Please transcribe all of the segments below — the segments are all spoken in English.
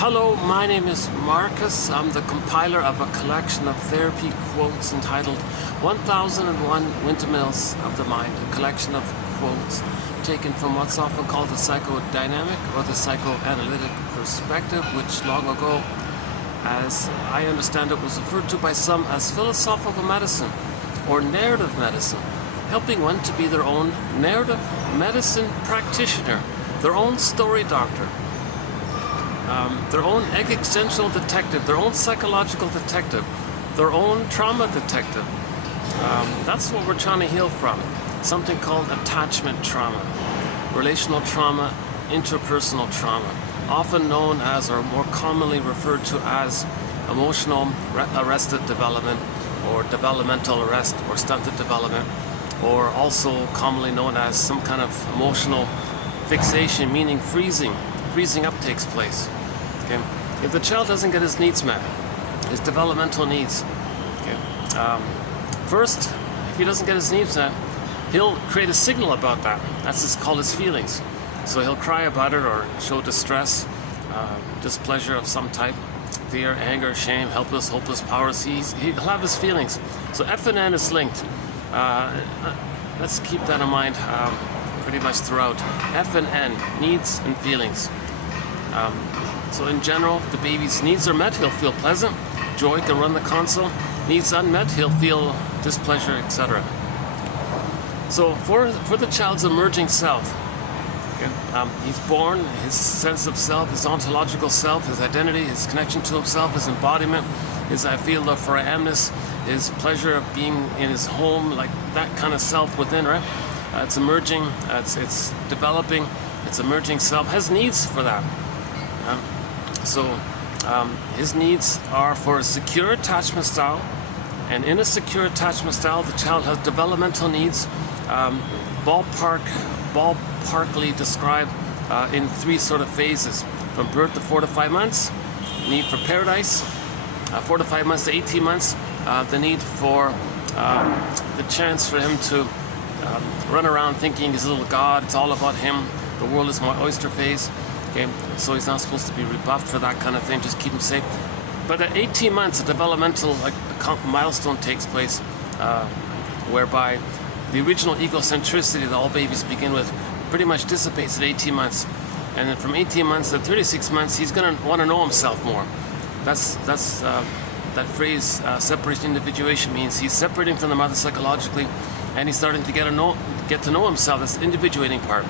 Hello, my name is Marcus. I'm the compiler of a collection of therapy quotes entitled 1001 Windmills of the Mind, a collection of quotes taken from what's often called the psychodynamic or the psychoanalytic perspective, which long ago, as I understand it, was referred to by some as philosophical medicine or narrative medicine, helping one to be their own narrative medicine practitioner, their own story doctor, their own existential detective, their own psychological detective, their own trauma detective. That's what we're trying to heal from. Something called attachment trauma, relational trauma, interpersonal trauma, often known as, or more commonly referred to as, emotional arrested development, or developmental arrest, or stunted development, or also commonly known as some kind of emotional fixation, meaning freezing. Freezing up takes place. Okay? If the child doesn't get his needs met, his developmental needs, okay? First, if he doesn't get his needs met, he'll create a signal about that. That's called his feelings. So he'll cry about it or show distress, displeasure of some type, fear, anger, shame, helpless, hopeless, powerless. He'll have his feelings. So F and N is linked. Let's keep that in mind pretty much throughout. F and N, needs and feelings. So in general, if the baby's needs are met, he'll feel pleasant, joy, can run the console. Needs unmet, he'll feel displeasure, etc. So for the child's emerging self, okay, he's born, his sense of self, his ontological self, his identity, his connection to himself, his embodiment, his I feel love for I amness, his pleasure of being in his home, like that kind of self within, right? It's emerging, it's developing, it's emerging self, has needs for that. His needs are for a secure attachment style, and in a secure attachment style, the child has developmental needs, ballparkly described in three sort of phases. From birth to 4 to 5 months, need for paradise, 4 to 5 months to 18 months, the need for the chance for him to run around thinking he's a little god, it's all about him, the world is my oyster phase. Okay, so he's not supposed to be rebuffed for that kind of thing, just keep him safe. But at 18 months, a developmental milestone takes place whereby the original egocentricity that all babies begin with pretty much dissipates at 18 months. And then from 18 months to 36 months, he's going to want to know himself more. That phrase, separation individuation, means he's separating from the mother psychologically, and he's starting to get to know himself. That's the individuating part.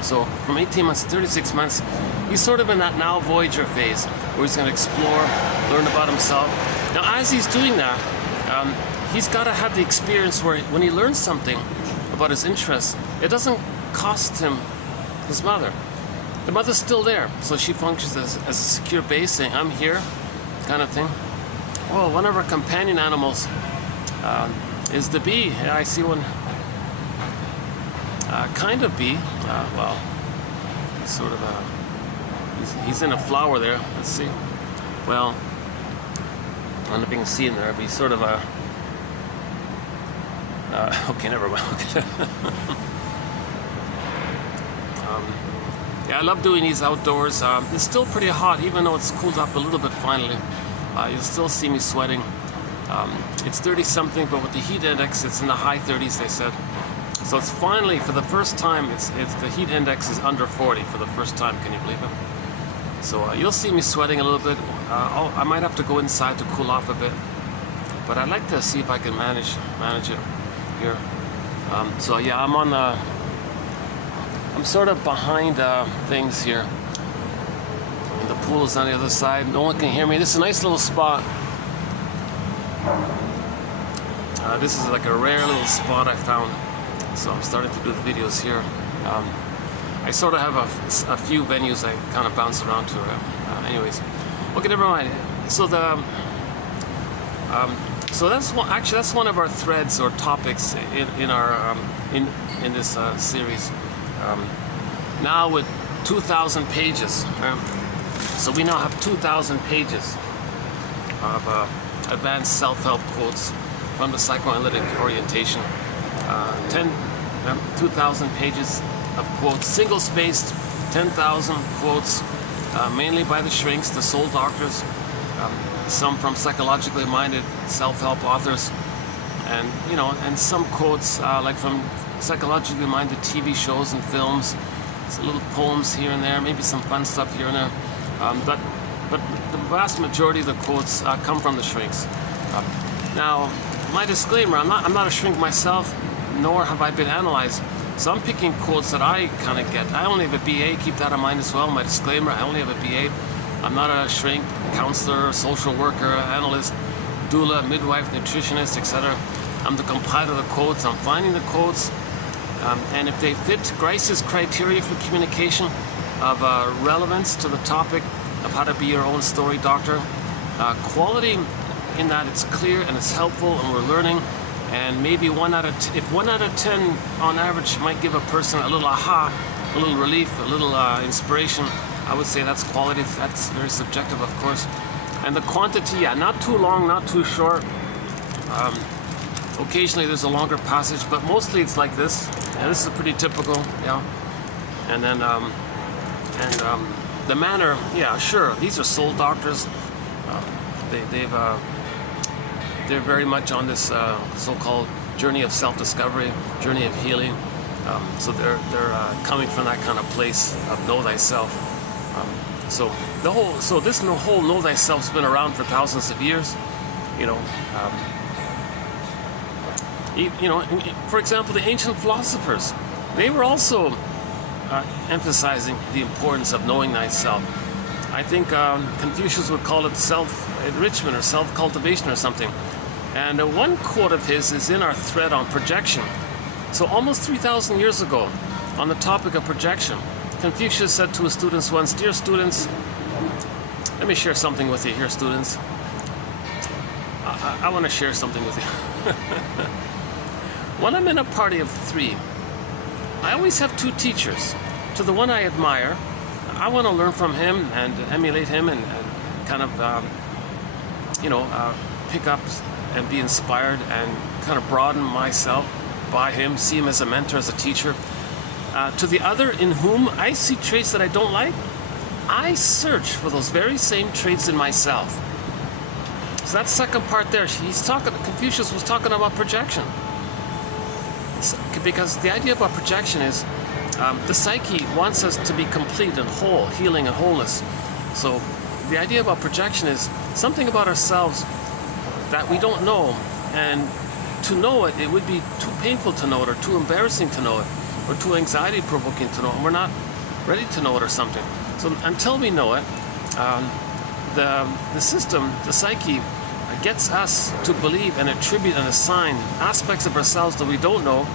So from 18 months to 36 months, he's sort of in that now voyager phase where he's going to explore, learn about himself. Now, as he's doing that, he's got to have the experience where when he learns something about his interests, it doesn't cost him his mother. The mother's still there, so she functions as a secure base, saying, I'm here, kind of thing. Well, one of our companion animals is the bee. Yeah, I see one. Kind of bee. Well, he's sort of he's in a flower there. Let's see. Well, I don't know if you can see him there, but he's sort of a. Okay, never mind. Yeah, I love doing these outdoors. It's still pretty hot, even though it's cooled up a little bit finally. You'll still see me sweating. It's 30-something, but with the heat index, it's in the high 30s, they said. So it's finally, for the first time, it's the heat index is under 40 for the first time. Can you believe it? So you'll see me sweating a little bit. I might have to go inside to cool off a bit, but I'd like to see if I can manage it here. So yeah, I'm sort of behind things here. And the pool is on the other side. No one can hear me. This is a nice little spot. This is like a rare little spot I found. So I'm starting to do the videos here. I sort of have a few venues I kind of bounce around to. Anyways, okay, never mind. So so that's one. Actually, that's one of our threads or topics in our in this series. Now with 2,000 pages. So we now have 2,000 pages of advanced self-help quotes from the psychoanalytic orientation. 2,000 pages of quotes, single-spaced, 10,000 quotes mainly by the shrinks, the soul doctors, some from psychologically minded self-help authors, and and some quotes like from psychologically minded TV shows and films. Some little poems here and there, maybe some fun stuff here and there. But the vast majority of the quotes come from the shrinks. Now, my disclaimer: I'm not a shrink myself, nor have I been analyzed. So I'm picking quotes that I kind of get. I only have a BA. Keep that in mind as well. My disclaimer: I only have a BA. I'm not a shrink, counselor, social worker, analyst, doula, midwife, nutritionist, etc. I'm the compiler of the quotes. I'm finding the quotes. And if they fit Grice's criteria for communication of relevance to the topic of how to be your own story doctor, quality in that it's clear and it's helpful and we're learning, and maybe if 1 out of 10 on average might give a person a little aha, a little relief, a little inspiration, I would say that's quality. That's very subjective, of course. And the quantity, yeah, not too long, not too short. Occasionally there's a longer passage, but mostly it's like this. Yeah, this is pretty typical, yeah. And then, the manner, yeah, sure. These are soul doctors. They're very much on this so-called journey of self-discovery, journey of healing. So they're coming from that kind of place of know thyself. So this whole know thyself's been around for thousands of years. For example, the ancient philosophers, they were also emphasizing the importance of knowing thyself. I think Confucius would call it self-enrichment or self-cultivation or something. And one quote of his is in our thread on projection. So almost 3,000 years ago, on the topic of projection, Confucius said to his students once, "Dear students, let me share something with you here, students. I want to share something with you." When I'm in a party of 3, I always have 2 teachers. To the one I admire, I want to learn from him and emulate him and kind of, pick up and be inspired and kind of broaden myself by him, see him as a mentor, as a teacher. To the other in whom I see traits that I don't like, I search for those very same traits in myself. So that second part there, Confucius was talking about projection. Because the idea about projection is the psyche wants us to be complete and whole, healing and wholeness. So the idea about projection is something about ourselves that we don't know, and to know it, it would be too painful to know it, or too embarrassing to know it, or too anxiety-provoking to know it, and we're not ready to know it or something. So until we know it, the system, the psyche, gets us to believe and attribute and assign aspects of ourselves that we don't know,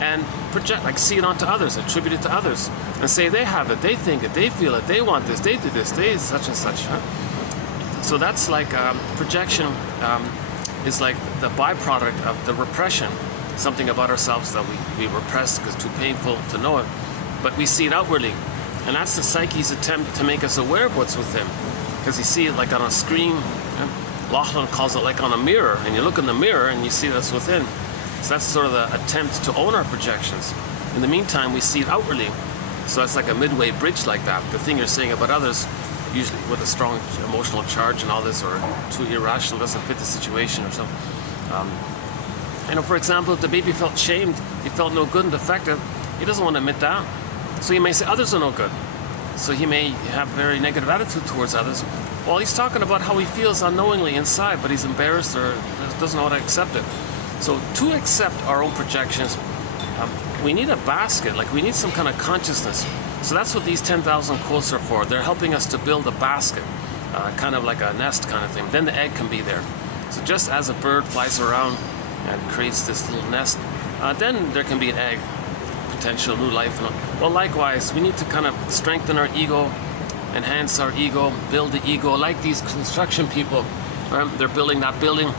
and project, like see it onto others, attribute it to others, and say they have it, they think it, they feel it, they want this, they do this, they such and such. So that's like projection is like the byproduct of the repression, something about ourselves that we repress because it's too painful to know it, but we see it outwardly, and that's the psyche's attempt to make us aware of what's within, because you see it like on a screen. Lachlan calls it like on a mirror, and you look in the mirror and you see that's within. So that's sort of the attempt to own our projections. In the meantime, we see it outwardly. So it's like a midway bridge like that. The thing you're saying about others, usually with a strong emotional charge and all this, or too irrational, doesn't fit the situation or something. For example, if the baby felt shamed, he felt no good and defective, he doesn't want to admit that. So he may say others are no good. So he may have a very negative attitude towards others. Well, he's talking about how he feels unknowingly inside, but he's embarrassed or doesn't know how to accept it. So to accept our own projections, we need a basket, like we need some kind of consciousness. So that's what these 10,000 quotes are for. They're helping us to build a basket, kind of like a nest kind of thing. Then the egg can be there. So just as a bird flies around and creates this little nest, then there can be an egg, potential new life. Well, likewise, we need to kind of strengthen our ego, enhance our ego, build the ego, like these construction people. They're building that building,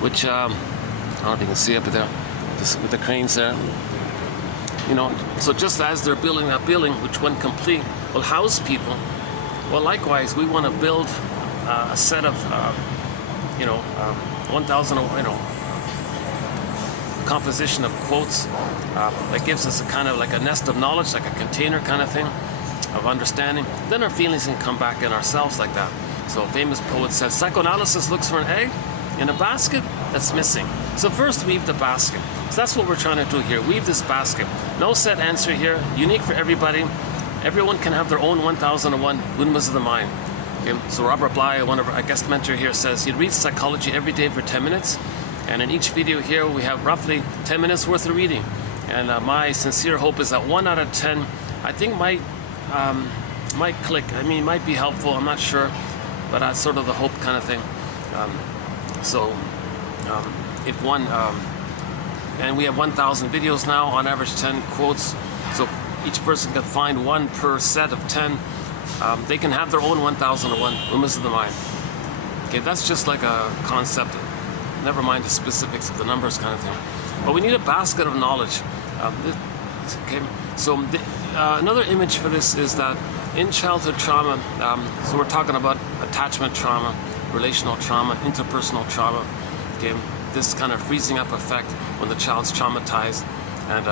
which I don't know if you can see it, but there, with the cranes there. So just as they're building that building, which when complete will house people, well, likewise, we want to build a set of, 1,000, composition of quotes that gives us a kind of like a nest of knowledge, like a container kind of thing. of understanding, then our feelings can come back in ourselves like that. So a famous poet says, psychoanalysis looks for an egg in a basket that's missing. So first weave the basket. So that's what we're trying to do here, weave this basket. No set answer here, unique for everybody. Everyone can have their own 1001 Windmills of the mind. Okay? So Robert Bly, one of our guest mentor here, says he reads psychology every day for 10 minutes. And in each video here, we have roughly 10 minutes worth of reading. And my sincere hope is that 1 out of 10, I think might click. I mean, might be helpful, I'm not sure. But that's sort of the hope kind of thing. If one, and we have 1,000 videos now, on average 10 quotes. So each person can find one per set of 10. They can have their own 1001 Windmills of the mind. Okay, that's just like a concept. Never mind the specifics of the numbers kind of thing. But we need a basket of knowledge. Okay, so another image for this is that in childhood trauma, so we're talking about attachment trauma, relational trauma, interpersonal trauma. Okay, this kind of freezing up effect when the child's traumatized and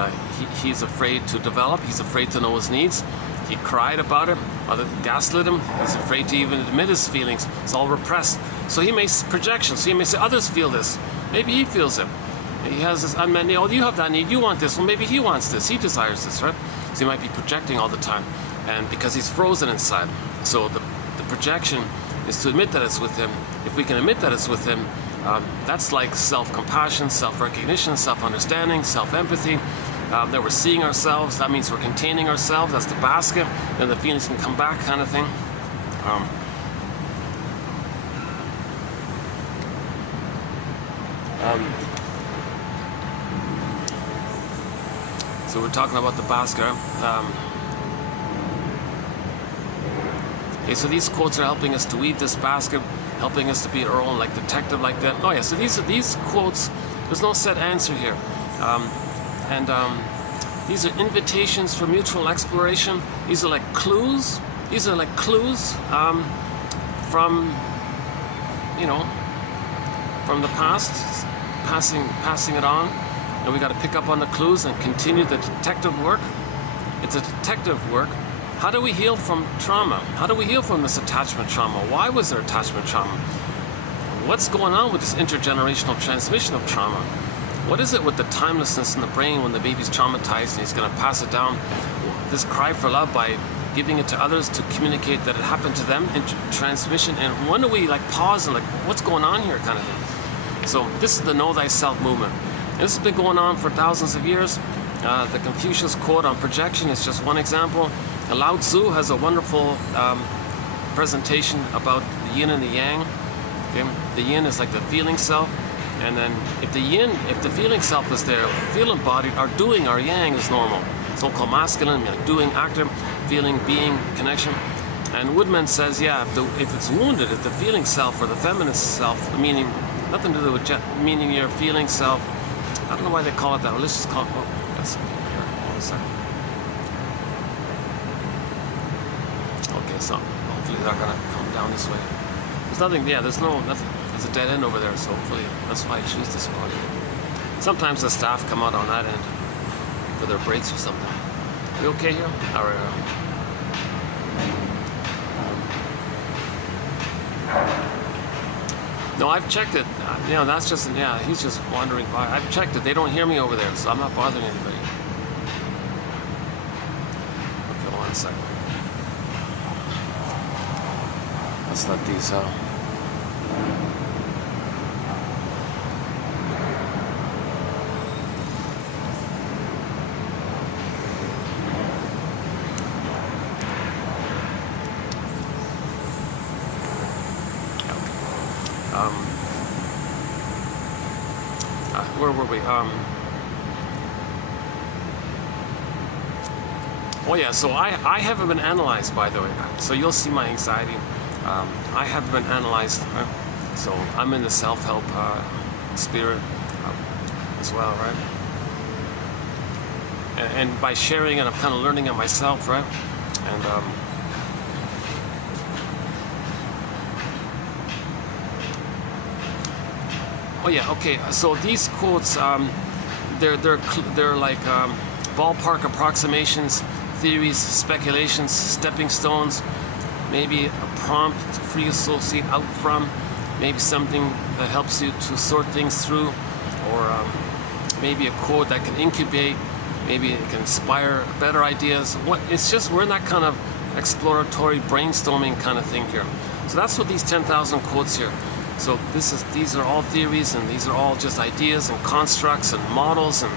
he's afraid to develop, he's afraid to know his needs. He cried about it, others gaslit him, he's afraid to even admit his feelings, it's all repressed. So he makes projections, so he may say others feel this, maybe he feels it. He has this unmet need, oh you have that need, you want this, well maybe he wants this, he desires this, right? So he might be projecting all the time, and because he's frozen inside. So the projection is to admit that it's with him. If we can admit that it's with him, that's like self-compassion, self-recognition, self-understanding, self-empathy. That we're seeing ourselves, that means we're containing ourselves, that's the basket, then the feelings can come back kind of thing. So we're talking about the basket. Okay, so these quotes are helping us to weave this basket, helping us to be our own like detective like that. Oh yeah, so these quotes, there's no set answer here. These are invitations for mutual exploration. These are like clues. These are like clues from, you know, from the past, passing it on. And we got to pick up on the clues and continue the detective work. It's a detective work. How do we heal from trauma? How do we heal from this attachment trauma? Why was there attachment trauma? What's going on with this intergenerational transmission of trauma? What is it with the timelessness in the brain when the baby's traumatized and he's going to pass it down? This cry for love by giving it to others to communicate that it happened to them in transmission. And when do we like pause and like, what's going on here kind of thing? So this is the Know Thyself movement. And this has been going on for thousands of years. The Confucius quote on projection is just one example. Lao Tzu has a wonderful presentation about the yin and the yang. Okay? The yin is like the feeling self. And then if the yin, if the feeling self is there, feel embodied, our doing, our yang is normal. So-called masculine, like doing, active, feeling, being, connection. And Woodman says, yeah, if it's wounded, if the feeling self or the feminine self, meaning nothing to do with meaning your feeling self, I don't know why they call it that. Let's just call it, oh, that's here, hold a second. Okay, so hopefully they're gonna come down this way. There's nothing, yeah, there's nothing. There's a dead end over there, so hopefully that's why I choose this spot here. Sometimes the staff come out on that end for their breaks or something. We okay here? All right. No, I've checked it. You know, that's just, yeah, he's just wandering by. I've checked it. They don't hear me over there, so I'm not bothering anybody. Okay, 1 second. Let's let these where were we? Oh yeah, so I haven't been analyzed, by the way. So you'll see my anxiety. I haven't been analyzed. Right? So I'm in the self-help spirit as well, right? And by sharing it, I'm kind of learning it myself, right? And oh yeah, okay. So these quotes, they're like ballpark approximations theories, speculations, stepping stones, maybe a prompt to free associate out from, maybe something that helps you to sort things through, or maybe a quote that can incubate, maybe it can inspire better ideas. It's just, we're in that kind of exploratory brainstorming kind of thing here. So that's what these 10,000 quotes here. So these are all theories, and these are all just ideas and constructs and models and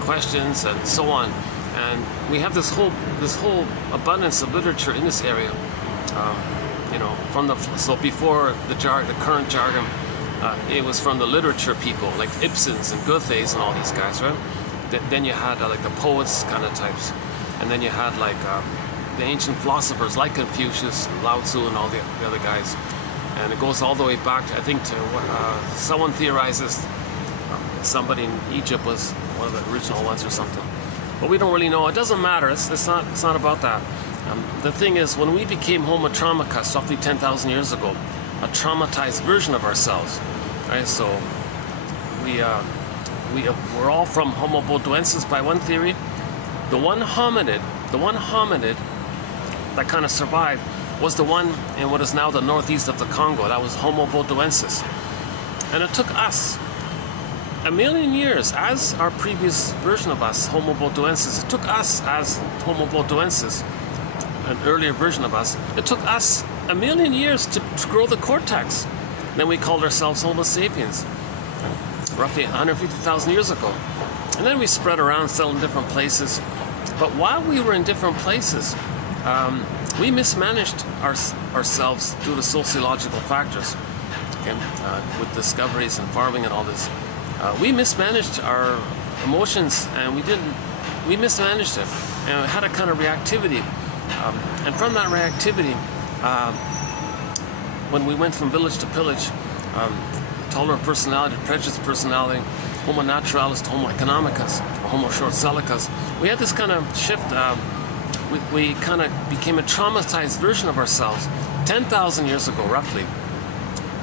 questions and so on. And we have this whole abundance of literature in this area. You know, so before the current jargon, it was from the literature people like Ibsens and Goethes and all these guys, right? Then you had like the poets kind of types, and then you had like the ancient philosophers like Confucius and Lao Tzu and all the other guys. And it goes all the way back, I think, to someone theorizes somebody in Egypt was one of the original ones or something. But we don't really know. It doesn't matter. It's not about that. The thing is, when we became Homo economicus roughly 10,000 years ago, a traumatized version of ourselves, right? So we're all from Homo bodoensis by one theory. The one hominid that kind of survived was the one in what is now the northeast of the Congo. That was Homo bodoensis. And it took us a million years, as our previous version of us, Homo bodoensis, it took us as Homo bodoensis, an earlier version of us, it took us a million years to grow the cortex. Then we called ourselves Homo sapiens, roughly 150,000 years ago. And then we spread around, settled in different places. But while we were in different places, we mismanaged ourselves due to sociological factors, okay? With discoveries and farming and all this. We mismanaged our emotions, and we mismanaged it, and it had a kind of reactivity. And from that reactivity, when we went from village to pillage, tolerant personality, prejudiced personality, Homo naturalis to Homo economicus, or Homo short-sellicus, we had this kind of shift. We kind of became a traumatized version of ourselves 10,000 years ago, roughly.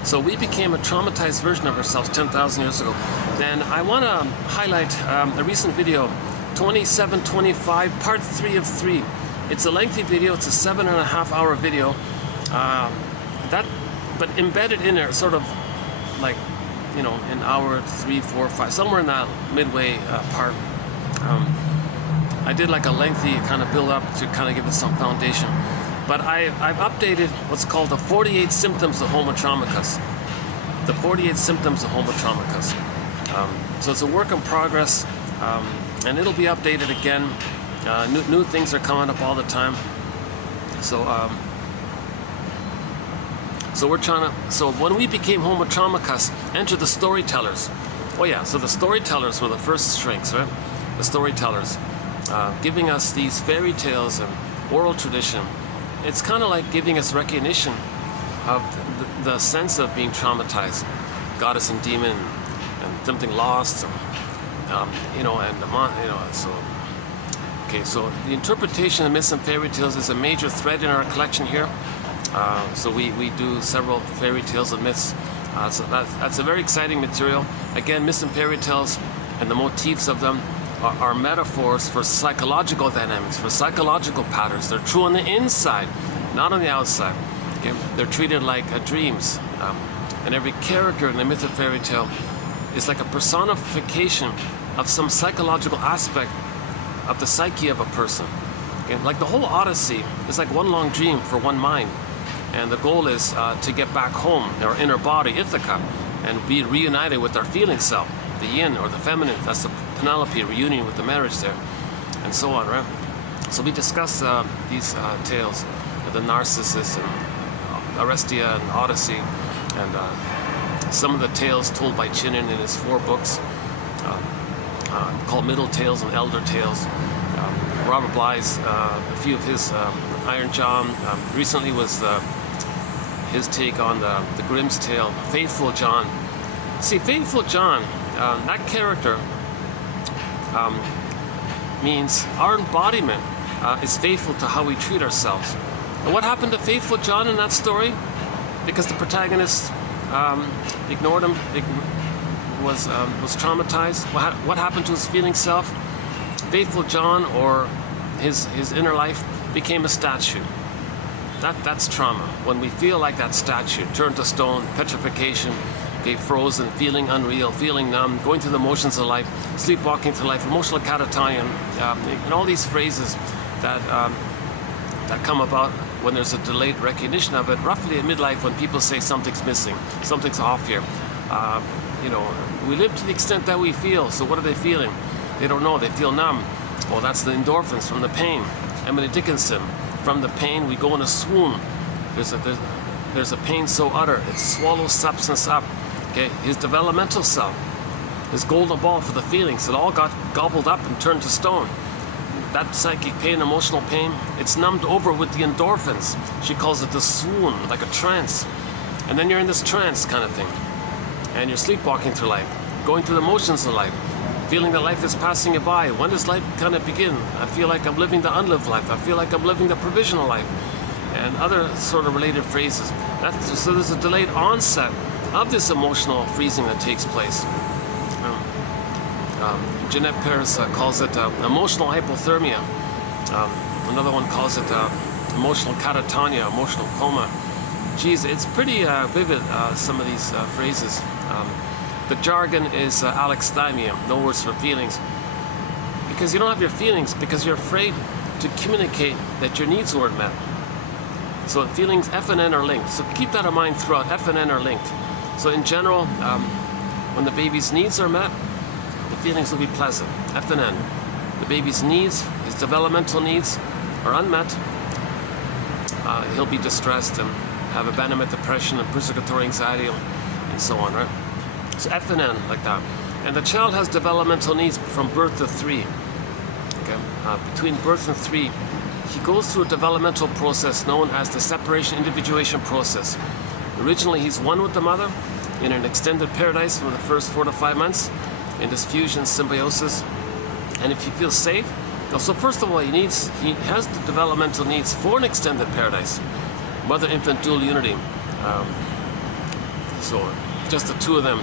So we became a traumatized version of ourselves 10,000 years ago. Then I want to highlight a recent video, 2725, part 3 of 3. It's a lengthy video. It's a 7.5-hour video. But embedded in there, sort of like, you know, in hour 3, 4, 5, somewhere in that midway part. I did like a lengthy kind of build up to kind of give it some foundation. But I've updated what's called the 48 symptoms of Homo economicus. The 48 symptoms of Homo economicus. So it's a work in progress, and it'll be updated again. New things are coming up all the time. So so when we became Homo economicus, enter the storytellers. Oh yeah, so the storytellers were the first strings, right? The storytellers, giving us these fairy tales and oral tradition. It's kind of like giving us recognition of the sense of being traumatized, goddess and demon, and something lost, and, you know, and so. Okay, so the interpretation of myths and fairy tales is a major thread in our collection here. So we do several fairy tales and myths. So that's a very exciting material. Again, myths and fairy tales and the motifs of them are metaphors for psychological dynamics, for psychological patterns. They're true on the inside, not on the outside. Okay? They're treated like dreams. And every character in the myth or fairy tale is like a personification of some psychological aspect of the psyche of a person. Okay? Like the whole Odyssey is like one long dream for one mind. And the goal is to get back home, our inner body, Ithaca, and be reunited with our feeling self, the yin or the feminine. That's the Penelope reunion with the marriage there, and so on, right? So we discuss these tales, the Narcissus and Orestia and Odyssey, and some of the tales told by Chinen in his 4 books called Middle Tales and Elder Tales. Robert Bly's, a few of his, Iron John, recently was his take on the Grimm's tale, Faithful John. See, Faithful John, that character means our embodiment is faithful to how we treat ourselves. And what happened to Faithful John in that story? Because the protagonist ignored him, was traumatized. What happened to his feeling self? Faithful John, or his inner life became a statue. That's trauma. When we feel like that statue, turned to stone, petrification, okay, frozen, feeling unreal, feeling numb, going through the motions of life, sleepwalking through life, emotional catatonia, and all these phrases that that come about when there's a delayed recognition of it, roughly at midlife when people say something's missing, something's off here. You know, we live to the extent that we feel, so what are they feeling? They don't know, they feel numb. Well, that's the endorphins from the pain. Emily Dickinson, from the pain we go in a swoon. There's a pain so utter, it swallows substance up. Okay, his developmental self, his golden ball for the feelings, it all got gobbled up and turned to stone. That psychic pain, emotional pain, it's numbed over with the endorphins. She calls it the swoon, like a trance. And then you're in this trance kind of thing. And you're sleepwalking through life, going through the motions of life, feeling that life is passing you by. When does life kind of begin? I feel like I'm living the unlived life. I feel like I'm living the provisional life. And other sort of related phrases. So there's a delayed onset of this emotional freezing that takes place. Jeanette Paris calls it emotional hypothermia. Another one calls it emotional catatonia, emotional coma. Geez, it's pretty vivid, some of these phrases. The jargon is alexithymia, no words for feelings. Because you don't have your feelings, because you're afraid to communicate that your needs weren't met. So feelings, F and N are linked. So keep that in mind throughout, F and N are linked. So in general, when the baby's needs are met, the feelings will be pleasant, F and N. The baby's needs, his developmental needs, are unmet. He'll be distressed and have abandonment depression and persecutory anxiety and so on, right? So F and N, like that. And the child has developmental needs from birth to 3. Okay? Between birth and 3, he goes through a developmental process known as the separation individuation process. Originally, he's one with the mother in an extended paradise for the first 4 to 5 months in this fusion symbiosis. And if he feels safe, so first of all, he has the developmental needs for an extended paradise, mother-infant dual unity. So just the two of them,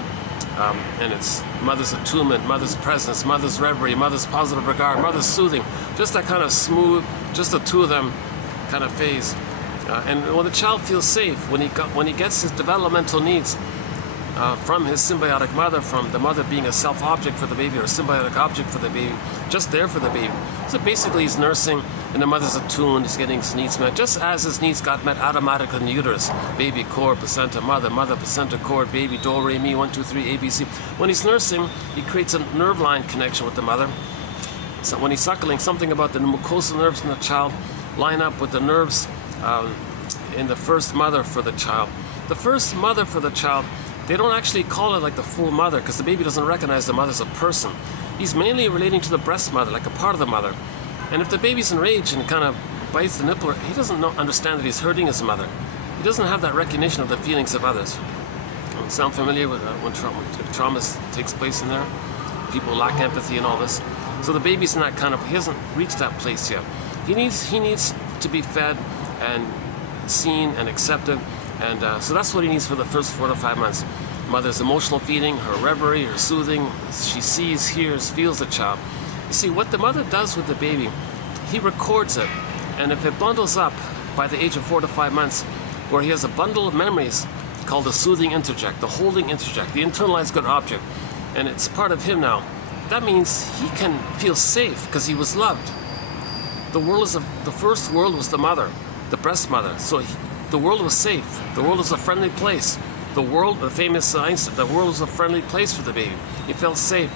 and it's mother's attunement, mother's presence, mother's reverie, mother's positive regard, mother's soothing, just that kind of smooth, just the two of them kind of phase. And when the child feels safe, when he gets his developmental needs from his symbiotic mother, from the mother being a self-object for the baby or a symbiotic object for the baby, just there for the baby. So basically he's nursing and the mother's attuned, he's getting his needs met, just as his needs got met automatically in the uterus. Baby, cord, placenta, mother, mother, placenta, cord, baby, do, re, mi, 1, 2, 3, ABC. When he's nursing, he creates a nerve line connection with the mother. So when he's suckling, something about the mucosal nerves in the child line up with the nerves in the first mother for the child. The first mother for the child, they don't actually call it like the full mother because the baby doesn't recognize the mother as a person. He's mainly relating to the breast mother, like a part of the mother. And if the baby's enraged and kind of bites the nipple, he doesn't understand that he's hurting his mother. He doesn't have that recognition of the feelings of others. Sound familiar with when trauma takes place in there? People lack empathy and all this. So the baby's in that kind of, he hasn't reached that place yet. He needs to be fed and seen and accepted. And so that's what he needs for the first 4 to 5 months. Mother's emotional feeding, her reverie, her soothing. She sees, hears, feels the child. You see, what the mother does with the baby, he records it. And if it bundles up by the age of 4 to 5 months, where he has a bundle of memories called the soothing interject, the holding interject, the internalized good object, and it's part of him now, that means he can feel safe because he was loved. The first world was the mother, the breast mother. So the world was safe. The world was a friendly place. The famous Einstein, the world was a friendly place for the baby. He felt safe.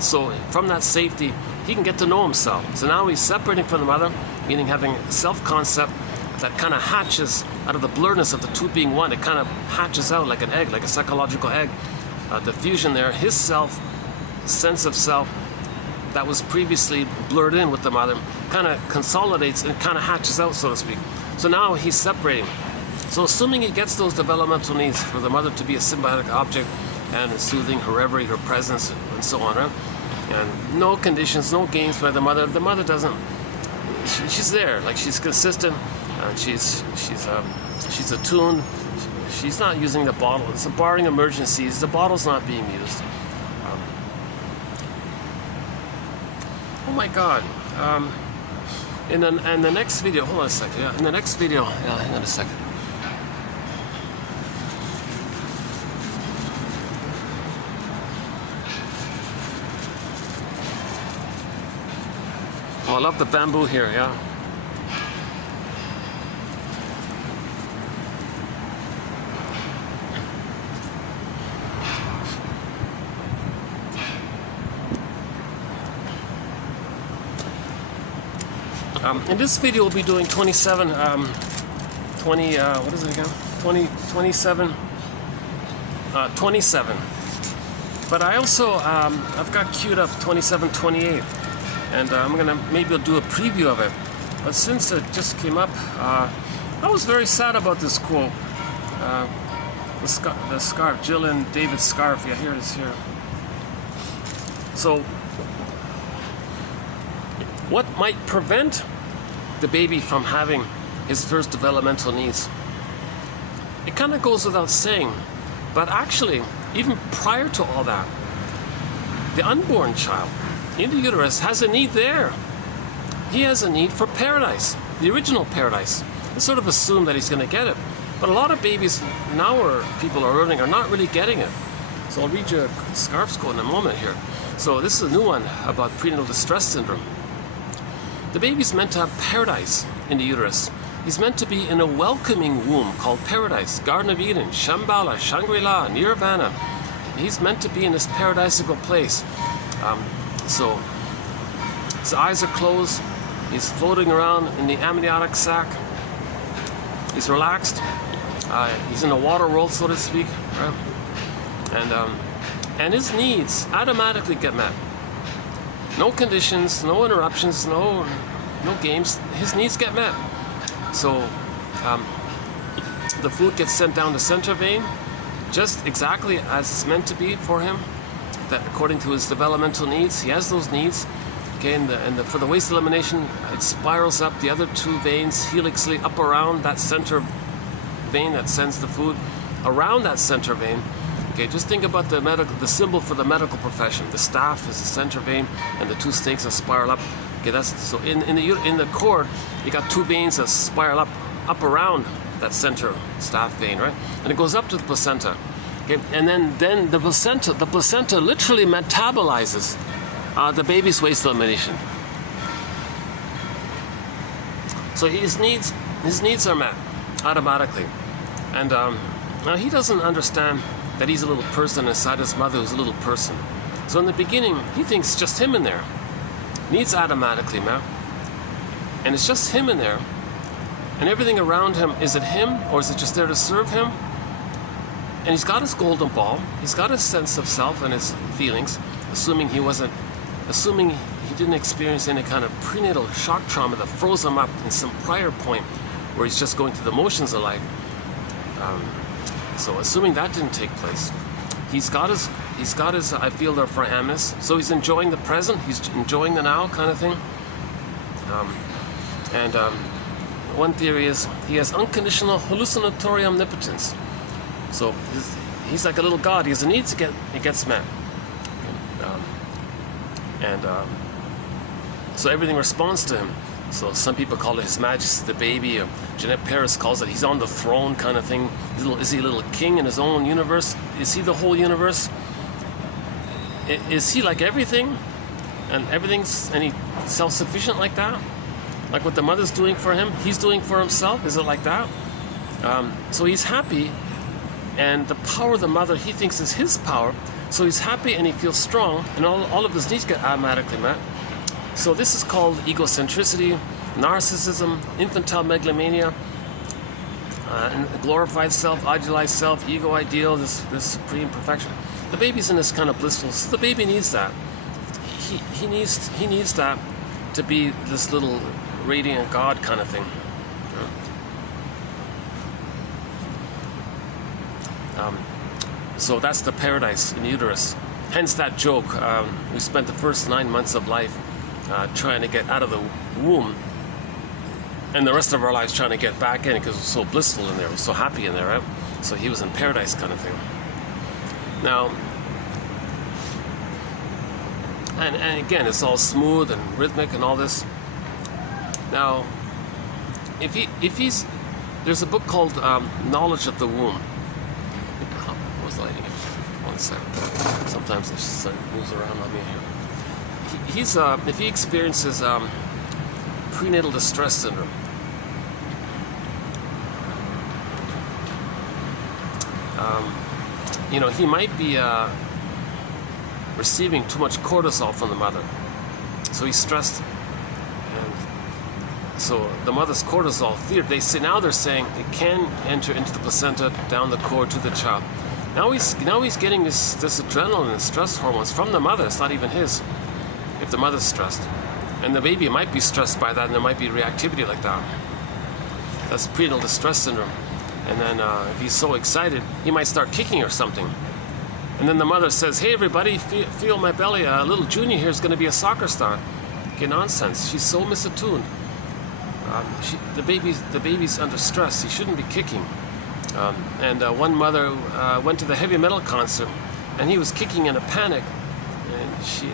So from that safety, he can get to know himself. So now he's separating from the mother, meaning having self-concept that kind of hatches out of the blurriness of the two being one. It kind of hatches out like an egg, like a psychological egg. The fusion there, his self, sense of self, that was previously blurred in with the mother, kind of consolidates and kind of hatches out, so to speak. So now he's separating. So assuming he gets those developmental needs for the mother to be a symbiotic object and soothing, her reverie, her presence, and so on, right? And no conditions, no games by the mother. The mother doesn't, she's there, like she's consistent, and she's attuned. She's not using the bottle. It's barring emergencies, the bottle's not being used. Oh my God. in the next video, hold on a second, yeah, in the next video, yeah, hang on a second. Oh, I love the bamboo here, yeah. In this video, we'll be doing 27, what is it again? 27. But I also, I've got queued up 27, 28. And I'm gonna, maybe I'll do a preview of it. But since it just came up, I was very sad about this quote. The scarf, Jill and David's scarf. Yeah, here it is here. So, what might prevent the baby from having his first developmental needs? It kind of goes without saying, but actually, even prior to all that, the unborn child in the uterus has a need there. He has a need for paradise, the original paradise. It's sort of assumed that he's going to get it. But a lot of babies now, or people are learning, are not really getting it. So I'll read you a Scarf's quote in a moment here. So this is a new one about prenatal distress syndrome. The baby's meant to have paradise in the uterus. He's meant to be in a welcoming womb called paradise, Garden of Eden, Shambhala, Shangri-La, Nirvana. He's meant to be in this paradisical place. So his eyes are closed. He's floating around in the amniotic sac. He's relaxed. He's in a water world, so to speak. Right? And his needs automatically get met. No conditions, no interruptions, no games. His needs get met. So the food gets sent down the center vein, just exactly as it's meant to be for him. That according to his developmental needs, he has those needs. Okay, and for the waste elimination, it spirals up the other two veins helixly up around that center vein that sends the food around that center vein. Okay, just think about the symbol for the medical profession. The staff is the center vein, and the two stakes that spiral up. Okay, that's so in the cord, you got two veins that spiral up around that center staff vein, right? And it goes up to the placenta. Okay, and then the placenta literally metabolizes the baby's waste elimination. So his needs are met automatically, and now he doesn't understand that he's a little person inside his mother who's a little person. So in the beginning, he thinks just him in there. Needs automatically met. And it's just him in there. And everything around him, is it him or is it just there to serve him? And he's got his golden ball. He's got his sense of self and his feelings, assuming he didn't experience any kind of prenatal shock trauma that froze him up in some prior point where he's just going through the motions of life. So assuming that didn't take place, he's got his I feel there for Amnes. So he's enjoying the present, he's enjoying the now kind of thing. One theory is he has unconditional hallucinatory omnipotence. So he's like a little god. He has a need to get, it gets met. So everything responds to him. So some people call it His Majesty the Baby, or Jeanette Paris calls it he's on the throne kind of thing. Is he a little king in his own universe? Is he the whole universe? Is he like everything? And he self-sufficient like that? Like what the mother's doing for him, he's doing for himself? Is it like that? So he's happy, and the power of the mother he thinks is his power. So he's happy and he feels strong, and all of his needs get automatically met. So this is called egocentricity, narcissism, infantile megalomania, and glorified self, idealized self, ego ideal, this supreme perfection. The baby's in this kind of blissful. So the baby needs that. He needs that to be this little radiant God kind of thing. So that's the paradise in uterus. Hence that joke. We spent the first 9 months of life trying to get out of the womb, and the rest of our lives trying to get back in because it was so blissful in there, it was so happy in there, right? So he was in paradise kind of thing. Now, and again, it's all smooth and rhythmic and all this. Now, if he's, there's a book called Knowledge of the Womb. I was lighting it. One second. Sometimes the sun moves around on me here. He's if he experiences prenatal distress syndrome, you know, he might be receiving too much cortisol from the mother, so he's stressed. So the mother's cortisol, they're saying it can enter into the placenta down the cord to the child. Now he's getting this adrenaline and stress hormones from the mother. It's not even his. If the mother's stressed, and the baby might be stressed by that, and there might be reactivity like that. That's prenatal distress syndrome. And then if he's so excited, he might start kicking or something. And then the mother says, "Hey everybody, feel my belly. Little Junior here is going to be a soccer star." Okay, nonsense. She's so misattuned. The baby's under stress. He shouldn't be kicking. One mother went to the heavy metal concert, and he was kicking in a panic,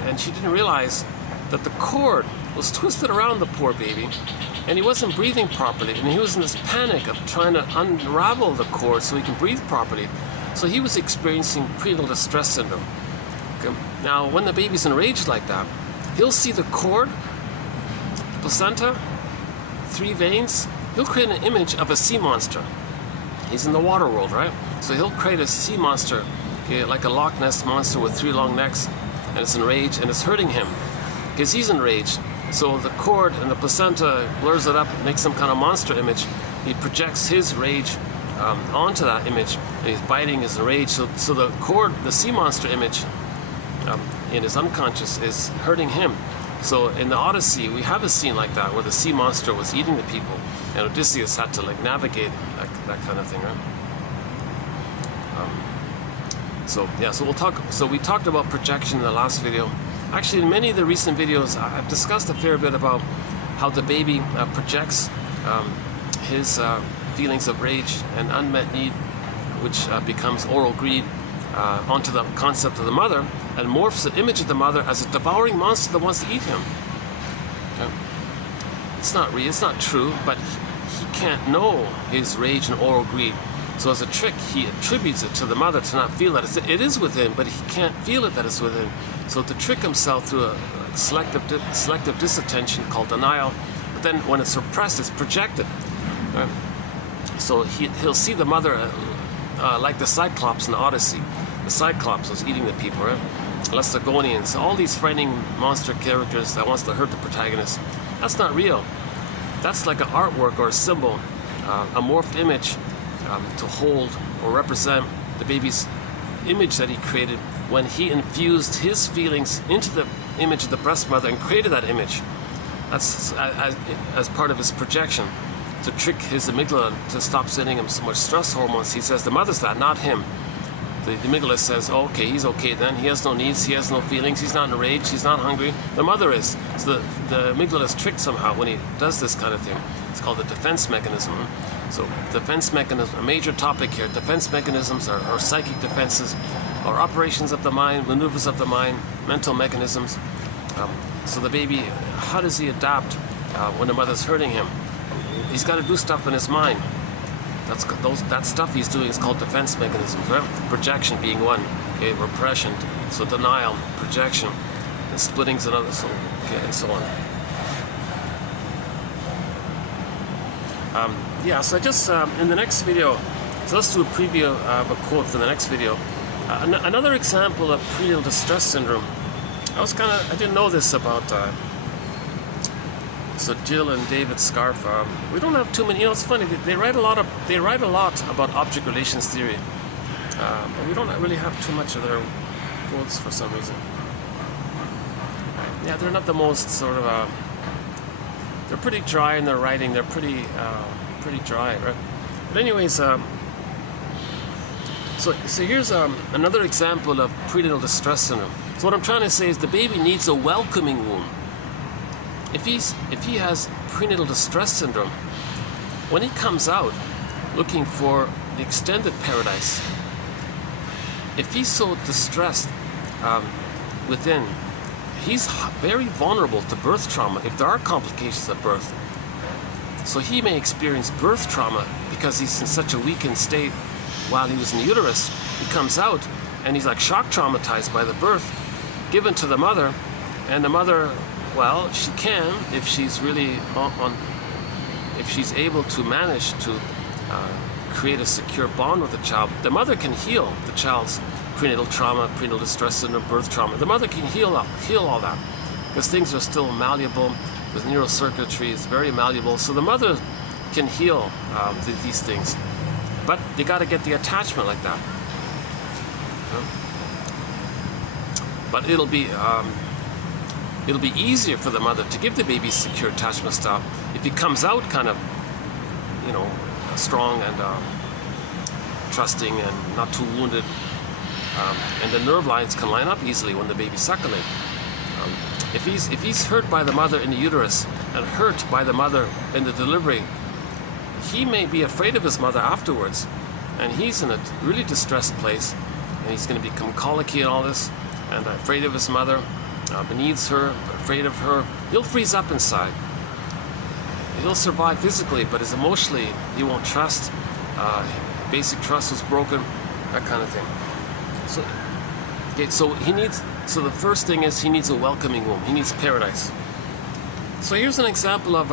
and she didn't realize that the cord was twisted around the poor baby, and he wasn't breathing properly, and he was in this panic of trying to unravel the cord so he can breathe properly. So he was experiencing prenatal distress syndrome. Okay. Now, when the baby's enraged like that, he'll see the cord, the placenta, 3 veins. He'll create an image of a sea monster. He's in the water world, right? So he'll create a sea monster, okay, like a Loch Ness monster with 3 long necks, and it's enraged and it's hurting him because he's enraged. So the cord and the placenta blurs it up, makes some kind of monster image. He projects his rage onto that image, and he's biting his rage. So the cord, the sea monster image in his unconscious is hurting him. So in the Odyssey, we have a scene like that where the sea monster was eating the people, and Odysseus had to like navigate that kind of thing, right? So we talked about projection in the last video. Actually, in many of the recent videos, I've discussed a fair bit about how the baby projects his feelings of rage and unmet need, which becomes oral greed, onto the concept of the mother, and morphs the image of the mother as a devouring monster that wants to eat him. Okay? It's not real, it's not true, but he can't know his rage and oral greed. So as a trick, he attributes it to the mother to not feel that it is within, but he can't feel it that it's within. So to trick himself through a selective disattention called denial, but then when it's repressed, it's projected. Right? So he'll see the mother like the Cyclops in the Odyssey. The Cyclops was eating the people, right? Laestagonians, all these frightening monster characters that wants to hurt the protagonist. That's not real. That's like an artwork or a symbol, a morphed image to hold or represent the baby's image that he created when he infused his feelings into the image of the breast mother and created that image. That's as part of his projection, to trick his amygdala to stop sending him so much stress hormones. He says the mother's that, not him. The amygdala says, oh, okay, he's okay then. He has no needs, he has no feelings, he's not enraged, he's not hungry. The mother is. So the amygdala is tricked somehow when he does this kind of thing. It's called a defense mechanism. So defense mechanism, a major topic here. Defense mechanisms are psychic defenses, or operations of the mind, maneuvers of the mind, mental mechanisms. So the baby, how does he adapt when the mother's hurting him? He's got to do stuff in his mind. That stuff he's doing is called defense mechanisms, right? Projection being one, okay, repression, so denial, projection, and splitting's another, so okay, and so on. So I just in the next video, so let's do a preview of a quote for the next video. Another example of prenatal distress syndrome. I didn't know this about. So Jill and David Scarf, we don't have too many. You know, it's funny. They write a lot about object relations theory, but we don't really have too much of their quotes for some reason. Yeah, they're not the most sort of. They're pretty dry in their writing. They're pretty dry, right? But anyways, so here's another example of prenatal distress syndrome. So what I'm trying to say is the baby needs a welcoming womb. If he has prenatal distress syndrome, when he comes out looking for the extended paradise, if he's so distressed within, he's very vulnerable to birth trauma. If there are complications at birth, So he may experience birth trauma because he's in such a weakened state while he was in the uterus. He comes out and he's like shock traumatized by the birth given to the mother. And the mother, well, she can, if she's really if she's able to manage to create a secure bond with the child, the mother can heal the child's prenatal trauma, prenatal distress syndrome, birth trauma. The mother can heal all that because things are still malleable. The neurocircuitry is very malleable, so the mother can heal these things. But you got to get the attachment like that. But it'll be easier for the mother to give the baby secure attachment style if he comes out kind of, you know, strong and trusting and not too wounded, and the nerve lines can line up easily when the baby's suckling. If he's hurt by the mother in the uterus and hurt by the mother in the delivery, he may be afraid of his mother afterwards, and he's in a really distressed place, and he's going to become colicky and all this, and afraid of his mother, needs her, afraid of her. He'll freeze up inside. He'll survive physically, but as emotionally, he won't trust. Basic trust was broken, that kind of thing. So, okay, so the first thing is he needs a welcoming womb. He needs paradise. So here's an example of,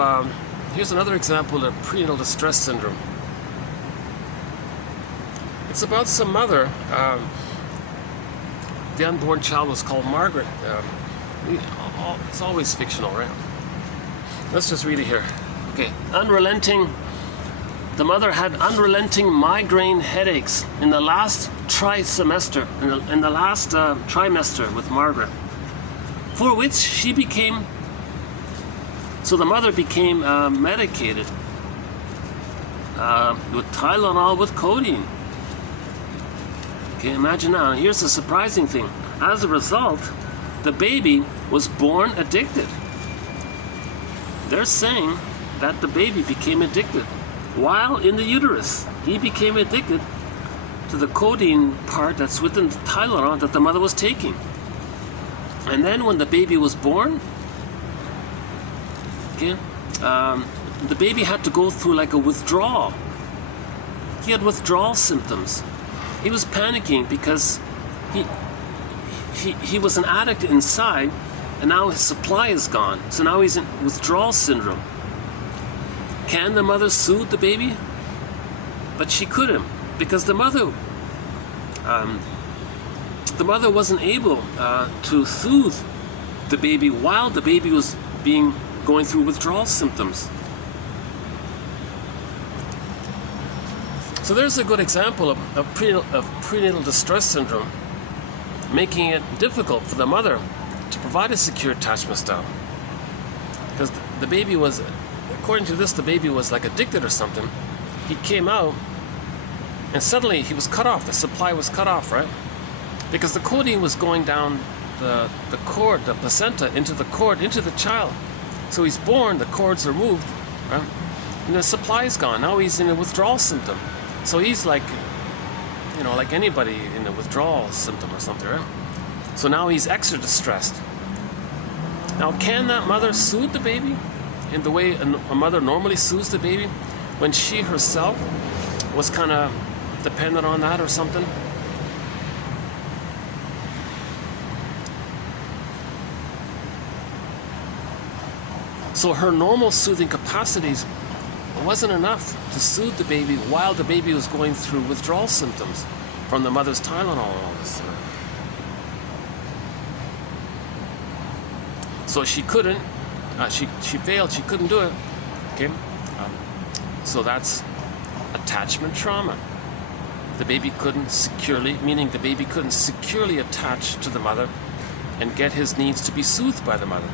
here's another example of prenatal distress syndrome. It's about some mother. The unborn child was called Margaret. It's always fictional, right? Let's just read it here. Okay, the mother had unrelenting migraine headaches in the last trimester with Margaret, for which she became, so the mother became medicated with Tylenol with codeine. Okay, imagine now. Here's the surprising thing. As a result, the baby was born addicted. They're saying that the baby became addicted. While in the uterus, he became addicted to the codeine part that's within the Tylenol that the mother was taking. And then when the baby was born, okay, the baby had to go through like a withdrawal. He had withdrawal symptoms. He was panicking because he was an addict inside, and now his supply is gone. So now he's in withdrawal syndrome. Can the mother soothe the baby? But she couldn't, because the mother wasn't able to soothe the baby while the baby was going through withdrawal symptoms. So there's a good example of prenatal distress syndrome, making it difficult for the mother to provide a secure attachment style. Because the baby was, according to this, the baby was like addicted or something. He came out and suddenly he was cut off. The supply was cut off, right? Because the codeine was going down the cord, the placenta, into the cord, into the child. So he's born, the cords are moved, right? And the supply is gone. Now he's in a withdrawal symptom. So he's like, you know, like anybody in a withdrawal symptom or something, right? So now he's extra distressed. Now, can that mother soothe the baby in the way a mother normally soothes the baby when she herself was kind of dependent on that or something? So her normal soothing capacities wasn't enough to soothe the baby while the baby was going through withdrawal symptoms from the mother's Tylenol and all this. So she couldn't, she failed, she couldn't do it, okay? So that's attachment trauma. The baby couldn't securely, meaning the baby couldn't securely attach to the mother and get his needs to be soothed by the mother.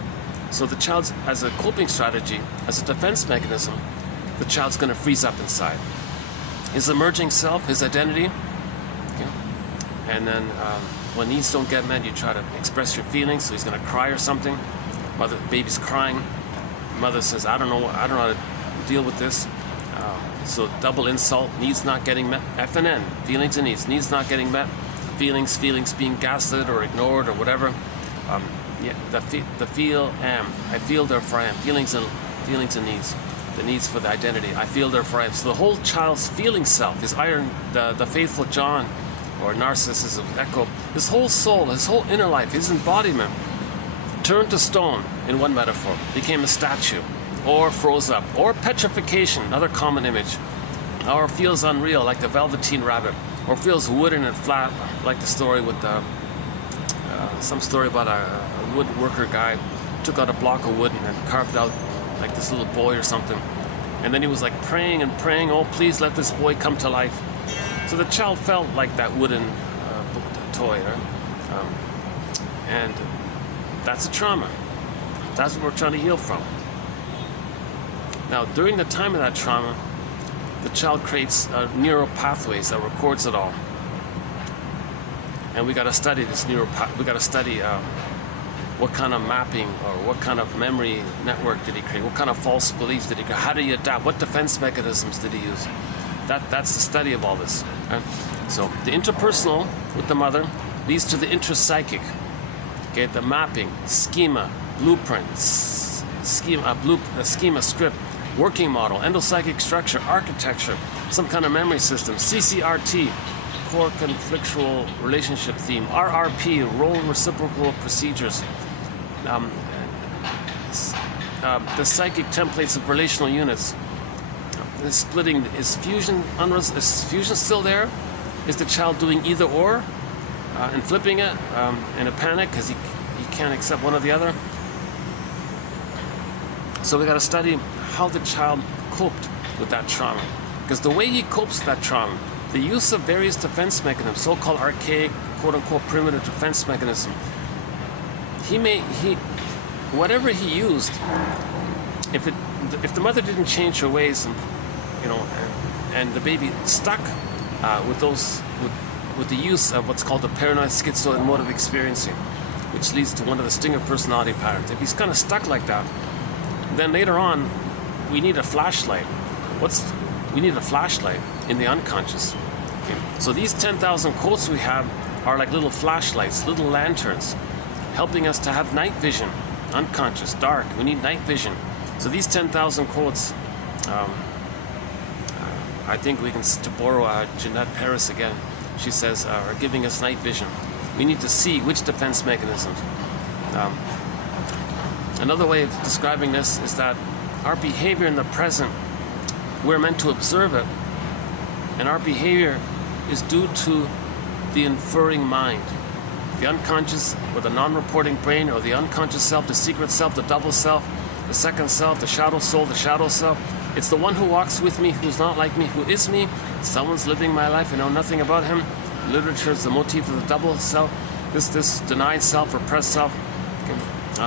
So the child's, as a coping strategy, as a defense mechanism, the child's going to freeze up inside. His emerging self, his identity, okay? And then when needs don't get met, you try to express your feelings, so he's going to cry or something. Baby's crying. Mother says, I don't know how to deal with this. So double insult, needs not getting met. F and N, feelings and needs not getting met. Feelings being gaslit or ignored or whatever. I feel therefore I am. Feelings and needs. the needs for the identity. I feel, therefore I am. So the whole child's feeling self, his iron, the faithful John, or narcissism, echo, his whole soul, his whole inner life, his embodiment, turned to stone in one metaphor, became a statue, or froze up, or petrification, another common image, or feels unreal like the velveteen rabbit, or feels wooden and flat like the story with the, some story about a woodworker guy took out a block of wood and carved out like this little boy or something, and then he was like praying and praying, oh please let this boy come to life. So the child felt like that wooden toy, right? And that's a trauma. That's what we're trying to heal from. Now, during the time of that trauma, the child creates neural pathways that records it all. And we got to study this we got to study what kind of mapping or what kind of memory network did he create? What kind of false beliefs did he create? How did he adapt? What defense mechanisms did he use? That's the study of all this. Right? So the interpersonal with the mother leads to the intrapsychic. Okay, the mapping, schema, blueprint, schema, script, working model, endopsychic structure, architecture, some kind of memory system, CCRT, core conflictual relationship theme, RRP, role reciprocal procedures, the psychic templates of relational units. The splitting, is fusion still there? Is the child doing either or and flipping it in a panic because he can't accept one or the other? So we got to study how the child coped with that trauma, because the way he copes with that trauma, the use of various defense mechanisms, so-called archaic, quote-unquote primitive defense mechanism, whatever he used, if the mother didn't change her ways, and and the baby stuck with the use of what's called the paranoid schizoemotive experiencing, which leads to one of the stinger personality patterns. If he's kind of stuck like that, then later on we need a flashlight. We need a flashlight in the unconscious. Okay. So these 10,000 quotes we have are like little flashlights, little lanterns, helping us to have night vision, unconscious, dark. We need night vision. So these 10,000 quotes, I think we can, to borrow Jeanette Paris again, she says, are giving us night vision. We need to see which defense mechanisms. Another way of describing this is that our behavior in the present, we're meant to observe it, and our behavior is due to the inferring mind. The unconscious, or the non-reporting brain, or the unconscious self, the secret self, the double self, the second self, the shadow soul, the shadow self. It's the one who walks with me, who's not like me, who is me. Someone's living my life, I know nothing about him. Literature is the motif of the double self, this denied self, repressed self.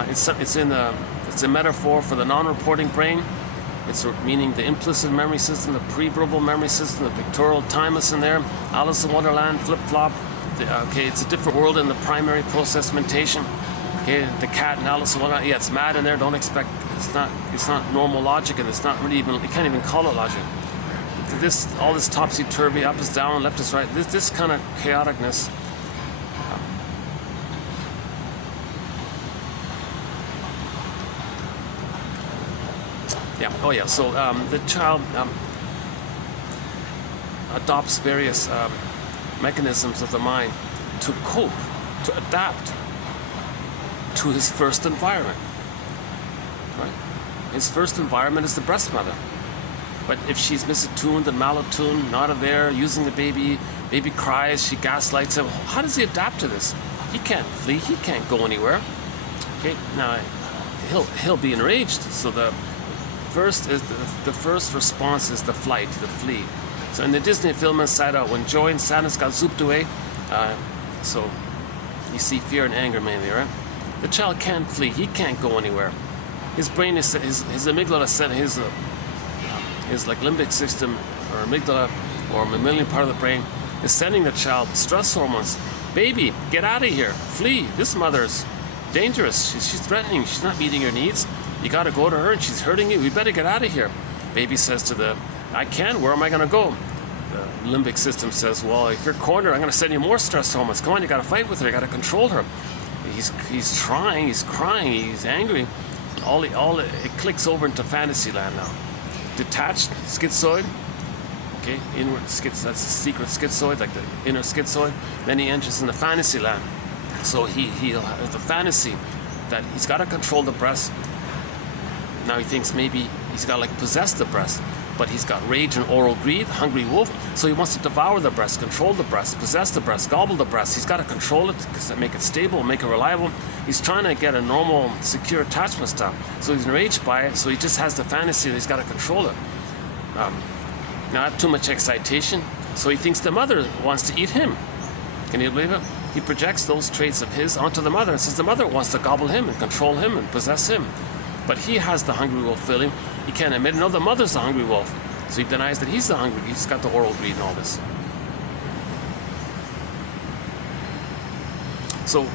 It's a metaphor for the non-reporting brain. It's meaning the implicit memory system, the pre-verbal memory system, the pictorial timeless in there, Alice in Wonderland, flip-flop. It's a different world in the primary process mentation. Okay, the cat and Alice in Wonderland, yeah, it's mad in there. Don't expect, it's not normal logic, and it's not really even, you can't even call it logic. All this topsy-turvy, up is down, left is right, this kind of chaoticness. So the child adopts various mechanisms of the mind to cope, to adapt to his first environment. Right? His first environment is the breast mother. But if she's misattuned and malattuned, not aware, using the baby cries, she gaslights him. How does he adapt to this? He can't flee. He can't go anywhere. Okay, now he'll be enraged. So the first response is the flight, the flee. So in the Disney film Inside Out, when joy and sadness got zooped away, so you see fear and anger mainly, right? The child can't flee. He can't go anywhere. His brain is his amygdala set his like limbic system or amygdala or mammalian part of the brain is sending the child stress hormones. Baby, get out of here. Flee. This mother's dangerous. She's threatening. She's not meeting your needs. You got to go to her and she's hurting you. We better get out of here. Baby says to I can't. Where am I going to go? The limbic system says, well, if you're cornered, I'm going to send you more stress hormones. Come on, you got to fight with her. You got to control her. He's trying. He's crying. He's angry. It clicks over into fantasy land now. detached schizoid. Okay, inward that's the secret schizoid, like the inner schizoid. Then he enters in the fantasy land. So he'll have the fantasy that he's got to control the breast. Now he thinks maybe he's got to like possess the breast, but he's got rage and oral greed, hungry wolf. So he wants to devour the breast, control the breast, possess the breast, gobble the breast. He's got to control it, make it stable, make it reliable. He's trying to get a normal, secure attachment style. So he's enraged by it. So he just has the fantasy that he's got to control it. Not too much excitation. So he thinks the mother wants to eat him. Can you believe it? He projects those traits of his onto the mother and says the mother wants to gobble him and control him and possess him. But he has the hungry wolf feeling. He can't admit, no, the mother's the hungry wolf. So he denies that he's the hungry. He's got the oral greed and all this. So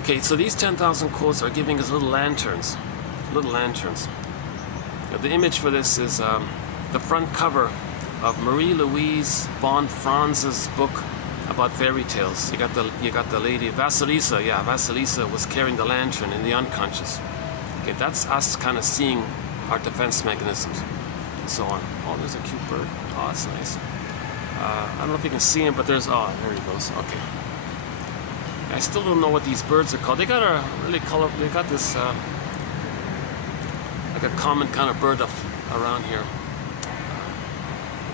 okay, so these 10,000 quotes are giving us little lanterns. Little lanterns. The image for this is the front cover of Marie-Louise Bonfrance's book about fairy tales. You got the lady Vasilisa. Yeah, Vasilisa was carrying the lantern in the unconscious. Okay, that's us kind of seeing our defense mechanisms and so on. Oh, there's a cute bird. Oh, that's nice. I don't know if you can see him, but there's, oh, there he goes. Okay. I still don't know what these birds are called. They got a really color. They got this like a common kind of bird around here.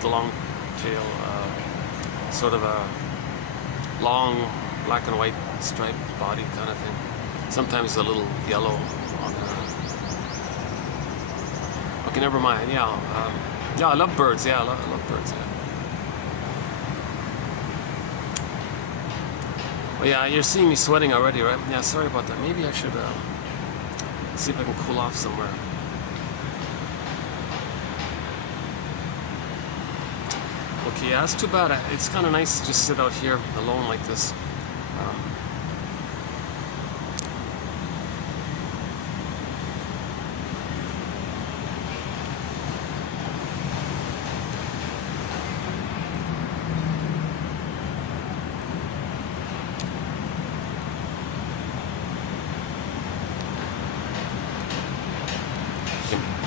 The long tail, sort of a long black and white striped body kind of thing. Sometimes a little yellow on okay, never mind. Yeah, yeah, I love birds. Yeah, I love birds. Yeah. Well, yeah, you're seeing me sweating already, right? Yeah, sorry about that. Maybe I should see if I can cool off somewhere. Okay, yeah, that's too bad. It's kind of nice to just sit out here alone like this.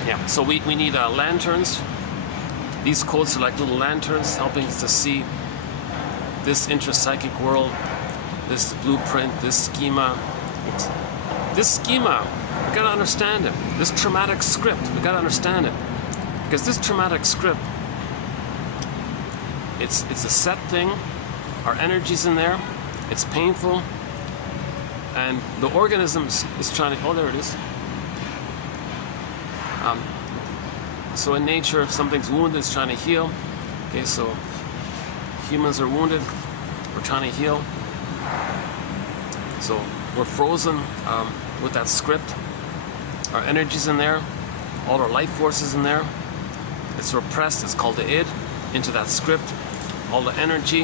Yeah, so we need lanterns. These quotes are like little lanterns helping us to see this intrapsychic world, this blueprint, this schema. This schema, we gotta understand it. This traumatic script, we gotta understand it. Because this traumatic script, it's a set thing, our energy's in there, it's painful, and the organism is trying to, oh, there it is. So in nature, if something's wounded, it's trying to heal. Okay, so humans are wounded, we're trying to heal. So we're frozen with that script. Our energy's in there, all our life force is in there. It's repressed, it's called the id, into that script. All the energy,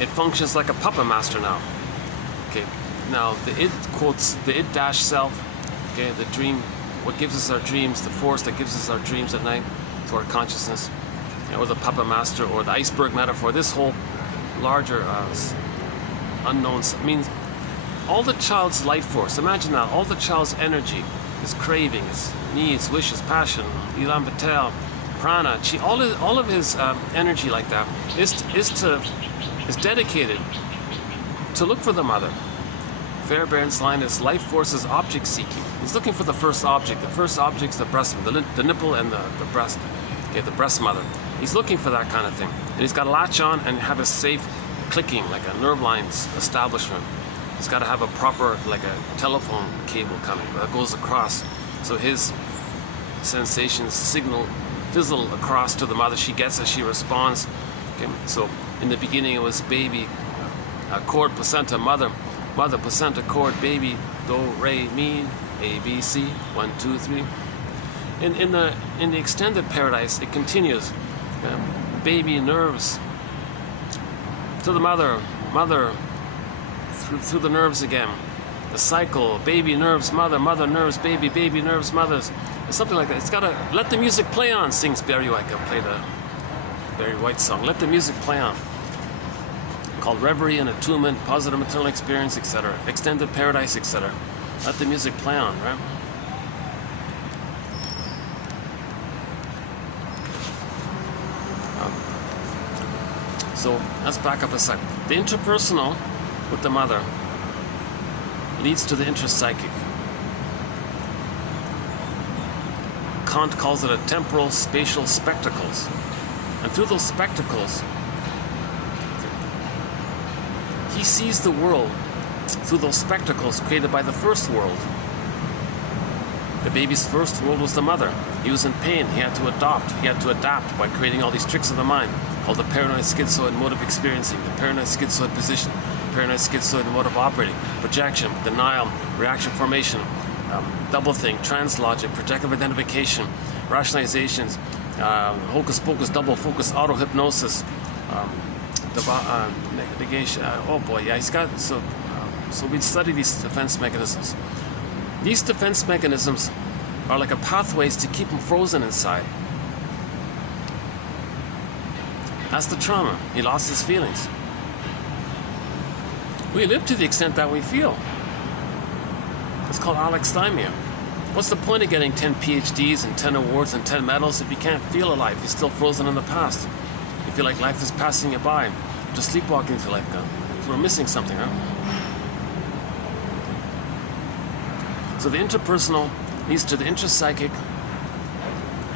it functions like a puppet master now. Okay, now the id quotes, the id dash self, okay, the dream, what gives us our dreams, the force that gives us our dreams at night, to our consciousness, or the puppet master, or the iceberg metaphor. This whole larger unknown, I mean, all the child's life force, imagine that, all the child's energy, his craving, his needs, wishes, passion, Ilan Patel, prana, chi, all of his energy like that is dedicated to look for the mother. Fairbairn's line is life force is object seeking. He's looking for the first object. The first object's the breast, the nipple and the breast. Okay, the breast mother. He's looking for that kind of thing. And he's got to latch on and have a safe clicking, like a nerve lines establishment. He's got to have a proper, like a telephone cable coming that goes across. So his sensations signal, fizzle across to the mother. She gets it, she responds. Okay, so in the beginning it was baby, cord, placenta, mother, placenta, cord, baby, do, re, mi, A, B, C, 1, 2, 3. In the extended paradise, it continues. Baby nerves to the mother through the nerves again. The cycle, baby nerves, mother nerves, baby nerves, mothers. It's something like that. It's gotta let the music play on, sings Barry White. I played a Barry White song. Let the music play on. Called Reverie and Attunement, Positive Maternal Experience, etc. Extended Paradise, etc. Let the music play on, right? So let's back up a sec. The interpersonal with the mother leads to the intrapsychic. Kant calls it a temporal spatial spectacles. And through those spectacles, he sees the world through those spectacles created by the first world. The baby's first world was the mother. He was in pain. He had to adopt. He had to adapt by creating all these tricks of the mind called the paranoid schizoid mode of experiencing, the paranoid schizoid position, the paranoid schizoid mode of operating, projection, denial, reaction formation, doublethink, translogic, projective identification, rationalizations, hocus pocus, double focus, auto hypnosis, negation. Oh boy, yeah, he's got so we study these defense mechanisms. These defense mechanisms are like a pathways to keep him frozen inside. That's the trauma. He lost his feelings. We live to the extent that we feel. It's called alexithymia. What's the point of getting 10 PhDs and 10 awards and 10 medals if you can't feel alive? You're still frozen in the past. You feel like life is passing you by. Just sleepwalking through life now. We're missing something, huh? So the interpersonal leads to the intrapsychic,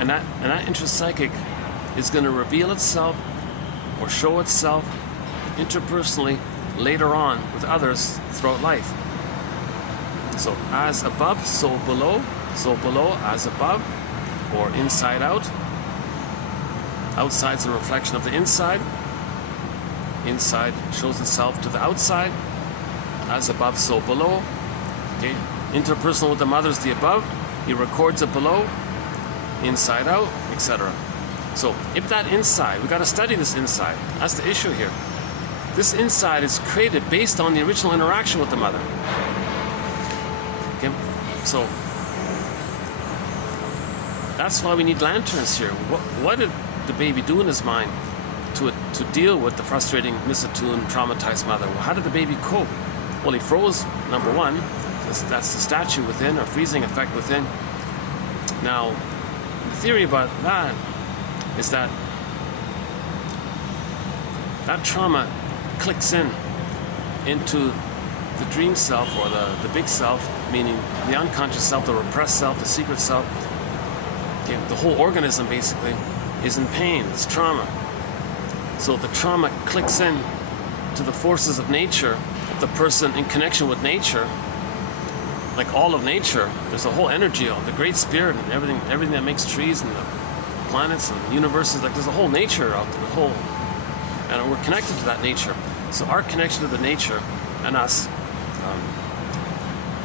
and that intrapsychic is going to reveal itself or show itself interpersonally later on with others throughout life. So as above, so below as above, or inside out. Outside's a reflection of the inside. Inside shows itself to the outside. As above, so below. Okay. Interpersonal with the mother is the above. He records it below. Inside out, etc. So if that inside, we got to study this inside. That's the issue here. This inside is created based on the original interaction with the mother. Okay. So that's why we need lanterns here. What did the baby do in his mind to deal with the frustrating, misattuned, traumatized mother? Well, how did the baby cope? Well, he froze, number one. That's the statue within, or freezing effect within. Now, the theory about that is that that trauma clicks into the dream self, or the big self, meaning the unconscious self, the repressed self, the secret self. Okay, the whole organism basically is in pain. It's trauma. So the trauma clicks in to the forces of nature, the person in connection with nature, like all of nature. There's a whole energy of the great spirit and everything that makes trees and the planets and the universes. Like there's a whole nature out there, and we're connected to that nature. So our connection to the nature and us,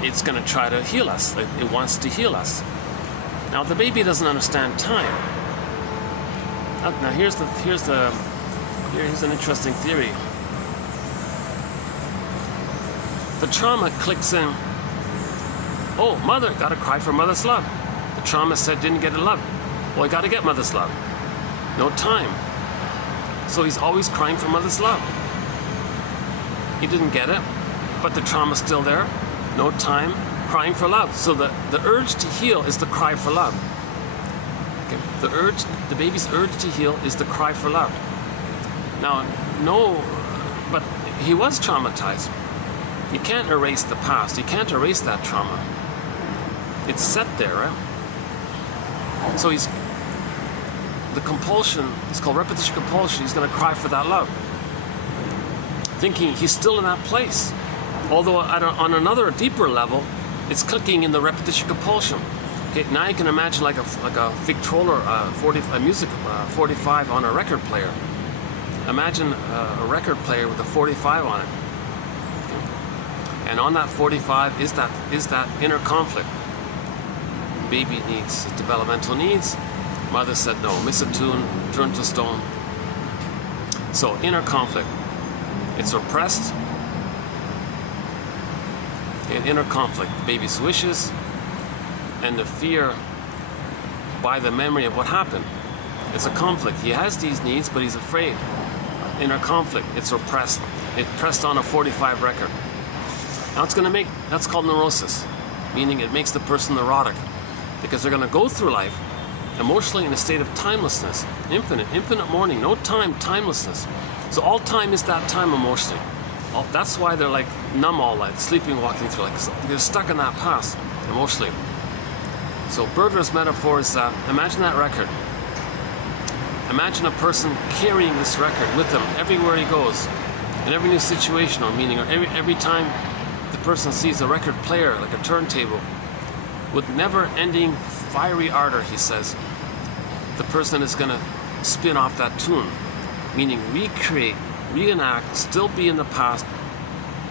it's going to try to heal us. It wants to heal us. Now the baby doesn't understand time. Now here's an interesting theory. The trauma clicks in. Oh, mother, gotta cry for mother's love. The trauma said didn't get love. Well, I gotta get mother's love. No time. So he's always crying for mother's love. He didn't get it, but the trauma's still there. No time, crying for love. So the urge to heal is the cry for love. Okay. The baby's urge to heal is the cry for love. Now, but he was traumatized. You can't erase the past. You can't erase that trauma. It's set there, right? So the compulsion, it's called repetition compulsion. He's going to cry for that love, thinking he's still in that place. Although on another deeper level, it's clicking in the repetition compulsion. Okay, now you can imagine like a Victrola, a music 45 on a record player. Imagine a record player with a 45 on it. And on that 45 is that inner conflict. Baby needs developmental needs. Mother said no. Misattuned, turned to stone. So inner conflict. It's repressed. In inner conflict, the baby's wishes and the fear by the memory of what happened. It's a conflict. He has these needs, but he's afraid. Inner conflict. It's repressed. It pressed on a 45 record. Now that's called neurosis, meaning it makes the person neurotic, because they're going to go through life emotionally in a state of timelessness, infinite mourning, no time, timelessness. So all time is that time emotionally. That's why they're like numb all life, sleeping, walking through, like they're stuck in that past emotionally. So Berger's metaphor is imagine that record. Imagine a person carrying this record with him everywhere he goes, in every new situation or meeting, or every time the person sees a record player, like a turntable, with never-ending fiery ardor, he says, the person is going to spin off that tune, meaning recreate, reenact, still be in the past.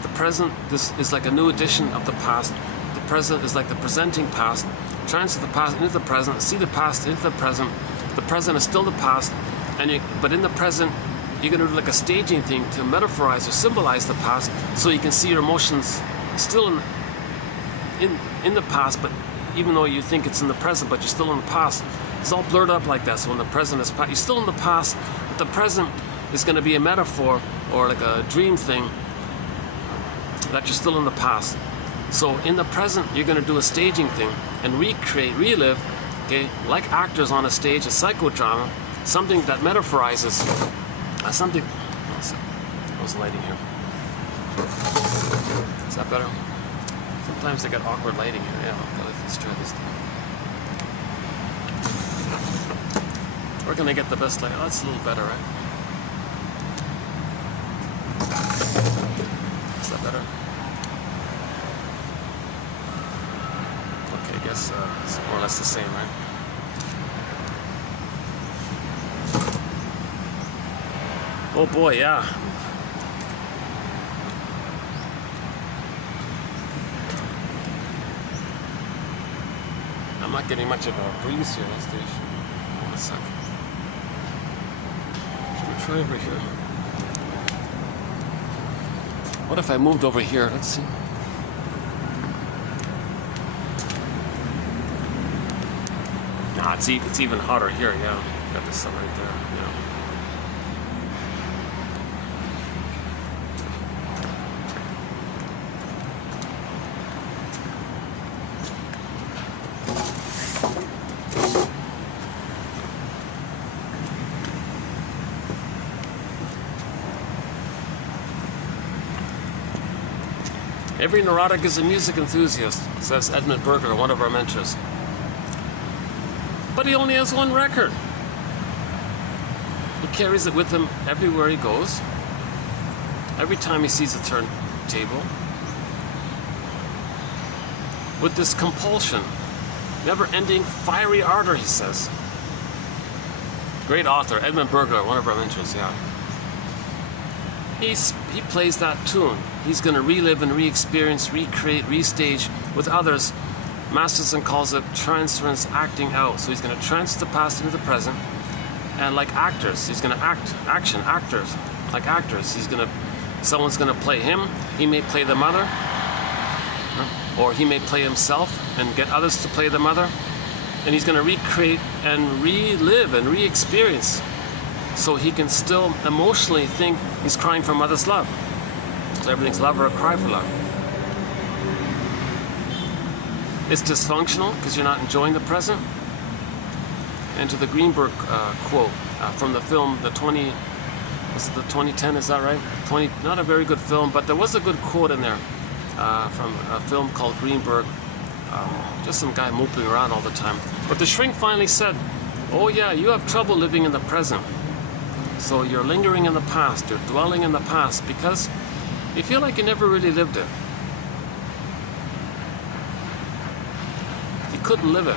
The present, this is like a new edition of the past. The present is like the presenting past. Transfer the past into the present, see the past into the present. The present is still the past, but in the present, you're going to do like a staging thing to metaphorize or symbolize the past, so you can see your emotions still in the past, but even though you think it's in the present, but you're still in the past. It's all blurred up like that. So when the present is past, you're still in the past, but the present is going to be a metaphor or like a dream thing that you're still in the past. So in the present, you're going to do a staging thing and recreate, relive, okay, like actors on a stage, a psychodrama, something that metaphorizes something. How's the lighting here? Is that better? Sometimes they got awkward lighting here. Yeah, let's try this thing. Where can I get the best light? Oh, that's a little better, right? Is that better? Okay, I guess it's more or less the same, right? Oh boy, yeah. I'm not getting much of a breeze here on the stage. One sec. Should we try over here? What if I moved over here? Let's see. Nah, it's even hotter here, yeah. Got the sun right there, yeah. Every neurotic is a music enthusiast, says Edmund Berger, one of our mentors. But he only has one record. He carries it with him everywhere he goes, every time he sees a turntable. With this compulsion, never-ending fiery ardor, he says. Great author, Edmund Berger, one of our mentors, yeah. He plays that tune. He's going to relive and re-experience, recreate, restage with others. Masterson calls it transference, acting out. So he's going to transfer the past into the present, and like actors, he's going to actors, like actors. Someone's going to play him. He may play the mother, or he may play himself and get others to play the mother, and he's going to recreate and relive and re-experience, so he can still emotionally think he's crying for mother's love. So everything's love or a cry for love. It's dysfunctional because you're not enjoying the present. And to the Greenberg quote from the film, the 2010, is that right? Not a very good film, but there was a good quote in there from a film called Greenberg. Just some guy moping around all the time. But the shrink finally said, oh yeah, you have trouble living in the present. So you're lingering in the past, you're dwelling in the past because you feel like you never really lived it. You couldn't live it.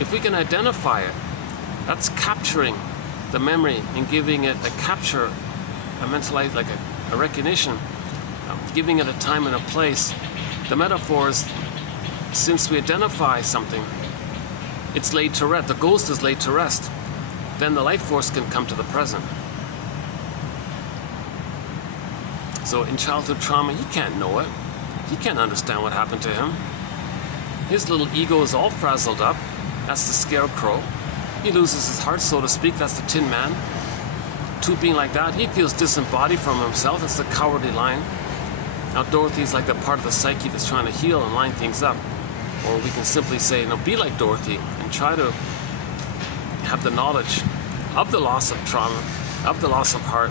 If we can identify it, that's capturing the memory and giving it a capture, a mentalized, like a recognition, giving it a time and a place. The metaphor is, since we identify something, it's laid to rest. The ghost is laid to rest. Then the life force can come to the present. So in childhood trauma, he can't know it. He can't understand what happened to him. His little ego is all frazzled up. That's the scarecrow. He loses his heart, so to speak. That's the Tin Man. To being like that, he feels disembodied from himself. That's the cowardly lion. Now Dorothy's like the part of the psyche that's trying to heal and line things up. Or we can simply say, no, be like Dorothy and try to have the knowledge of the loss of trauma, of the loss of heart,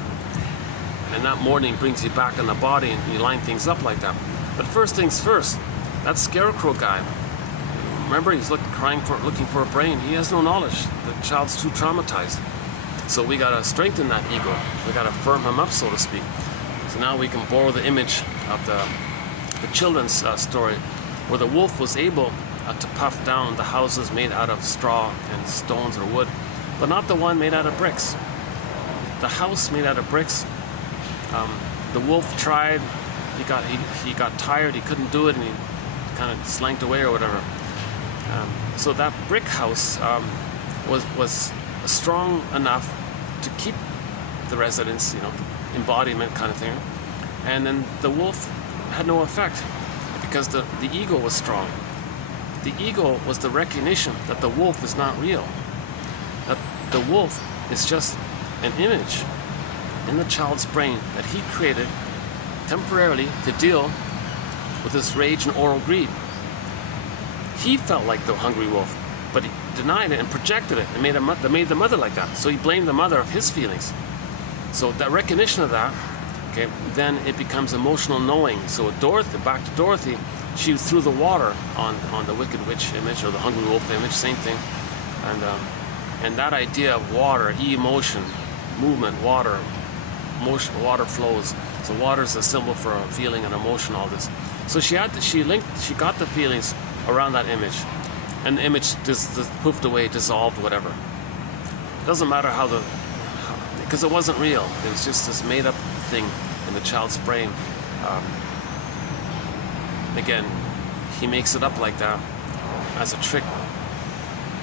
and that mourning brings you back in the body and you line things up like that. But first things first, that scarecrow guy, remember, he's looking for a brain. He has no knowledge. The child's too traumatized. So we gotta strengthen that ego. We gotta firm him up, so to speak. So now we can borrow the image of the children's story, where the wolf was able to puff down the houses made out of straw and stones or wood, but not the one made out of bricks. The house made out of bricks, the wolf tried. He got tired. He couldn't do it, and he kind of slanked away or whatever. So that brick house was strong enough to keep the residents, embodiment kind of thing. And then the wolf had no effect because the ego was strong. The ego was the recognition that the wolf is not real. That the wolf is just an image in the child's brain that he created temporarily to deal with this rage and oral greed. He felt like the hungry wolf, but he denied it and projected it and made the mother like that. So he blamed the mother of his feelings. So that recognition of that, okay, then it becomes emotional knowing. So Dorothy, back to Dorothy, she threw the water on the wicked witch image or the hungry wolf image, same thing. And that idea of water, emotion, movement, water, motion, water flows. So water is a symbol for a feeling and emotion, all this. So she got the feelings around that image, and the image just poofed away, dissolved, whatever. Doesn't matter because it wasn't real. It was just this made up thing in the child's brain. Again, he makes it up like that as a trick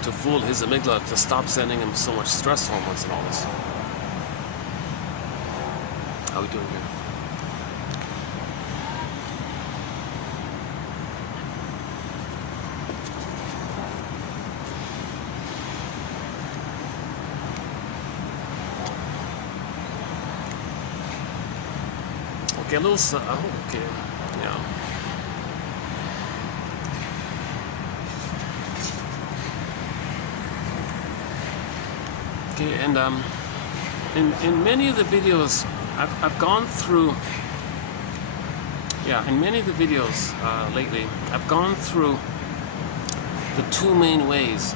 to fool his amygdala, to stop sending him so much stress hormones and all this. How are we doing here? Okay, a little, okay, yeah. Okay, and in many of the videos, I've gone through, in many of the videos lately, I've gone through the two main ways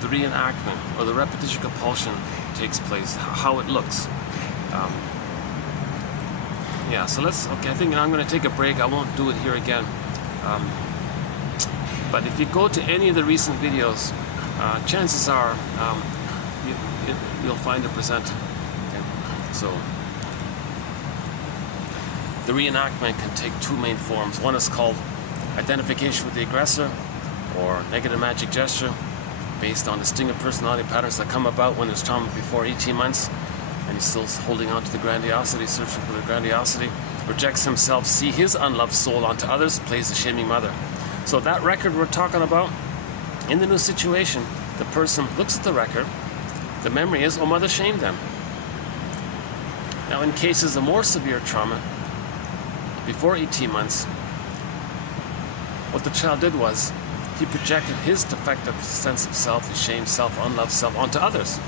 the reenactment or the repetition compulsion takes place, how it looks. So I think I'm going to take a break. I won't do it here again. But if you go to any of the recent videos, chances are you'll find it presented. Okay? So the reenactment can take two main forms. One is called identification with the aggressor, or negative magic gesture, based on distinctive personality patterns that come about when there's trauma before 18 months. And he's still holding on to the grandiosity, searching for the grandiosity, rejects himself, see his unloved soul onto others, plays the shaming mother. So that record we're talking about, in the new situation, the person looks at the record, the memory is, oh, mother shamed them. Now in cases of more severe trauma, before 18 months, what the child did was, he projected his defective sense of self, his shamed self, unloved self, onto others.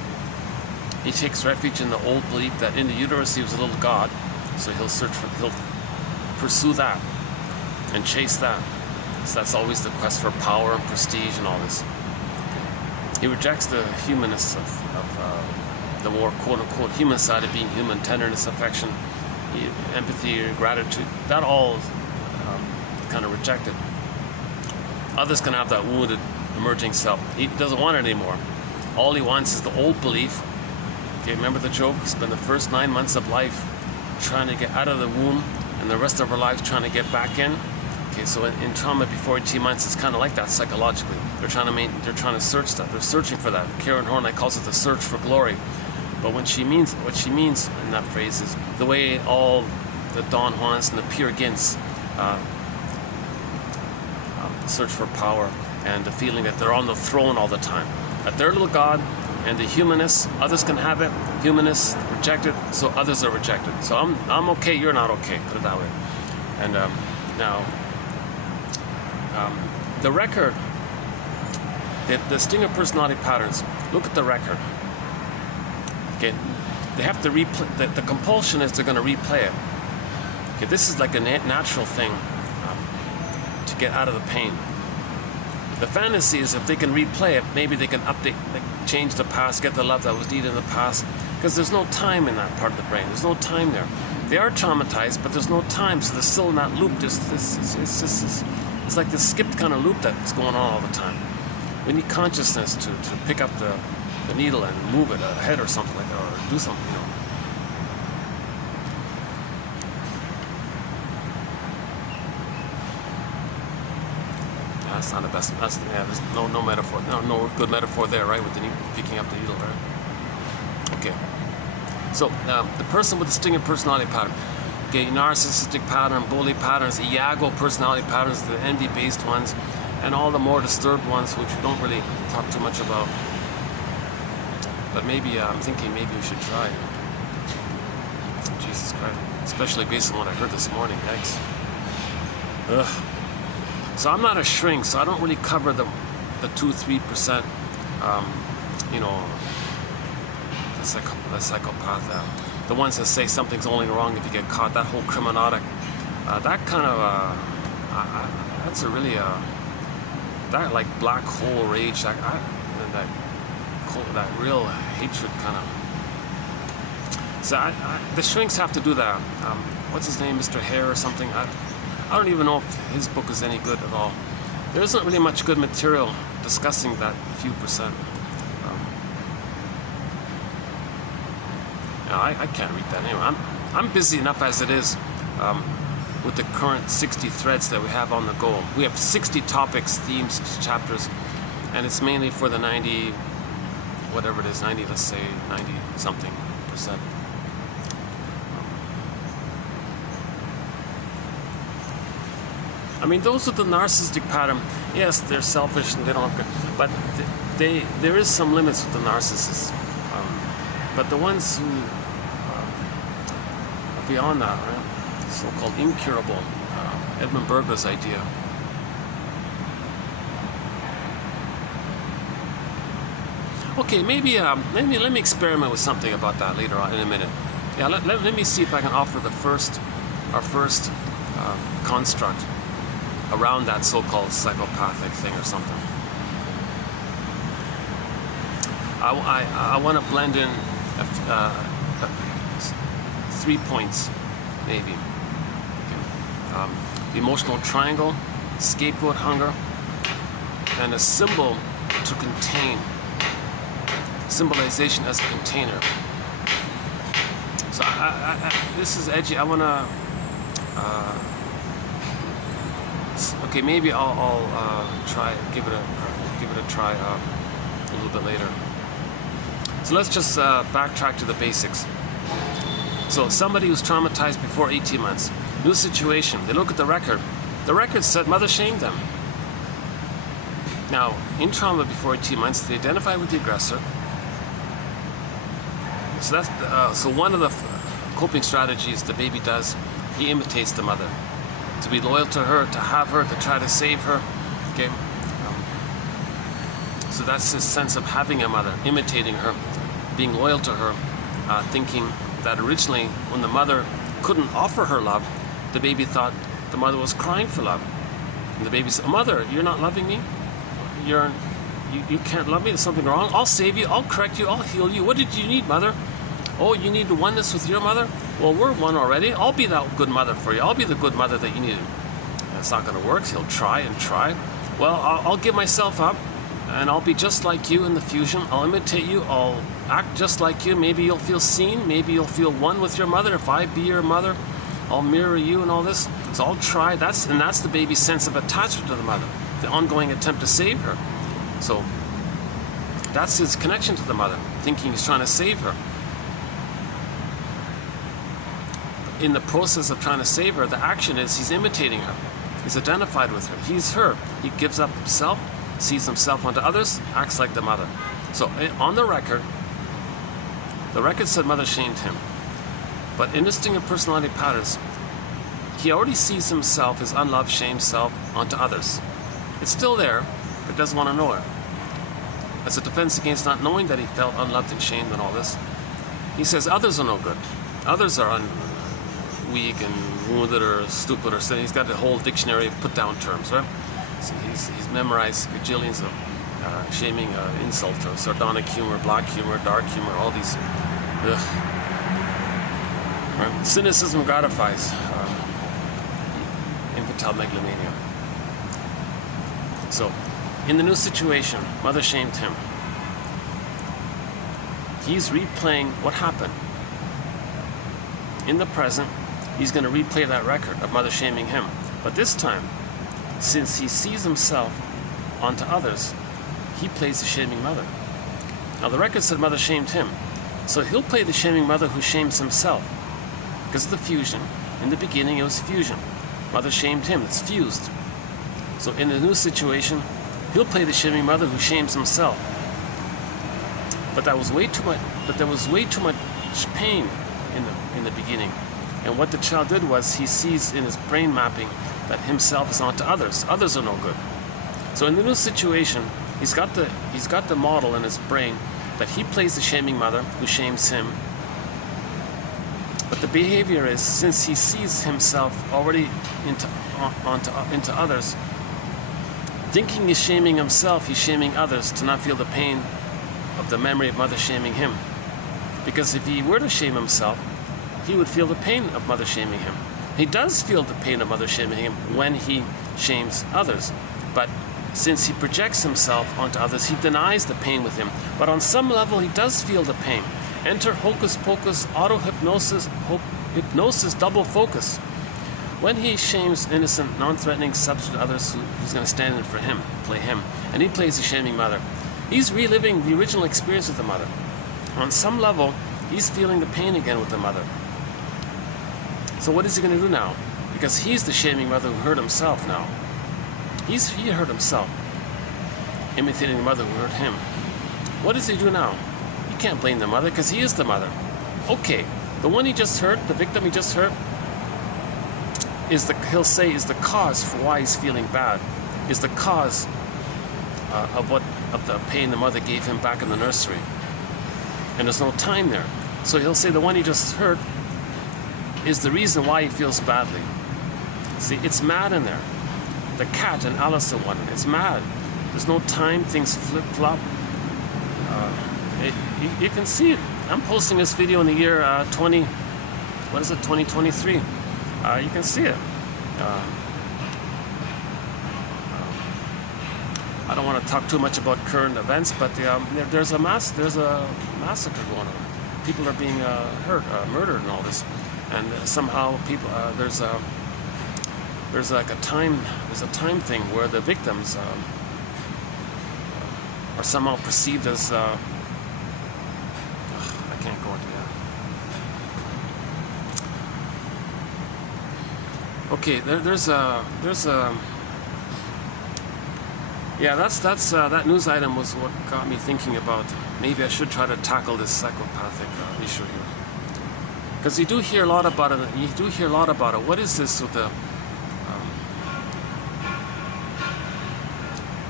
He takes refuge in the old belief that in the uterus he was a little god, so he'll pursue that and chase that. So that's always the quest for power and prestige and all this. He rejects the humanness of the more quote-unquote human side of being human, tenderness, affection, empathy, gratitude. That all kind of rejected. Others can have that wounded, emerging self. He doesn't want it anymore. All he wants is the old belief. Okay, remember the joke? Spend the first 9 months of life trying to get out of the womb, and the rest of our lives trying to get back in. Okay, so in trauma before 18 months, it's kind of like that psychologically. They're trying to search that. They're searching for that. Karen Horney calls it the search for glory. But what she means in that phrase is the way all the Don Juans and the Peer Gynts search for power, and the feeling that they're on the throne all the time. That they're a little god, and the humanists, others can have it. Humanists reject it, so others are rejected. So I'm okay, you're not okay. Put it that way. And now, the record the stinger personality patterns, look at the record. Okay, they have to replay. The compulsion is they're going to replay it. Okay, this is like a natural thing to get out of the pain. The fantasy is if they can replay it, maybe they can update, like change the past, get the love that was needed in the past, because there's no time in that part of the brain. There's no time there. They are traumatized, but there's no time, so they're still in that loop. It's like this skipped kind of loop that's going on all the time. We need consciousness to pick up the needle and move it ahead or something like that, or do something, you know. That's not the best. There's no metaphor. No good metaphor there, right? With the picking up the needle, right? Okay. So the person with the stinger personality pattern, okay, narcissistic pattern, bully patterns, Iago personality patterns, the envy-based ones, and all the more disturbed ones, which we don't really talk too much about. But maybe I'm thinking maybe we should try. Jesus Christ, especially based on what I heard this morning. Yikes. Ugh. So I'm not a shrink, so I don't really cover the 2-3%, you know, the psychopath, the ones that say something's only wrong if you get caught. That whole criminautic, that kind of, that's a really that like black hole rage, that real hatred kind of. So the shrinks have to do that. What's his name, Mr. Hare or something? I don't even know if his book is any good at all. There isn't really much good material discussing that few percent. I can't read that anyway. I'm busy enough as it is with the current 60 threads that we have on the go. We have 60 topics, themes, chapters, and it's mainly for the 90, whatever it is, 90, let's say 90 something percent. I mean, those with the narcissistic pattern, yes, they're selfish and they don't have, but there is some limits with the narcissists. But the ones who are beyond that, right? So-called incurable, Edmund Burger's idea. Okay, maybe let me experiment with something about that later on in a minute. Yeah, let me see if I can offer our first construct around that so-called psychopathic thing or something. I want to blend in 3 points, maybe. Okay. The emotional triangle, scapegoat hunger, and a symbol to contain. Symbolization as a container. So this is edgy. I want to. Okay, maybe I'll try give it a try a little bit later. So let's just backtrack to the basics. So somebody who's traumatized before 18 months, new situation. They look at the record. The record said mother shamed them. Now, in trauma before 18 months, they identify with the aggressor. So that's so one of the coping strategies the baby does. He imitates the mother. To be loyal to her, to have her, to try to save her. Okay. So that's his sense of having a mother, imitating her, being loyal to her, thinking that originally when the mother couldn't offer her love, the baby thought the mother was crying for love. And the baby said, "Mother, you're not loving me? You can't love me, there's something wrong. I'll save you, I'll correct you, I'll heal you. What did you need, mother? Oh, you need the oneness with your mother? Well, we're one already. I'll be that good mother for you. I'll be the good mother that you needed." That's not going to work. He'll try and try. Well, I'll give myself up, and I'll be just like you in the fusion. I'll imitate you. I'll act just like you. Maybe you'll feel seen. Maybe you'll feel one with your mother. If I be your mother, I'll mirror you and all this. So I'll try. That's the baby's sense of attachment to the mother, the ongoing attempt to save her. So that's his connection to the mother, thinking he's trying to save her. In the process of trying to save her, the action is he's imitating her. He's identified with her. He's her. He gives up himself, sees himself onto others, acts like the mother. So on the record said mother shamed him. But in distinct personality patterns, he already sees himself, his unloved, shamed self, onto others. It's still there, but doesn't want to know it. as a defense against not knowing that he felt unloved and shamed and all this. He says others are no good. Others are weak and wounded or stupid or something. He's got a whole dictionary of put-down terms, right? So he's memorized bajillions of shaming, insult, sardonic humor, black humor, dark humor, all these. Right? Cynicism gratifies infantile megalomania. So, in the new situation, mother shamed him. He's replaying what happened. In the present, he's going to replay that record of mother shaming him. But this time, since he sees himself onto others, he plays the shaming mother. Now the record said mother shamed him, so he'll play the shaming mother who shames himself. Because of the fusion. In the beginning it was fusion. Mother shamed him, it's fused. So in the new situation, he'll play the shaming mother who shames himself. But there was way too much pain in the beginning. And what the child did was he sees in his brain mapping that himself is onto others. Others are no good. So in the new situation, he's got the model in his brain that he plays the shaming mother who shames him. But the behavior is, since he sees himself already into others, thinking he's shaming himself, he's shaming others to not feel the pain of the memory of mother shaming him. Because if he were to shame himself, he would feel the pain of mother shaming him. He does feel the pain of mother shaming him when he shames others. But since he projects himself onto others, he denies the pain with him. But on some level, he does feel the pain. Enter hocus pocus, auto-hypnosis, hypnosis double focus. When he shames innocent, non-threatening substitute others who's going to stand in for him, play him, and he plays the shaming mother, he's reliving the original experience with the mother. On some level, he's feeling the pain again with the mother. So what is he going to do now? Because he's the shaming mother who hurt himself now. He hurt himself, imitating the mother who hurt him. What does he do now? You can't blame the mother because he is the mother. Okay, the one he just hurt, the victim he just hurt, he'll say is the cause for why he's feeling bad, is the cause of the pain the mother gave him back in the nursery. And there's no time there. So he'll say the one he just hurt is the reason why he feels badly. See, it's mad in there. The cat and Alice are one. It's mad. There's no time. Things flip-flop. You can see it. I'm posting this video in the year 2023. You can see it. I don't want to talk too much about current events, but there's a massacre going on. People are being hurt, murdered, and all this. And somehow people there's a time thing where the victims are somehow perceived as I can't go into that. Okay, that news item was what got me thinking about maybe I should try to tackle this psychopathic issue here. Because you do hear a lot about it. What is this with the?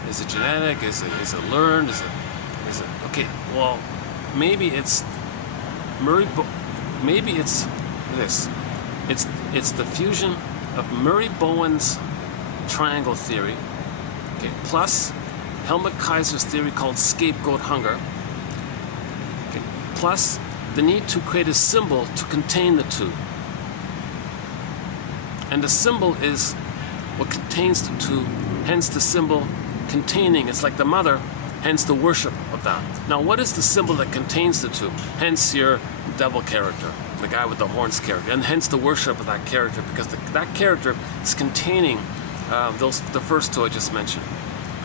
Is it genetic? Is it learned? Is it okay? Well, maybe it's maybe it's this. It's the fusion of Murray Bowen's triangle theory, okay, plus Helmut Kaiser's theory called scapegoat hunger, okay, plus the need to create a symbol to contain the two. And the symbol is what contains the two, hence the symbol containing. It's like the mother, hence the worship of that. Now, what is the symbol that contains the two? Hence your devil character, the guy with the horns character, and hence the worship of that character, because that character is containing the first two I just mentioned.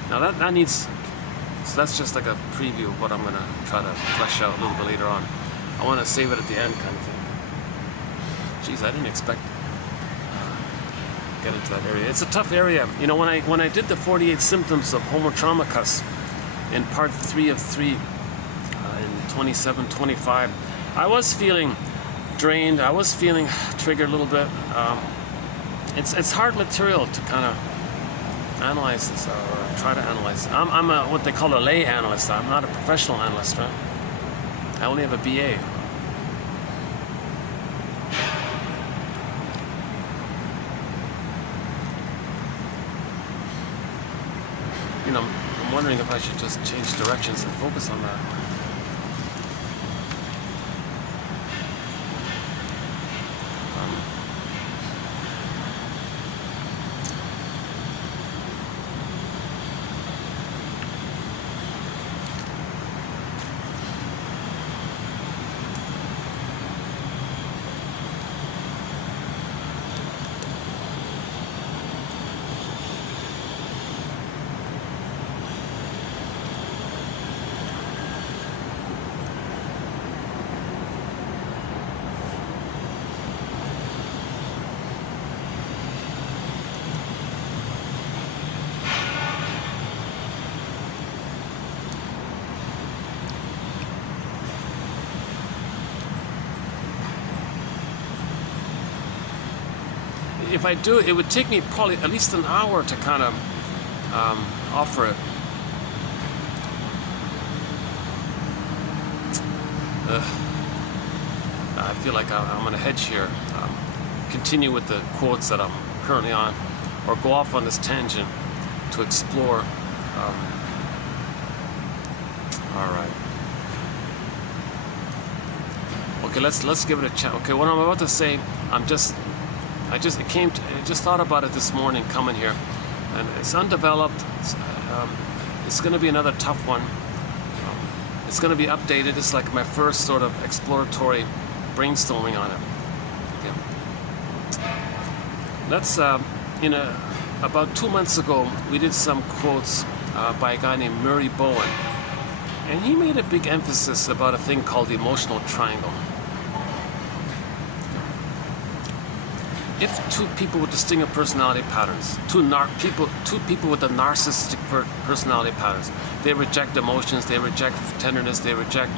Now that needs, so that's just like a preview of what I'm going to try to flesh out a little bit later on. I want to save it at the end, kind of thing. Jeez, I didn't expect get into that area. It's a tough area. You know, when I did the 48 symptoms of Homo Traumacus in part 3 of 3 in 27-25, I was feeling drained. I was feeling triggered a little bit. It's hard material to kind of analyze this or try to analyze. I'm a, what they call a lay analyst. I'm not a professional analyst, right? I only have a BA. You know, I'm wondering if I should just change directions and focus on that. If I do, it would take me probably at least an hour to kind of offer it. I feel like I'm on a hedge here. Continue with the quotes that I'm currently on, or go off on this tangent to explore. All right. Okay, let's give it a chance. Okay, what I'm about to say, I just thought about it this morning coming here, and it's undeveloped. It's going to be another tough one. It's going to be updated. It's like my first sort of exploratory brainstorming on it. Okay. Let's about 2 months ago, we did some quotes by a guy named Murray Bowen, and he made a big emphasis about a thing called the emotional triangle. If two people with distinct personality patterns, two people with the narcissistic personality patterns, they reject emotions, they reject tenderness, they reject,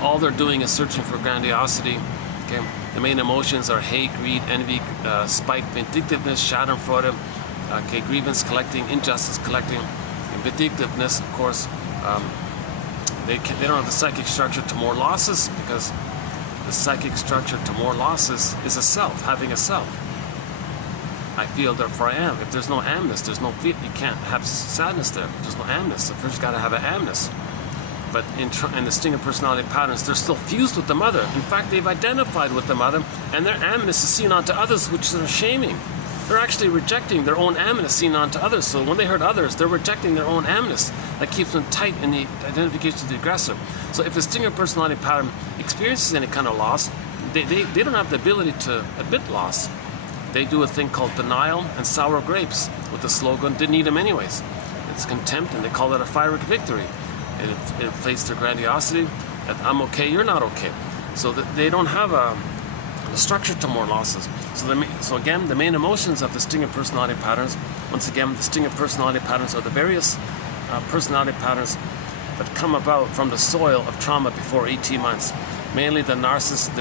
all they're doing is searching for grandiosity. Okay, the main emotions are hate, greed, envy, spite, vindictiveness, schadenfreude, okay, grievance collecting, injustice collecting, and vindictiveness, of course. They don't have the psychic structure to more losses, because the psychic structure to more losses is a self, having a self. I feel, therefore I am. If there's no amness, there's no feel. You can't have sadness there. There's no amness. So first, got to have an amness. But in the distinct personality patterns, they're still fused with the mother. In fact, they've identified with the mother, and their amness is seen onto others, which they're shaming. They're actually rejecting their own amness seen onto others. So when they hurt others, they're rejecting their own amness. That keeps them tight in the identification of the aggressor. So if the distinct personality pattern experiences any kind of loss, they don't have the ability to admit loss. They do a thing called denial and sour grapes with the slogan, didn't eat them anyways. It's contempt, and they call that a pyrrhic victory. And it inflates their grandiosity, that I'm okay, you're not okay. So that they don't have a structure to more losses. So again, the main emotions of distinct personality patterns, once again, distinct personality patterns are the various personality patterns that come about from the soil of trauma before 18 months. Mainly the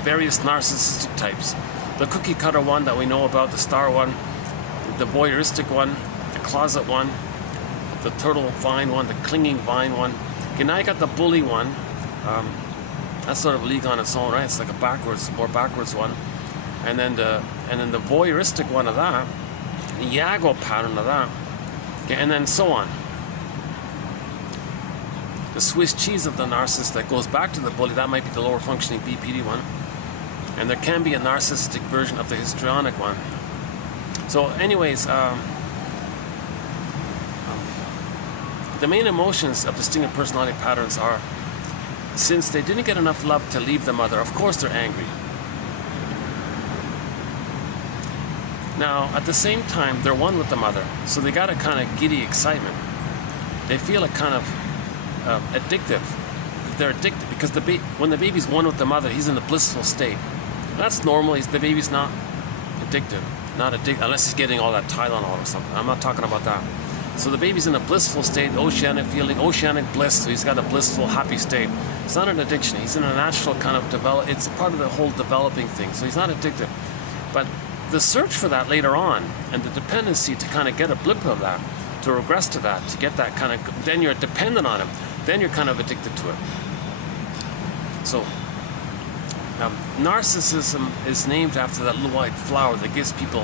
various narcissistic types. The cookie cutter one that we know about, the star one, the voyeuristic one, the closet one, the turtle vine one, the clinging vine one. Okay, now you got the bully one. That's sort of a league on its own, right? It's like a more backwards one. And then the voyeuristic one of that, the Iago pattern of that. Okay, and then so on. The Swiss cheese of the narcissist that goes back to the bully, that might be the lower functioning BPD one. And there can be a narcissistic version of the histrionic one. So anyways, the main emotions of distinct personality patterns are, since they didn't get enough love to leave the mother, of course they're angry. Now, at the same time, they're one with the mother, so they got a kind of giddy excitement. They feel a kind of addictive. They're addicted because when the baby's one with the mother, he's in a blissful state. That's normal. The baby's not addicted, unless he's getting all that Tylenol or something. I'm not talking about that. So the baby's in a blissful state, oceanic feeling, oceanic bliss. So he's got a blissful, happy state. It's not an addiction. He's in a natural kind of it's part of the whole developing thing. So he's not addicted. But the search for that later on, and the dependency to kind of get a blip of that, to regress to that, to get that kind of, then you're dependent on it. Then you're kind of addicted to it. So, narcissism is named after that little white flower that gives people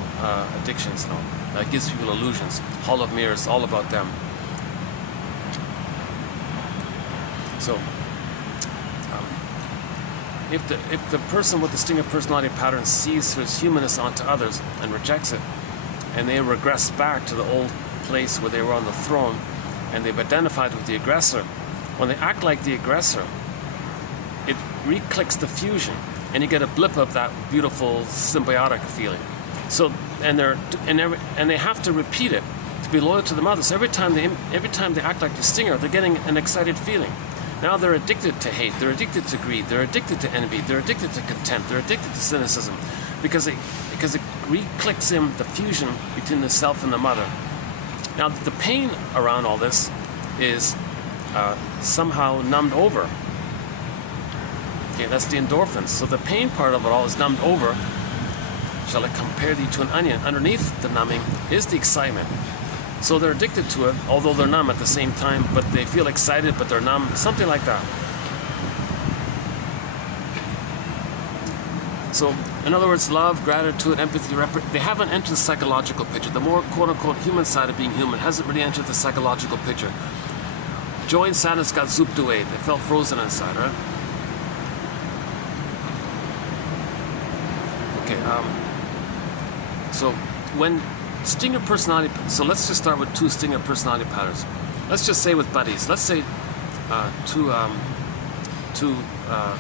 addictions, that gives people illusions. Hall of Mirrors, all about them. So, if the person with the stinger personality pattern sees his humanness onto others and rejects it, and they regress back to the old place where they were on the throne, and they've identified with the aggressor, when they act like the aggressor, it re-clicks the fusion, and you get a blip of that beautiful symbiotic feeling. So, and they have to repeat it to be loyal to the mother. So every time they act like the stinger, they're getting an excited feeling. Now they're addicted to hate, they're addicted to greed, they're addicted to envy, they're addicted to contempt, they're addicted to cynicism, because it re-clicks in the fusion between the self and the mother. Now the pain around all this is somehow numbed over. Okay, that's the endorphins. So the pain part of it all is numbed over. Shall I compare thee to an onion? Underneath the numbing is the excitement. So they're addicted to it, although they're numb at the same time, but they feel excited, but they're numb, something like that. So, in other words, love, gratitude, empathy, they haven't entered the psychological picture. The more quote-unquote human side of being human hasn't really entered the psychological picture. Joy and sadness got zooped away. They felt frozen inside, right? Okay, so when stinger personality, so let's just start with two stinger personality patterns. Let's just say with buddies. Let's say two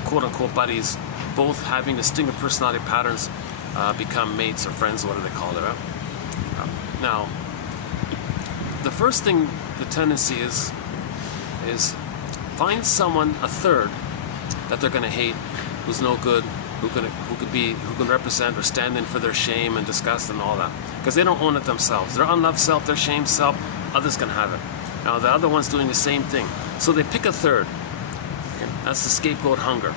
quote-unquote buddies, both having the stinger personality patterns, become mates or friends, what do they call it, right? Now, the first thing, the tendency is find someone, a third, that they're going to hate, who's no good, who can represent or stand in for their shame and disgust and all that, because they don't own it themselves. Their unloved self, their shame self, others can have it. Now the other one's doing the same thing, so they pick a third. Okay? That's the scapegoat hunger.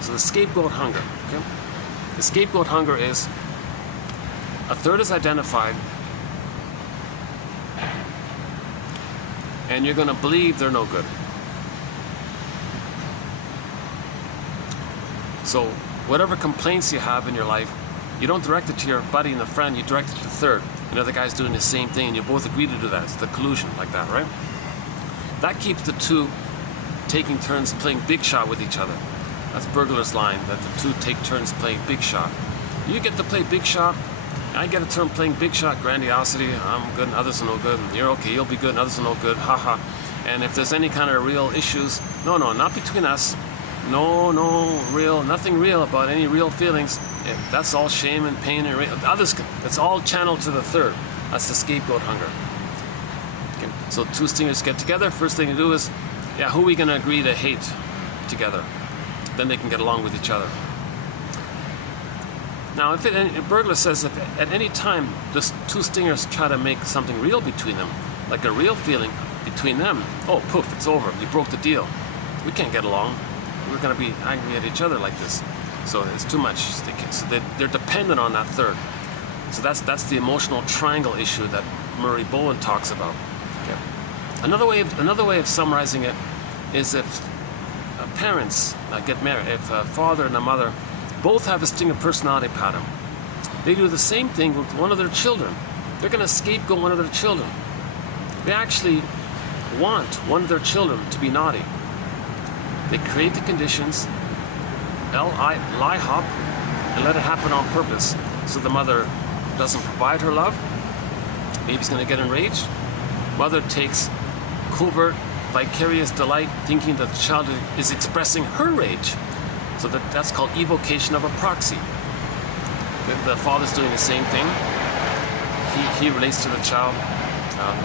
So the scapegoat hunger. Okay? The scapegoat hunger is a third is identified, and you're going to believe they're no good. So whatever complaints you have in your life, you don't direct it to your buddy and the friend, you direct it to the third. You know, the guy's doing the same thing and you both agree to do that. It's the collusion, like that, right? That keeps the two taking turns playing big shot with each other. That's Burglar's line, that the two take turns playing big shot. You get to play big shot, I get a turn playing big shot, grandiosity, I'm good and others are no good, and you're okay, you'll be good and others are no good, haha. And if there's any kind of real issues, no, not between us. Nothing real about any real feelings. That's all shame and pain and others. It's all channeled to the third. That's the scapegoat hunger. Okay. So two stingers get together. First thing to do is, who are we going to agree to hate together? Then they can get along with each other. Now, if Burglar says if at any time the two stingers try to make something real between them, like a real feeling between them, oh, poof, it's over. You broke the deal. We can't get along. We're going to be angry at each other like this. So it's too much. So they're dependent on that third. So that's the emotional triangle issue that Murray Bowen talks about. Okay. Another way of summarizing it is if parents get married, if a father and a mother both have a stinger personality pattern, they do the same thing with one of their children. They're going to scapegoat one of their children. They actually want one of their children to be naughty. They create the conditions, lie hop, and let it happen on purpose. So the mother doesn't provide her love. Baby's going to get enraged. Mother takes covert, vicarious delight, thinking that the child is expressing her rage. So that's called evocation of a proxy. The father's doing the same thing. He relates to the child,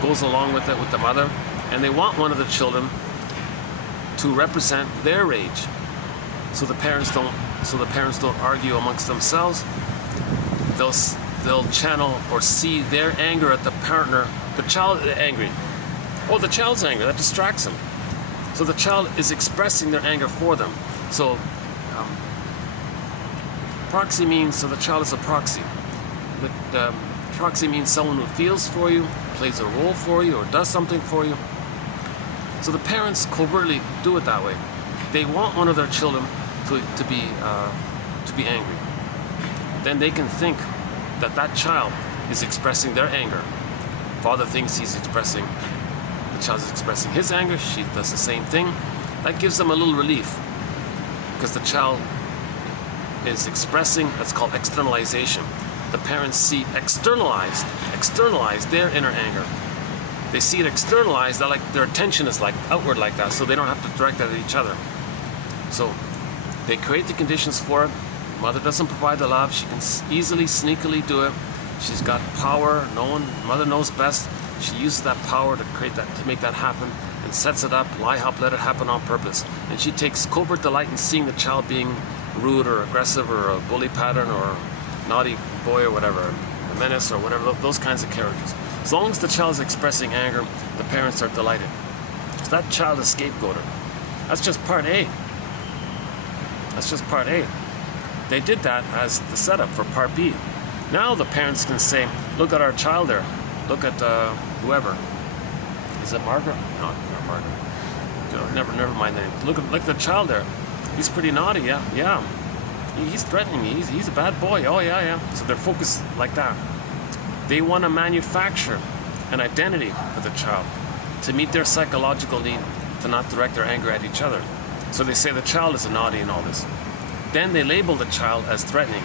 goes along with it with the mother, and they want one of the children to represent their rage, so the parents don't argue amongst themselves. They'll channel or see their anger at the partner. The child is angry. Oh, the child's angry. That distracts them. So the child is expressing their anger for them. So proxy means, so the child is a proxy. The proxy means someone who feels for you, plays a role for you or does something for you. So the parents covertly do it that way. They want one of their children to be angry. Then they can think that that child is expressing their anger. Father thinks the child is expressing his anger. She does the same thing. That gives them a little relief, because the child is expressing, that's called externalization. The parents see externalized their inner anger. They see it externalized, that like their attention is like outward like that, so they don't have to direct that at each other. So they create the conditions for it. Mother doesn't provide the love. She can easily, sneakily do it. She's got power. Mother knows best. She uses that power to create that, to make that happen, and sets it up, let it happen on purpose. And she takes covert delight in seeing the child being rude or aggressive or a bully pattern or naughty boy or whatever, a menace or whatever, those kinds of characters. As long as the child is expressing anger, the parents are delighted. So that child is scapegoated. That's just part A. That's just part A. They did that as the setup for part B. Now the parents can say, look at our child there. Look at whoever. Is it Margaret? No, not Margaret. Never mind the name. Look at the child there. He's pretty naughty, yeah. He's threatening me. He's a bad boy. Oh, yeah. So they're focused like that. They want to manufacture an identity for the child to meet their psychological need to not direct their anger at each other. So they say the child is a naughty and all this. Then they label the child as threatening,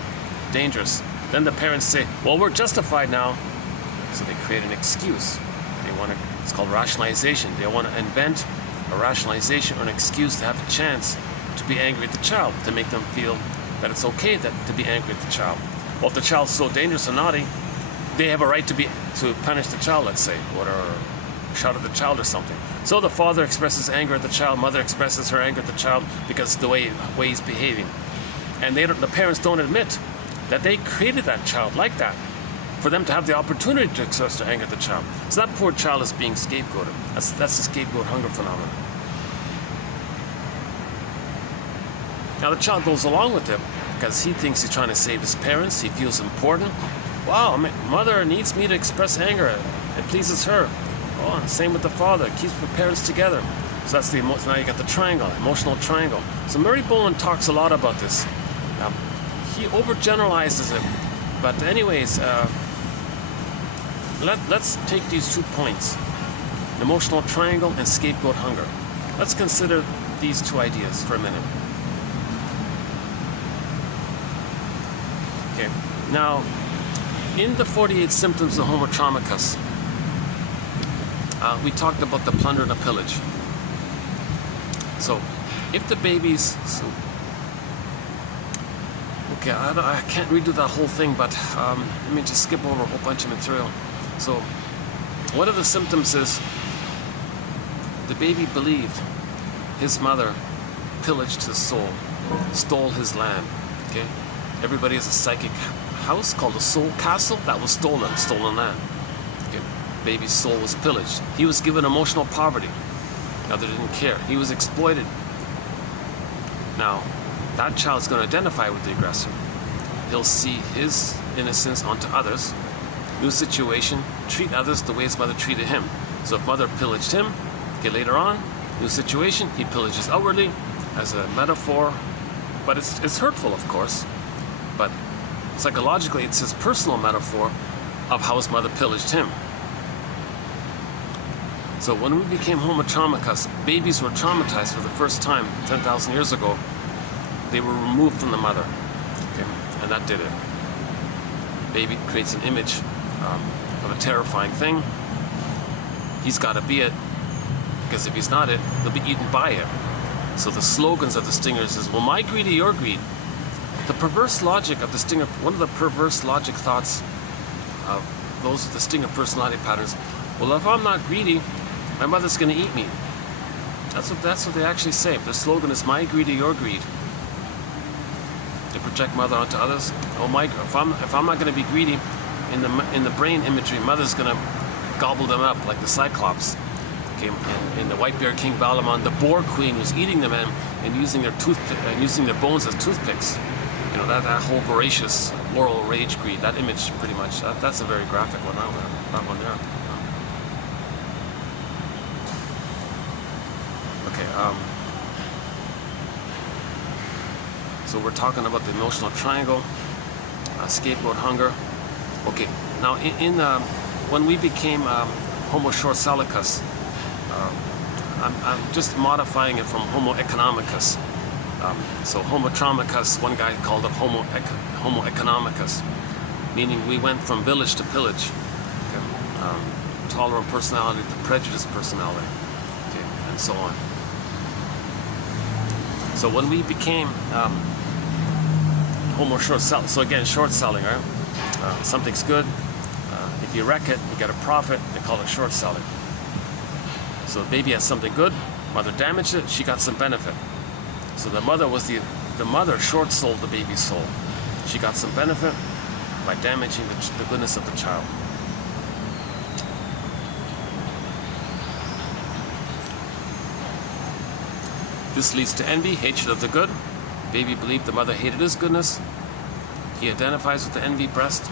dangerous. Then the parents say, well, we're justified now. So they create an excuse. It's called rationalization. They want to invent a rationalization or an excuse to have a chance to be angry at the child, to make them feel that it's okay to be angry at the child. Well, if the child's so dangerous and naughty, they have a right to punish the child, let's say, or shout at the child or something. So the father expresses anger at the child, mother expresses her anger at the child because of the way he's behaving. And the parents don't admit that they created that child like that, for them to have the opportunity to express their anger at the child. So that poor child is being scapegoated. That's the scapegoat hunger phenomenon. Now the child goes along with it because he thinks he's trying to save his parents. He feels important. Wow, mother needs me to express anger. It pleases her. Oh, and same with the father. It keeps the parents together. So that's the now you got the triangle, emotional triangle. So Murray Boland talks a lot about this. He overgeneralizes it. But anyways, let's take these 2 points, emotional triangle and scapegoat hunger. Let's consider these 2 ideas for a minute. Okay, now, in the 48 symptoms of Homo Traumacus, we talked about the plunder and the pillage. So, if the babies... Okay, I can't redo that whole thing, but let me just skip over a whole bunch of material. So, one of the symptoms is the baby believed his mother pillaged his soul, stole his land. Okay, everybody has a psychic house called a soul castle that was stolen land. Okay, baby's soul was pillaged. He was given emotional poverty. Mother didn't care. He was exploited. Now, that child's going to identify with the aggressor. He'll see his innocence onto others. New situation, treat others the way his mother treated him. So if mother pillaged him, okay, later on, new situation, he pillages outwardly as a metaphor. But it's hurtful, of course. But psychologically, it's his personal metaphor of how his mother pillaged him. So when we became Homo Traumacus, babies were traumatized for the first time 10,000 years ago. They were removed from the mother, okay? And that did it. Baby creates an image of a terrifying thing. He's got to be it, because if he's not it, he'll be eaten by it. So the slogans of the stingers is, well, my greed or your greed. The perverse logic of the stinger, one of the perverse logic thoughts of the stinger personality patterns, well, if I'm not greedy, my mother's going to eat me. That's what they actually say. The slogan is, my greed or your greed. They project mother onto others. Oh, if I'm not going to be greedy, in the brain imagery, mother's going to gobble them up like the Cyclops. Okay, in the White Bear King Balamon, the Boar Queen was eating them and using their bones as toothpicks. You know, that whole voracious moral rage greed. That image, pretty much. That's a very graphic one. That one there. Okay, so we're talking about the emotional triangle, scapegoat hunger. Okay, now when we became Homo short-salicus, I'm just modifying it from Homo economicus. So Homo traumicus, one guy called it Homo economicus, meaning we went from village to pillage. Okay. Tolerant personality to prejudiced personality, okay, and so on. So when we became Homo short-selling, so again, short-selling, right? Something's good. If you wreck it, you get a profit. They call it short-selling. So the baby has something good. Mother damaged it. She got some benefit. So the mother was the mother short-sold the baby's soul. She got some benefit by damaging the goodness of the child. This leads to envy, hatred of the good. Baby believed the mother hated his goodness. He identifies with the envy breast.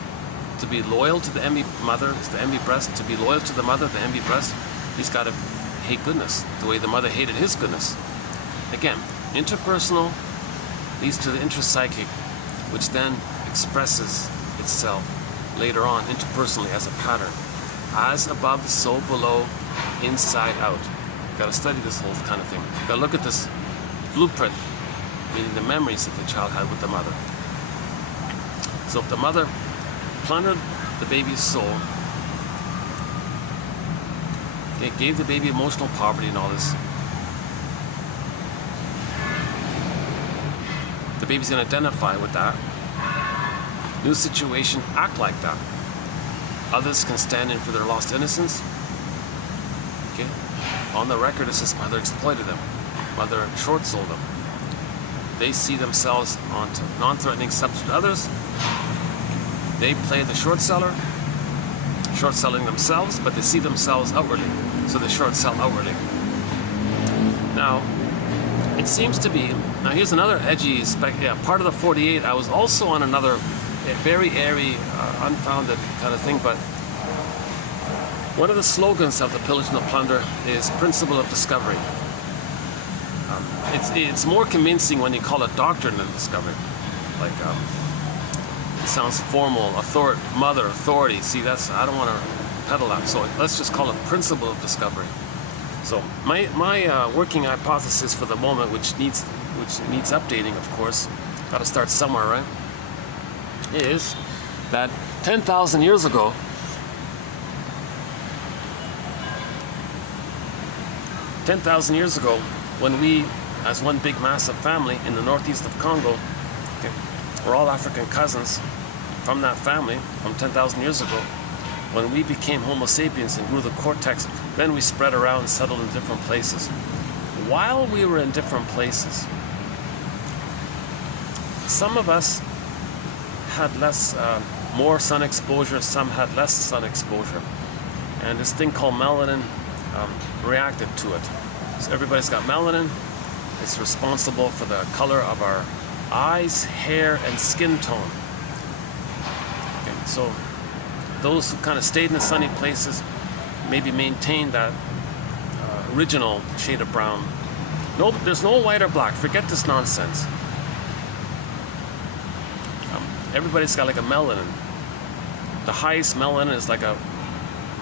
To be loyal to the envy mother, to the envy breast. To be loyal to the mother, the envy breast. He's got to hate goodness, the way the mother hated his goodness. Again, interpersonal leads to the intrapsychic, which then expresses itself later on interpersonally as a pattern. As above, so below, inside out. Got to study this whole kind of thing. Got to look at this blueprint, meaning the memories that the child had with the mother. So if the mother plundered the baby's soul, it gave the baby emotional poverty and all this, the baby's going to identify with that. New situation, act like that. Others can stand in for their lost innocence. Okay? On the record, it says mother exploited them. Mother short-sold them. They see themselves on non-threatening substitute others. They play the short seller, short-selling themselves, but they see themselves outwardly, so they short-sell outwardly. Now, it seems to be, now here's another edgy part of the 48, I was also on another very airy, unfounded kind of thing, but one of the slogans of the pillage and the plunder is principle of discovery. It's more convincing when you call it doctrine than discovery. Like, it sounds formal, mother, authority. See, I don't want to peddle that. So let's just call it principle of discovery. So my working hypothesis for the moment, which needs updating, of course, got to start somewhere, right? Is that 10,000 years ago, when we, as one big massive family in the northeast of Congo, okay, we're all African cousins from that family from 10,000 years ago. When we became Homo sapiens and grew the cortex, then we spread around and settled in different places. While we were in different places, some of us had more sun exposure, some had less sun exposure. And this thing called melanin reacted to it. So everybody's got melanin. It's responsible for the color of our eyes, hair, and skin tone. Okay, so those who kind of stayed in the sunny places maybe maintained that original shade of brown. No, there's no white or black. Forget this nonsense. Everybody's got like a melanin. The highest melanin is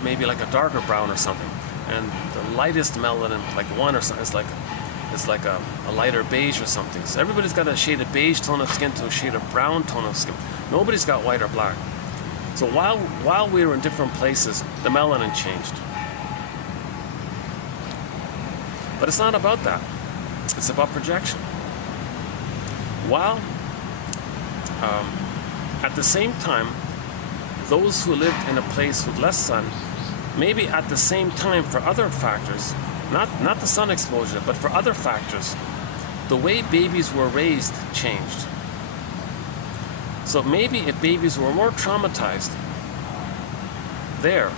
maybe like a darker brown or something, and the lightest melanin, like 1 or something, is like a lighter beige or something. So everybody's got a shade of beige tone of skin to a shade of brown tone of skin. Nobody's got white or black. So while we were in different places, the melanin changed. But it's not about that. It's about projection. While at the same time, those who lived in a place with less sun, maybe at the same time for other factors, not the sun exposure, but for other factors, the way babies were raised changed. So maybe if babies were more traumatized there,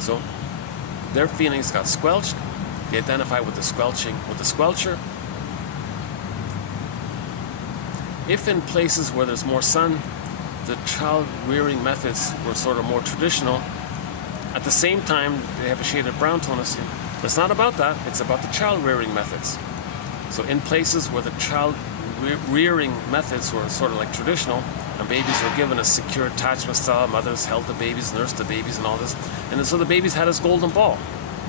so their feelings got squelched, they identify with the squelching, with the squelcher. If in places where there's more sun, the child rearing methods were sort of more traditional, At the same time, they have a shade of brown tone of skin. It's not about that. It's about the child rearing methods. So in places where the child rearing methods were sort of like traditional, and babies were given a secure attachment style, mothers held the babies, nursed the babies and all this, and so the babies had his golden ball.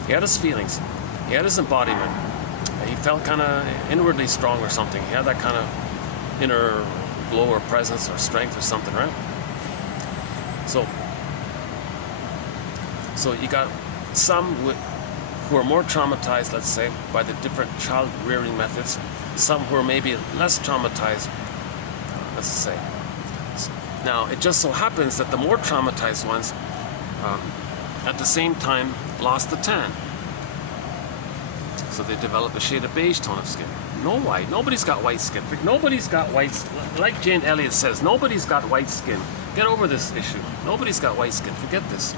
He had his feelings. He had his embodiment. He felt kind of inwardly strong or something. He had that kind of inner glow or presence or strength or something, right? So you got some who are more traumatized, let's say, by the different child rearing methods, some who are maybe less traumatized, let's say. Now, it just so happens that the more traumatized ones, at the same time, lost the tan. So they develop a shade of beige tone of skin. No white. Nobody's got white skin. Nobody's got white skin. Like Jane Elliott says, nobody's got white skin. Get over this issue. Nobody's got white skin. Forget this.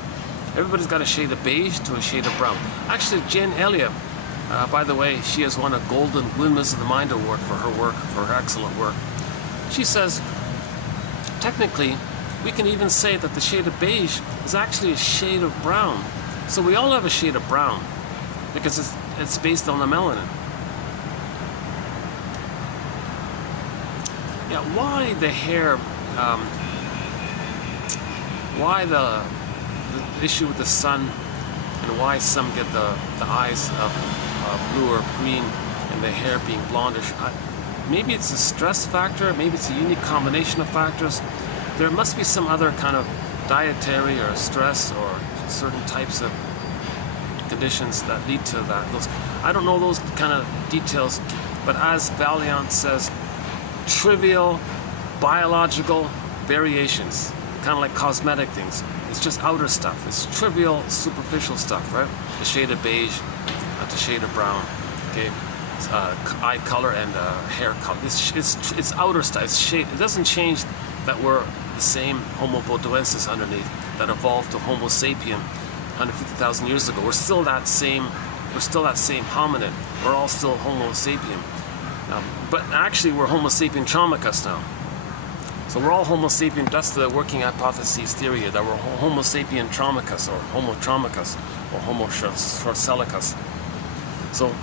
Everybody's got a shade of beige to a shade of brown. Actually, Jane Elliott, by the way, she has won a Golden Windmills of the Mind Award for her work, for her excellent work. She says, technically, we can even say that the shade of beige is actually a shade of brown. So we all have a shade of brown because it's based on the melanin. Yeah, why the hair, why the issue with the sun, and why some get the eyes of blue or green and the hair being blondish. Maybe it's a stress factor, maybe it's a unique combination of factors. There must be some other kind of dietary or stress or certain types of conditions that lead to that. I don't know those kind of details, but as Valiant says, trivial biological variations, kind of like cosmetic things. It's just outer stuff. It's trivial, superficial stuff, right? The shade of beige to shade of brown, okay? Eye color and hair color. It's outer stuff. It's shade. It doesn't change that we're the same Homo bodoensis underneath that evolved to Homo sapien 150,000 years ago. We're still that same hominid. We're all still Homo sapien. But actually, we're Homo sapien traumicus now. So we're all Homo sapien. That's the working hypothesis theory that we're Homo sapien traumicus or Homo traumicus or Homo schwarzelicus. So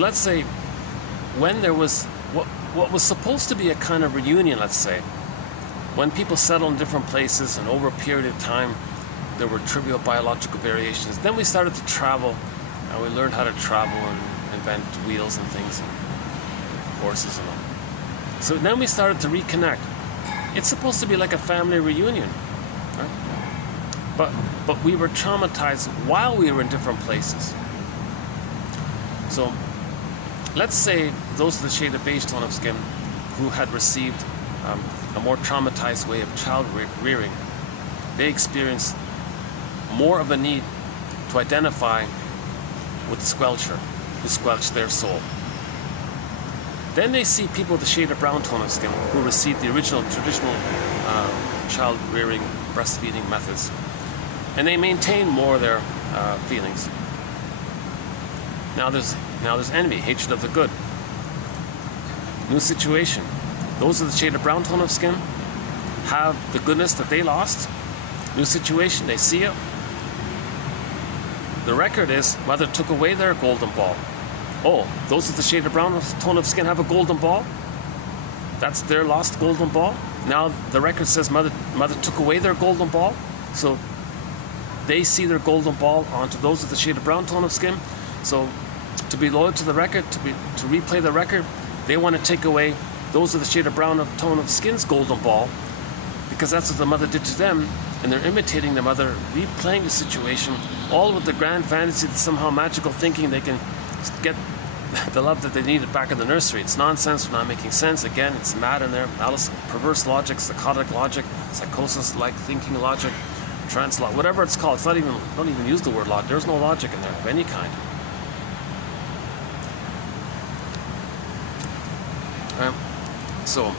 let's say when there was what was supposed to be a kind of reunion, let's say, when people settled in different places and over a period of time there were trivial biological variations. Then we started to travel, and we learned how to travel and invent wheels and things, and horses and all. So then we started to reconnect. It's supposed to be like a family reunion, right? But we were traumatized while we were in different places. So let's say those of the shade of beige tone of skin who had received a more traumatized way of child rearing, they experienced more of a need to identify with the squelcher who squelched their soul. Then they see people with the shade of brown tone of skin who received the original traditional child rearing, breastfeeding methods, and they maintain more of their feelings. Now there's envy, hatred of the good. New situation. Those of the shade of brown tone of skin have the goodness that they lost. New situation, they see it. The record is mother took away their golden ball. Oh, those with the shade of brown tone of skin have a golden ball? That's their lost golden ball? Now the record says mother took away their golden ball, so they see their golden ball onto those with the shade of brown tone of skin. So to be loyal to the record, to replay the record, they want to take away those with the shade of brown tone of skin's golden ball, because that's what the mother did to them, and they're imitating the mother, replaying the situation, all with the grand fantasy that somehow magical thinking they can get the love that they needed back in the nursery. It's nonsense, not making sense. Again, it's mad in there. Malice, perverse logic, psychotic logic, psychosis-like thinking logic, trance logic, whatever it's called. It's not even, don't even use the word logic. There's no logic in there of any kind. So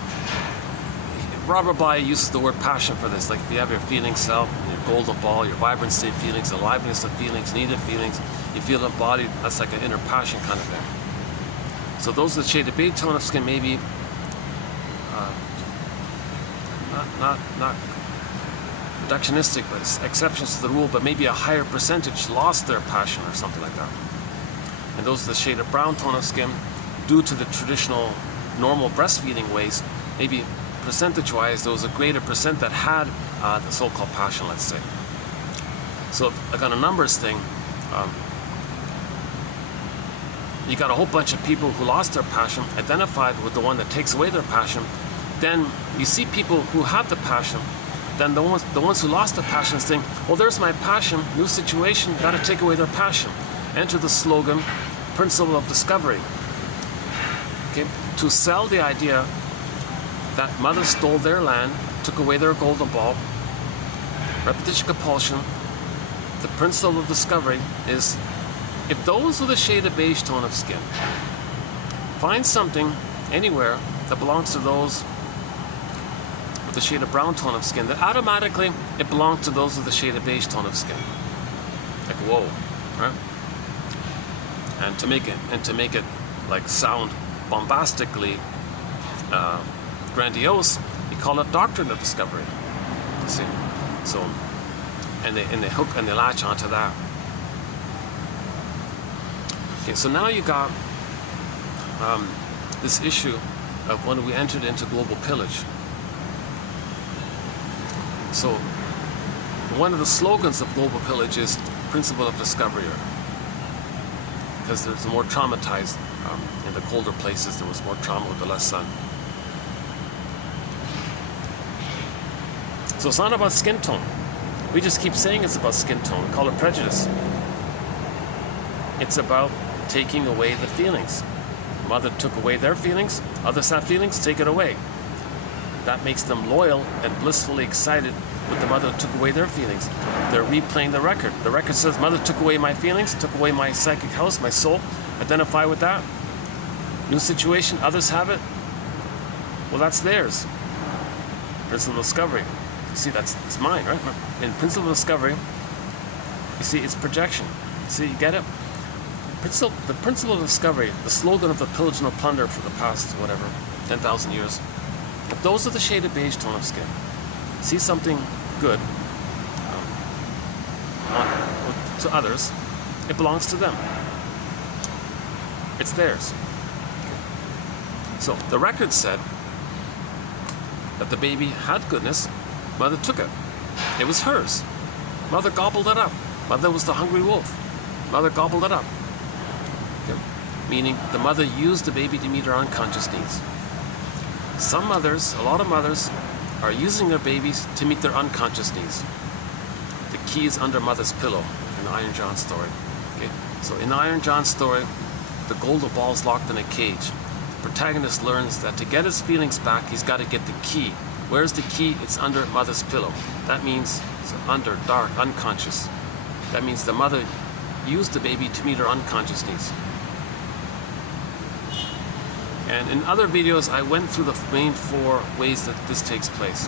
Robert Bly uses the word passion for this. Like if you have your feeling self, your golden ball, your vibrant state feelings, aliveness of feelings, needed feelings, you feel embodied, that's like an inner passion kind of thing. So those with the shade of beige tone of skin maybe not reductionistic, but exceptions to the rule, but maybe a higher percentage lost their passion or something like that. And those with the shade of brown tone of skin, due to the traditional normal breastfeeding ways, maybe percentage-wise, there was a greater percent that had the so-called passion, let's say. So, like on a numbers thing, you got a whole bunch of people who lost their passion, identified with the one that takes away their passion. Then you see people who have the passion, then the ones who lost the passion think, well, there's my passion, new situation, got to take away their passion. Enter the slogan, principle of discovery. Okay? To sell the idea that mother stole their land, took away their golden ball, repetition compulsion, the principle of discovery is, if those with a shade of beige tone of skin find something anywhere that belongs to those with a shade of brown tone of skin, then automatically it belongs to those with a shade of beige tone of skin. Like, whoa, right? And to make it like sound bombastically grandiose, you call it doctrine of discovery. You see, so and they hook and they latch onto that. Okay, so now you got this issue of when we entered into global pillage. So one of the slogans of global pillage is principle of discovery, because there's more traumatized in the colder places. There was more trauma with the less sun. So it's not about skin tone. We just keep saying it's about skin tone. We call it prejudice. It's about taking away the feelings. Mother took away their feelings. Others have feelings, take it away. That makes them loyal and blissfully excited with the mother who took away their feelings. They're replaying the record. The record says, mother took away my feelings, took away my psychic house, my soul. Identify with that. New situation, others have it. Well, that's theirs. Principle of discovery. You see, it's mine, right? In principle of discovery, you see, it's projection. See, you get it? The principle of discovery, the slogan of the pillage and the plunder for the past, whatever, 10,000 years. If those are the shade of beige tone of skin, see something good to others, it belongs to them. It's theirs. So the record said that the baby had goodness, mother took it. It was hers. Mother gobbled it up. Mother was the hungry wolf. Mother gobbled it up. Okay? Meaning the mother used the baby to meet her unconscious needs. Some mothers, a lot of mothers, are using their babies to meet their unconscious needs. The key is under mother's pillow in the Iron John story. Okay? So in the Iron John story, the golden ball is locked in a cage. The protagonist learns that to get his feelings back, he's got to get the key. Where's the key? It's under mother's pillow. That means it's under, dark, unconscious. That means the mother used the baby to meet her unconscious needs. And in other videos, I went through the main 4 ways that this takes place.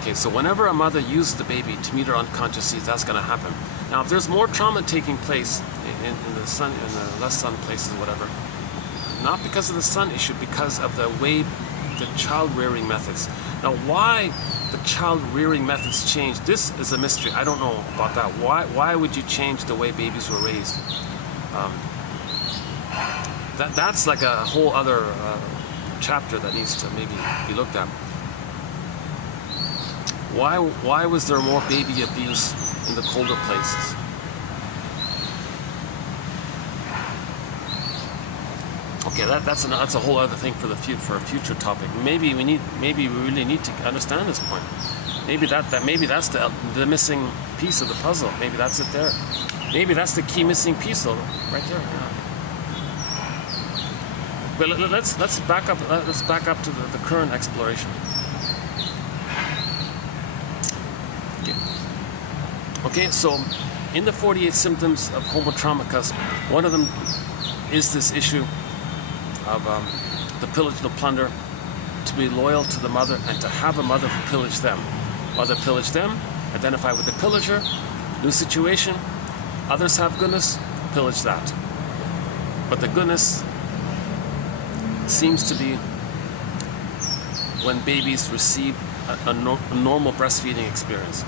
Okay, so whenever a mother uses the baby to meet her unconscious needs, that's going to happen. Now, if there's more trauma taking place in the sun, in the less sun places, whatever, not because of the sun issue, because of the way the child rearing methods. Now, why the child rearing methods change? This is a mystery. I don't know about that. Why would you change the way babies were raised? That's like a whole other chapter that needs to maybe be looked at. Why was there more baby abuse in the colder places? Okay, that's a whole other thing for a future topic. Maybe we really need to understand this point. Maybe that's the missing piece of the puzzle. Maybe that's it there. Maybe that's the key missing piece right there. Yeah. But let's back up. Let's back up to the current exploration. Okay, so in the 48 symptoms of Homo traumicus, one of them is this issue of the pillage and the plunder, to be loyal to the mother and to have a mother who pillaged them. Mother pillaged them, identify with the pillager, new situation, others have goodness, pillage that. But the goodness seems to be when babies receive a normal breastfeeding experience.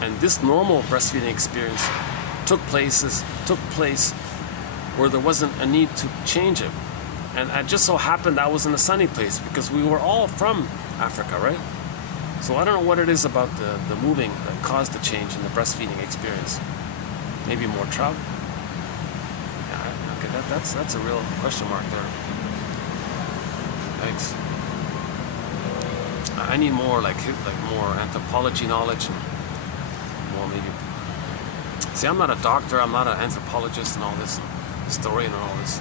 And this normal breastfeeding experience took place where there wasn't a need to change it. And it just so happened I was in a sunny place because we were all from Africa, right? So I don't know what it is about the moving that caused the change in the breastfeeding experience. Maybe more travel. Yeah, okay, that's a real question mark there. Thanks. I need more like more anthropology knowledge and more maybe. See, I'm not a doctor, I'm not an anthropologist and all this, historian and all this.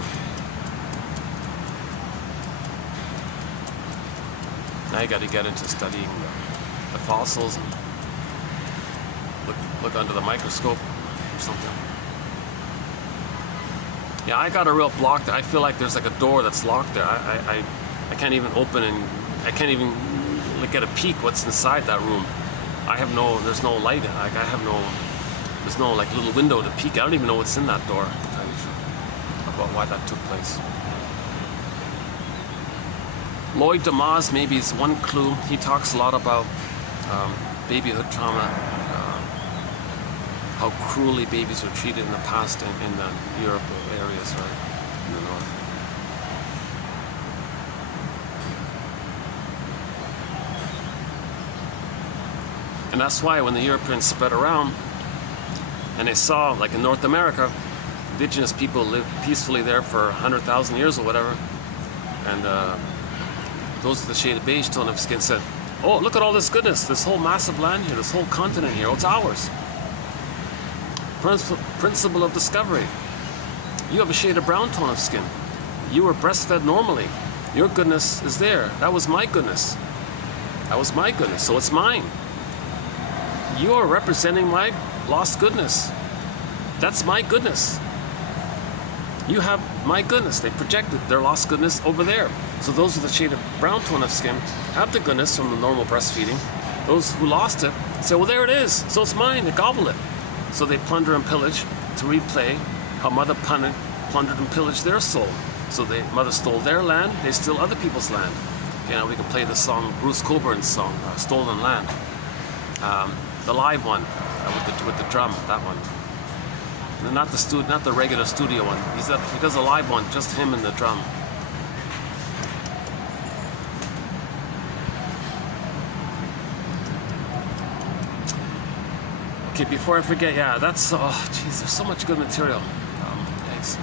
Now you got to get into studying the fossils and look under the microscope or something. Yeah, I got a real block there. I feel like there's like a door that's locked there. I can't even open and I can't even get a peek what's inside that room. There's no light. Like there's no like little window to peek. I don't even know what's in that door. About why that took place. Lloyd DeMaz maybe is one clue. He talks a lot about babyhood trauma, how cruelly babies were treated in the past in the Europe areas, right, in the north. And that's why when the Europeans spread around and they saw, like in North America, indigenous people lived peacefully there for 100,000 years or whatever, and those with the shade of beige tone of skin said, oh, look at all this goodness, this whole massive land here, this whole continent here, oh, it's ours. Principle of discovery. You have a shade of brown tone of skin. You were breastfed normally. Your goodness is there. That was my goodness. That was my goodness, so it's mine. You are representing my lost goodness. That's my goodness. You have my goodness. They projected their lost goodness over there. So those with the shade of brown tone of skin have the goodness from the normal breastfeeding. Those who lost it say, well, there it is, so it's mine, they gobble it. So they plunder and pillage to replay how mother plundered and pillaged their soul. So mother stole their land, they steal other people's land. You know, we can play the song, Bruce Coburn's song, Stolen Land. The live one with the drum, that one. Not the regular studio one. He does a live one, just him and the drum. Okay, before I forget, yeah, that's, oh, jeez, there's so much good material. Thanks.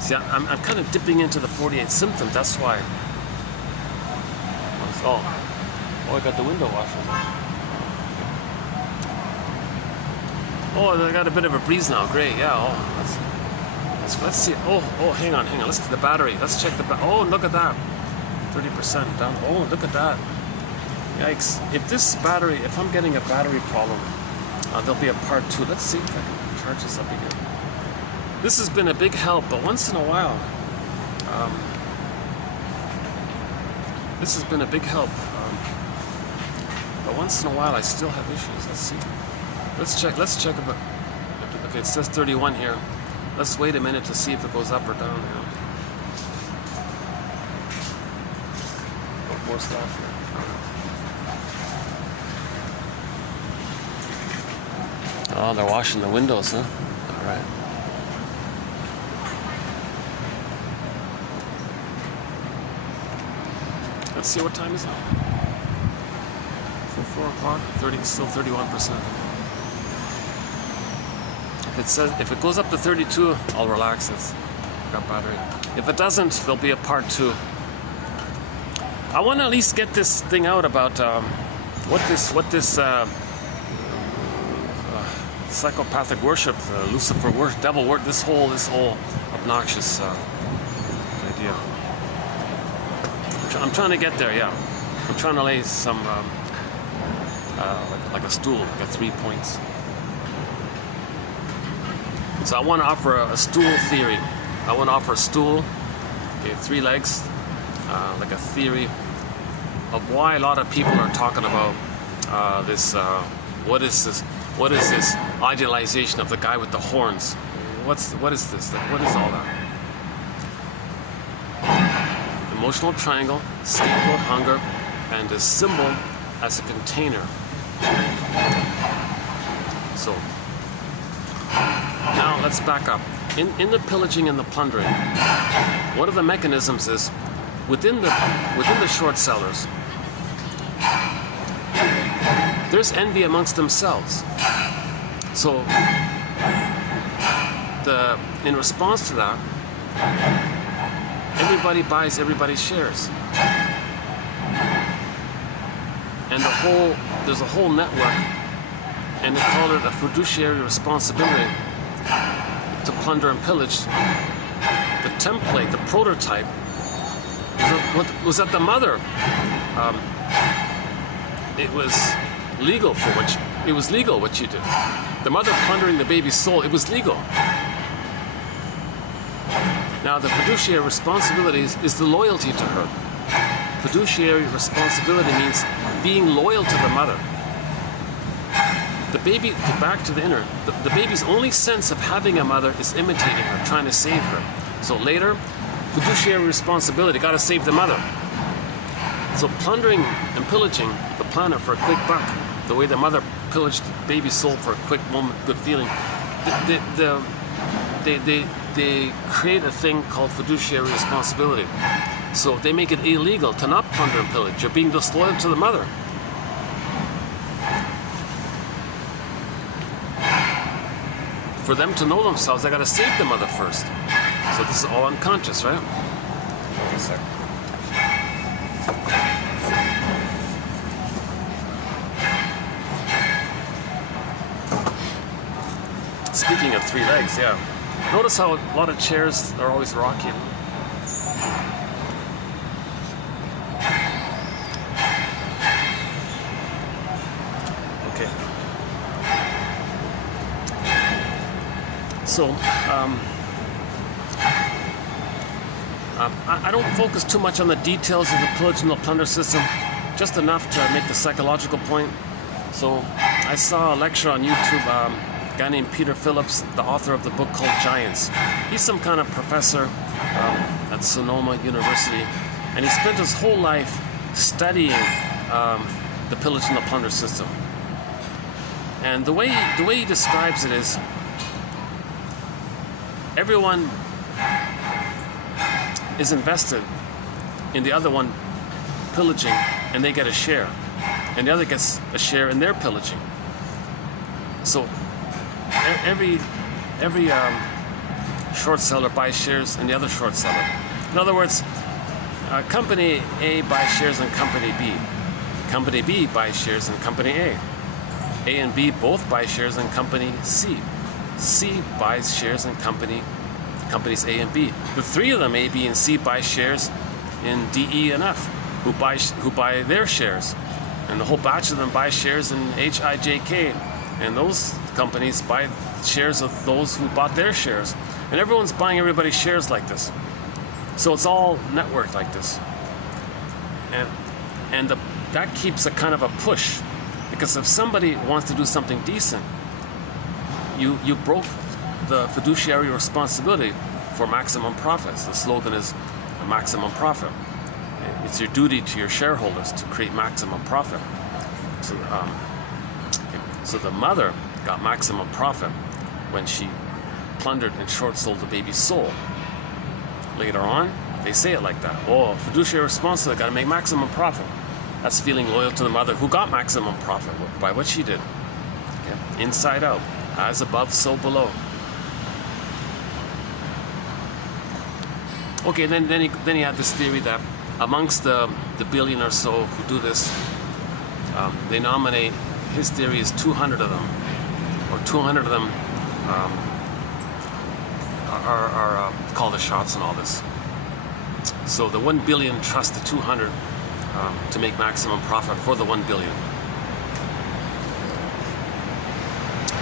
See, I'm kind of dipping into the 48 symptoms, that's why. Oh, I got the window washer. Oh, I got a bit of a breeze now, great, yeah, oh, let's see, oh, hang on, let's get the battery, let's check the oh, look at that, 30% down, oh, look at that, yikes. If I'm getting a battery problem, there'll be a part 2. Let's see if I can charge this up again. This has been a big help, but once in a while, this has been a big help, but once in a while I still have issues. Let's see. Let's check if okay, it says 31 here. Let's wait a minute to see if it goes up or down now. More stuff here. Oh, they're washing the windows, huh? All right. Let's see what time is it. For 4 o'clock, still 31%. If it goes up to 32, I'll relax. It's got battery. If it doesn't, there'll be a part 2. I want to at least get this thing out about what this psychopathic worship, Lucifer worship, devil worship, this whole obnoxious idea. I'm trying to get there, yeah. I'm trying to lay some like a stool, like 3 points. So I want to offer a stool theory. I want to offer a stool, okay, 3 legs, like a theory of why a lot of people are talking about this. What is this idealization of the guy with the horns? What is this? Like, what is all that? Emotional triangle, scapegoat, hunger, and a symbol as a container. So now let's back up. In the pillaging and the plundering, one of the mechanisms is within the short sellers, there's envy amongst themselves. So in response to that, everybody buys everybody's shares. And there's a whole network, and they call it a fiduciary responsibility to plunder and pillage. The template, the prototype, was that the mother. It was legal what she did. The mother plundering the baby's soul, it was legal. Now the fiduciary responsibility is the loyalty to her. Fiduciary responsibility means being loyal to the mother. The baby, back to the inner, the baby's only sense of having a mother is imitating her, trying to save her. So later, fiduciary responsibility, gotta save the mother. So plundering and pillaging the planet for a quick buck, the way the mother pillaged the baby's soul for a quick moment, good feeling, they create a thing called fiduciary responsibility. So they make it illegal to not plunder and pillage. You're being disloyal to the mother. For them to know themselves, they got to save the mother first. So this is all unconscious, right? Wait a sec. Speaking of three legs, yeah. Notice how a lot of chairs are always rocking. Okay. So, I don't focus too much on the details of the pillage and the plunder system, just enough to make the psychological point. So, I saw a lecture on YouTube, a guy named Peter Phillips, the author of the book called Giants. He's some kind of professor at Sonoma University, and he spent his whole life studying the pillage and the plunder system. And the way he describes it is, everyone is invested in the other one pillaging, and they get a share, and the other gets a share in their pillaging. So every short seller buys shares in the other short seller. In other words, company A buys shares in company B. Company B buys shares in company A. A and B both buy shares in company C. C buys shares in companies A and B. The three of them, A, B, and C, buy shares in D, E, and F, who buy their shares. And the whole batch of them buy shares in H, I, J, K. And those companies buy shares of those who bought their shares. And everyone's buying everybody's shares like this. So it's all networked like this. And that keeps a kind of a push. Because if somebody wants to do something decent, you broke the fiduciary responsibility for maximum profits. The slogan is maximum profit. It's your duty to your shareholders to create maximum profit. So the mother got maximum profit when she plundered and short-sold the baby's soul. Later on, they say it like that. Oh, fiduciary responsibility, got to make maximum profit. That's feeling loyal to the mother who got maximum profit by what she did. Okay? Inside out, as above, so below. Okay, then he had this theory that amongst the billion or so who do this, they nominate, his theory is 200 of them, or 200 of them are call the shots in all this. So the 1 billion trust the 200 to make maximum profit for the 1 billion.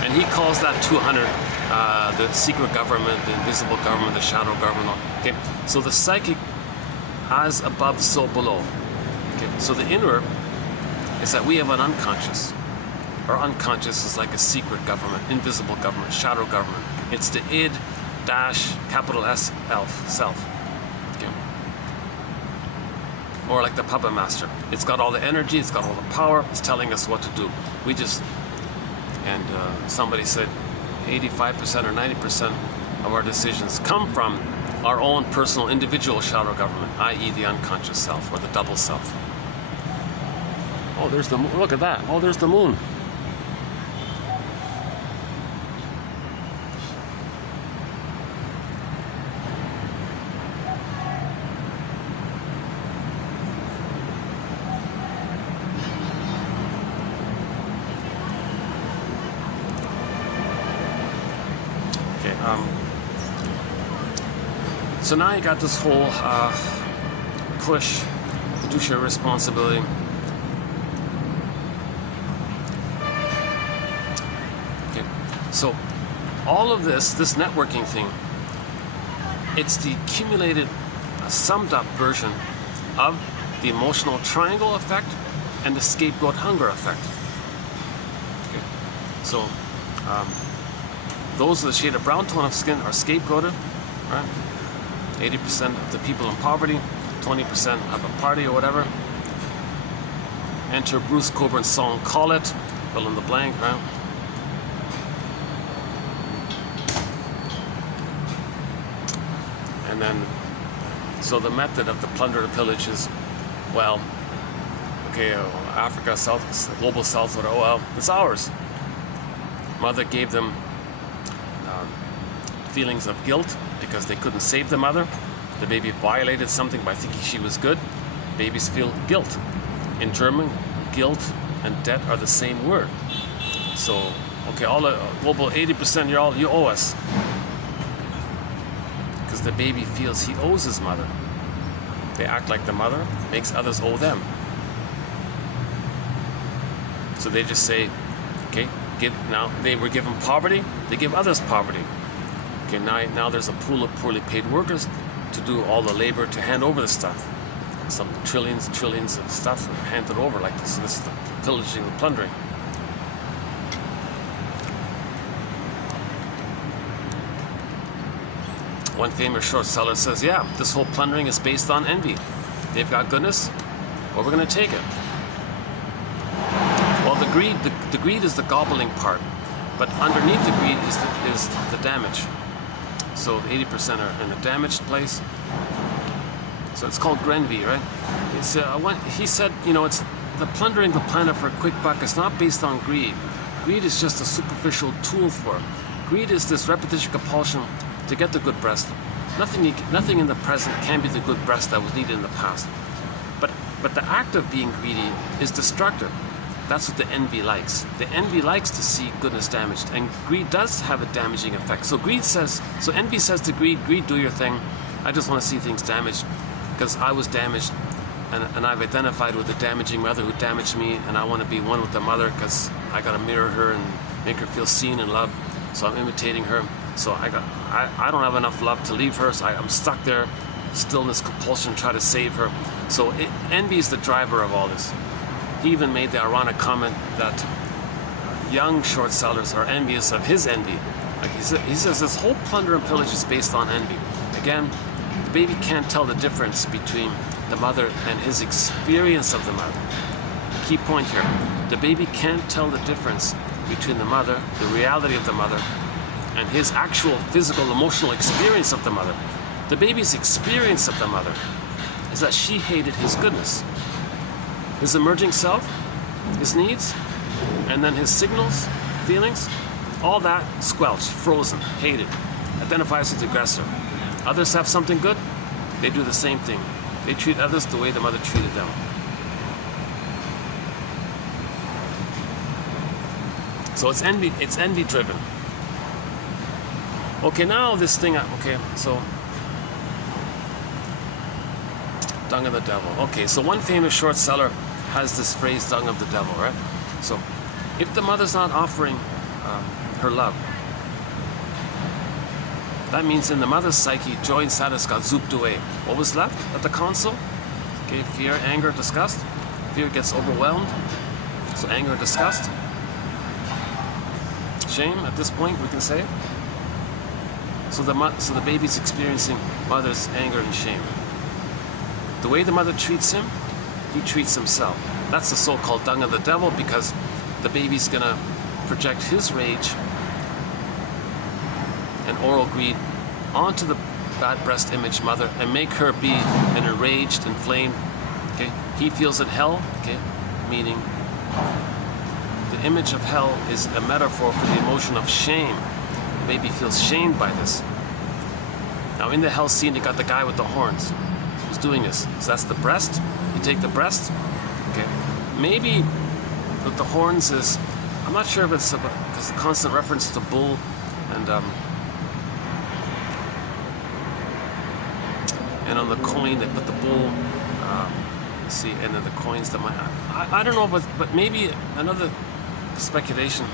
And he calls that 200 the secret government, the invisible government, the shadow government. Okay, so the psychic, as above, so below. Okay, so the inner is that we have an unconscious. Our unconscious is like a secret government, invisible government, shadow government. It's the id dash capital S self. Okay. or like the puppet master. It's got all the energy, it's got all the power, it's telling us what to do. We just, and somebody said 85% or 90% of our decisions come from our own personal individual shadow government, i.e. the unconscious self or the double self. Oh, there's the moon. Look at that. Oh, there's the moon. So now you got this whole push, fiduciary responsibility. Okay, so all of this networking thing, it's the accumulated, summed up version of the emotional triangle effect and the scapegoat hunger effect. Okay, so those with the shade of brown tone of skin are scapegoated, right? 80% of the people in poverty, 20% of a party or whatever. Enter Bruce Coburn's song Call It, fill in the blank, right? And then, so the method of the plunder to pillage is, well, okay, Africa, South, global South, whatever, oh well, it's ours. Mother gave them feelings of guilt because they couldn't save the mother. The baby violated something by thinking she was good. Babies feel guilt. In German, guilt and debt are the same word. So, okay, all the global 80%, you owe us. Because the baby feels he owes his mother. They act like the mother, makes others owe them. So they just say, okay, now they were given poverty, they give others poverty. Okay, now there's a pool of poorly paid workers to do all the labor to hand over the stuff. Some trillions of stuff are handed over like this. So this is the pillaging and plundering. One famous short seller says, yeah, this whole plundering is based on envy. They've got goodness, well, we're going to take it. Well, the greed is the gobbling part, but underneath the greed is the damage. So 80% are in a damaged place. So it's called grenvy, right? He said, you know, it's the plundering the planet for a quick buck is not based on greed. Greed is just a superficial tool for it. Greed is this repetition compulsion to get the good breast. Nothing in the present can be the good breast that was needed in the past. But the act of being greedy is destructive. That's what the envy likes. The envy likes to see goodness damaged, and greed does have a damaging effect. So envy says to greed, do your thing. I just want to see things damaged because I was damaged, and I've identified with the damaging mother who damaged me, and I want to be one with the mother because I got to mirror her and make her feel seen and loved. So I'm imitating her. So I don't have enough love to leave her, so I'm stuck there, still in this compulsion, try to save her. So envy is the driver of all this. He even made the ironic comment that young short sellers are envious of his envy. Like he says this whole plunder and pillage is based on envy. Again, the baby can't tell the difference between the mother and his experience of the mother. Key point here, the baby can't tell the difference between the mother, the reality of the mother, and his actual physical, emotional experience of the mother. The baby's experience of the mother is that she hated his goodness. His emerging self, his needs, and then his signals, feelings, all that squelched, frozen, hated, identifies with the aggressor. Others have something good, they do the same thing. They treat others the way the mother treated them. So it's envy driven. Okay, now this thing, okay, so dung of the devil. Okay, so one famous short seller has this phrase, dung of the devil, right? So if the mother's not offering her love, that means in the mother's psyche, joy and sadness got zooped away. What was left at the console? Okay, fear, anger, disgust. Fear gets overwhelmed, so anger, disgust. Shame, at this point, we can say. So the baby's experiencing mother's anger and shame. the way the mother treats him, he treats himself. That's the so-called dung of the devil, because the baby's gonna project his rage and oral greed onto the bad breast image mother and make her be an enraged, inflamed. Okay, he feels in hell. Okay, meaning the image of hell is a metaphor for the emotion of shame. The baby feels shamed by this. Now in the hell scene, you got the guy with the horns who's doing this. So that's the breast. You take the breast. Okay, maybe with the horns is, I'm not sure if it's because the constant reference to bull and on the coin they put the bull. See, and then the coins that I don't know, but maybe another speculation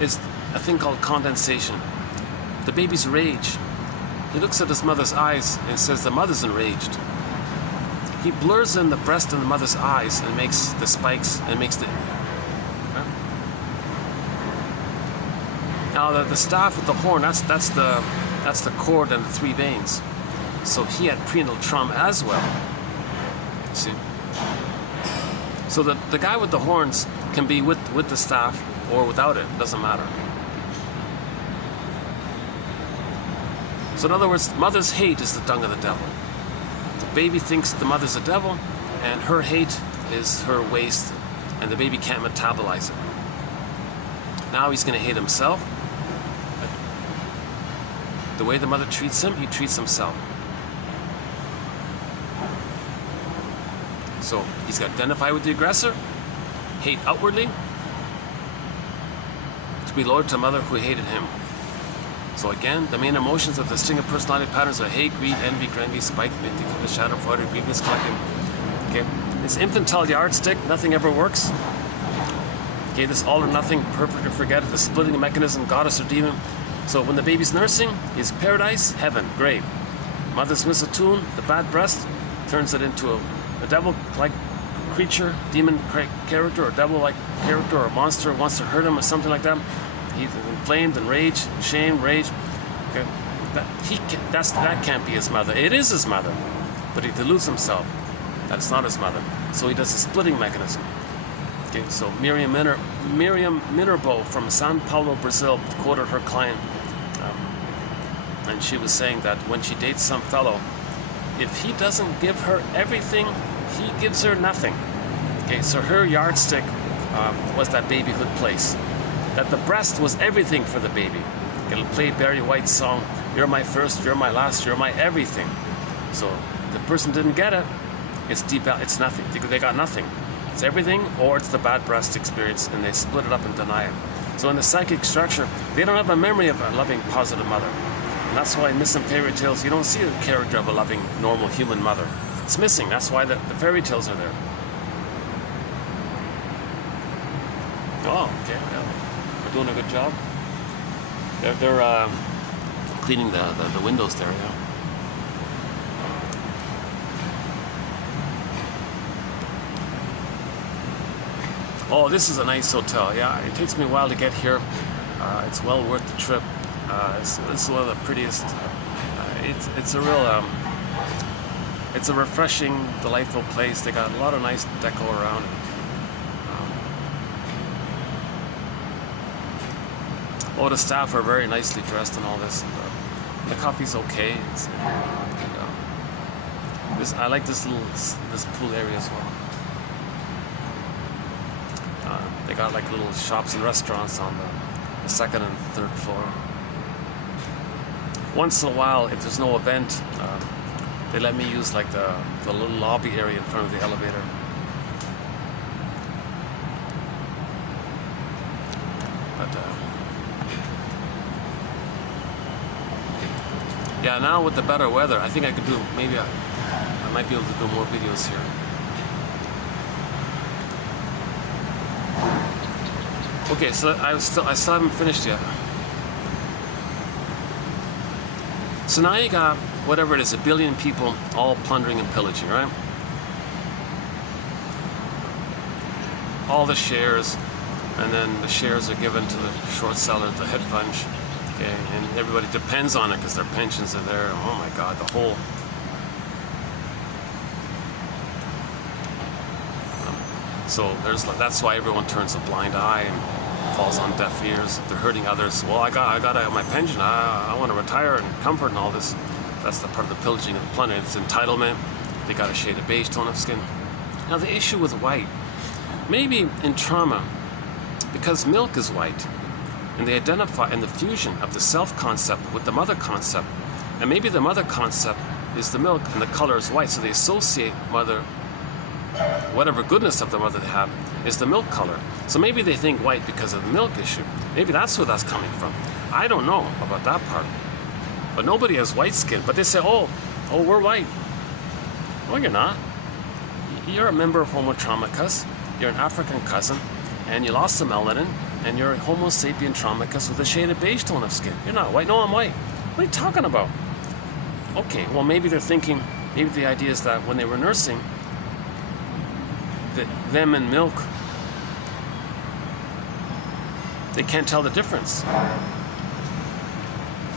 is a thing called condensation. The baby's rage. He looks at his mother's eyes and says the mother's enraged. He blurs in the breast and the mother's eyes and makes the spikes and makes the. Now the staff with the horn, that's the cord and the 3 veins. So he had prenatal trauma as well. See? So the guy with the horns can be with the staff or without it, doesn't matter. So in other words, mother's hate is the dung of the devil. The baby thinks the mother's a devil, and her hate is her waste, and the baby can't metabolize it. Now he's going to hate himself. The way the mother treats him, he treats himself. So he's got to identify with the aggressor, hate outwardly, to be loyal to a mother who hated him. So again, the main emotions of the string of personality patterns are hate, greed, envy, envy, spite, the shadow, flutter, grievous, collecting. Okay, this infantile yardstick, nothing ever works. Okay, this all or nothing, perfect or forget it, the splitting mechanism, goddess or demon. So when the baby's nursing, he's paradise, heaven, great. Mother's misatuned, the bad breast turns it into a devil-like creature, demon character, or devil-like character, or a monster wants to hurt him, or something like that. He's inflamed and rage, shame, rage. Okay, that can't be his mother. It is his mother, but he deludes himself that it's not his mother. So he does a splitting mechanism. Okay, so Miriam Minerbo from São Paulo, Brazil, quoted her client, and she was saying that when she dates some fellow, if he doesn't give her everything, he gives her nothing. Okay, so her yardstick was that babyhood place. That the breast was everything for the baby. It'll play Barry White's song, "You're my first, you're my last, you're my everything." So the person didn't get it, it's deep out, it's nothing. They got nothing. It's everything, or it's the bad breast experience, and they split it up and deny it. So in the psychic structure, they don't have a memory of a loving, positive mother. And that's why in myths and fairy tales, you don't see the character of a loving, normal human mother. It's missing. That's why the fairy tales are there. Oh, okay. Yeah. We're doing a good job. They're cleaning the windows there, yeah. Oh, this is a nice hotel. Yeah, it takes me a while to get here. It's well worth the trip. It's one of the prettiest. It's a real. It's a refreshing, delightful place. They got a lot of nice deco around. The staff are very nicely dressed and all this. The coffee's okay. I like this pool area as well. They got like little shops and restaurants on the second and third floor. Once in a while, if there's no event, they let me use like the little lobby area in front of the elevator. But yeah, now with the better weather, I think I could do, maybe I might be able to do more videos here. Okay, so I still haven't finished yet. So now you got, whatever it is, 1 billion people all plundering and pillaging, right? All the shares, and then the shares are given to the short seller, the hedge fund, okay, and everybody depends on it because their pensions are there. Oh my God, the whole So that's why everyone turns a blind eye and falls on deaf ears. They're hurting others. Well, I got my pension. I want to retire and comfort and all this. That's the part of the pillaging and the plunder. It's entitlement. They got a shade of beige tone of skin. Now the issue with white, maybe in trauma, because milk is white, and they identify in the fusion of the self concept with the mother concept, and maybe the mother concept is the milk and the color is white, so they associate mother, whatever goodness of the mother they have is the milk color. So maybe they think white because of the milk issue. Maybe that's where that's coming from. I don't know about that part. But nobody has white skin. But they say, oh, we're white. No, you're not. You're a member of Homo traumicus. You're an African cousin, and you lost the melanin, and you're a Homo sapien traumicus with a shade of beige tone of skin. You're not white. No, I'm white. What are you talking about? Okay, well, maybe they're thinking, maybe the idea is that when they were nursing, that them and milk, they can't tell the difference.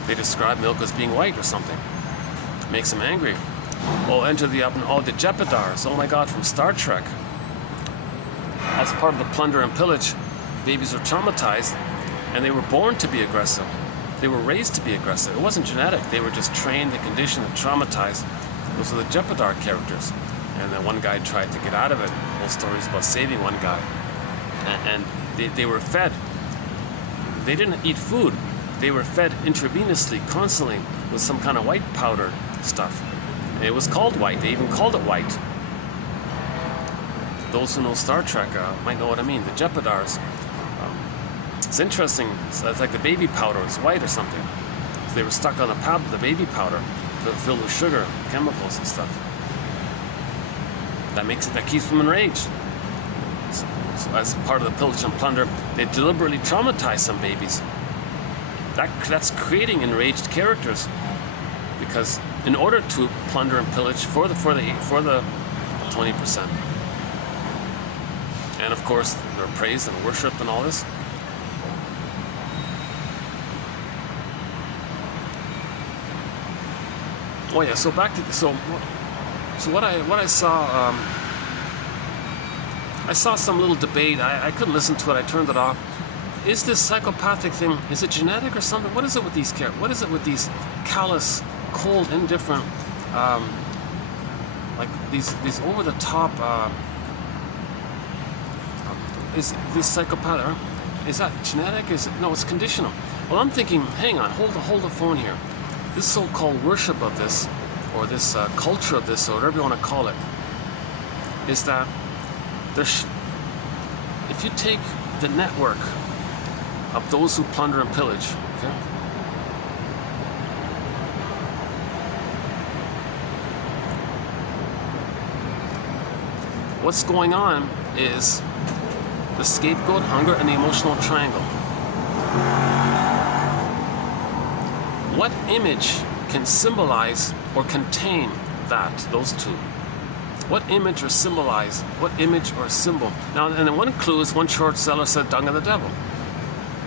They describe milk as being white or something. Makes them angry. Oh, enter the oven. Oh, the Jepidars. Oh my God, from Star Trek. As part of the plunder and pillage, babies were traumatized, and they were born to be aggressive. They were raised to be aggressive. It wasn't genetic. They were just trained, and conditioned, and traumatized. Those are the Jepidar characters. And then one guy tried to get out of it. Whole stories about saving one guy. And they were fed. They didn't eat food. They were fed intravenously, constantly, with some kind of white powder stuff. And it was called white. They even called it white. Those who know Star Trek might know what I mean. The Jepidars. It's interesting. So it's like the baby powder is white or something. So they were stuck on the baby powder filled with sugar, chemicals and stuff. That keeps them enraged. So as part of the pillage and plunder, they deliberately traumatize some babies. That's creating enraged characters, because in order to plunder and pillage for the 20%, and of course they're praised and worshipped and all this. Oh yeah. So back to so what I saw. I saw some little debate. I couldn't listen to it. I turned it off. Is this psychopathic thing, is it genetic or something? What is it with these What is it with these callous, cold, indifferent, like these over-the-top, is this psychopathic? Is that genetic? No, it's conditional. Well, I'm thinking, hang on, hold the phone here. This so-called worship of this, or this culture of this, or whatever you want to call it, is that if you take the network of those who plunder and pillage, okay? What's going on is the scapegoat, hunger, and the emotional triangle. What image can symbolize or contain those two? What image or symbolize? What image or symbol? Now, and then one clue is one short seller said dung of the devil.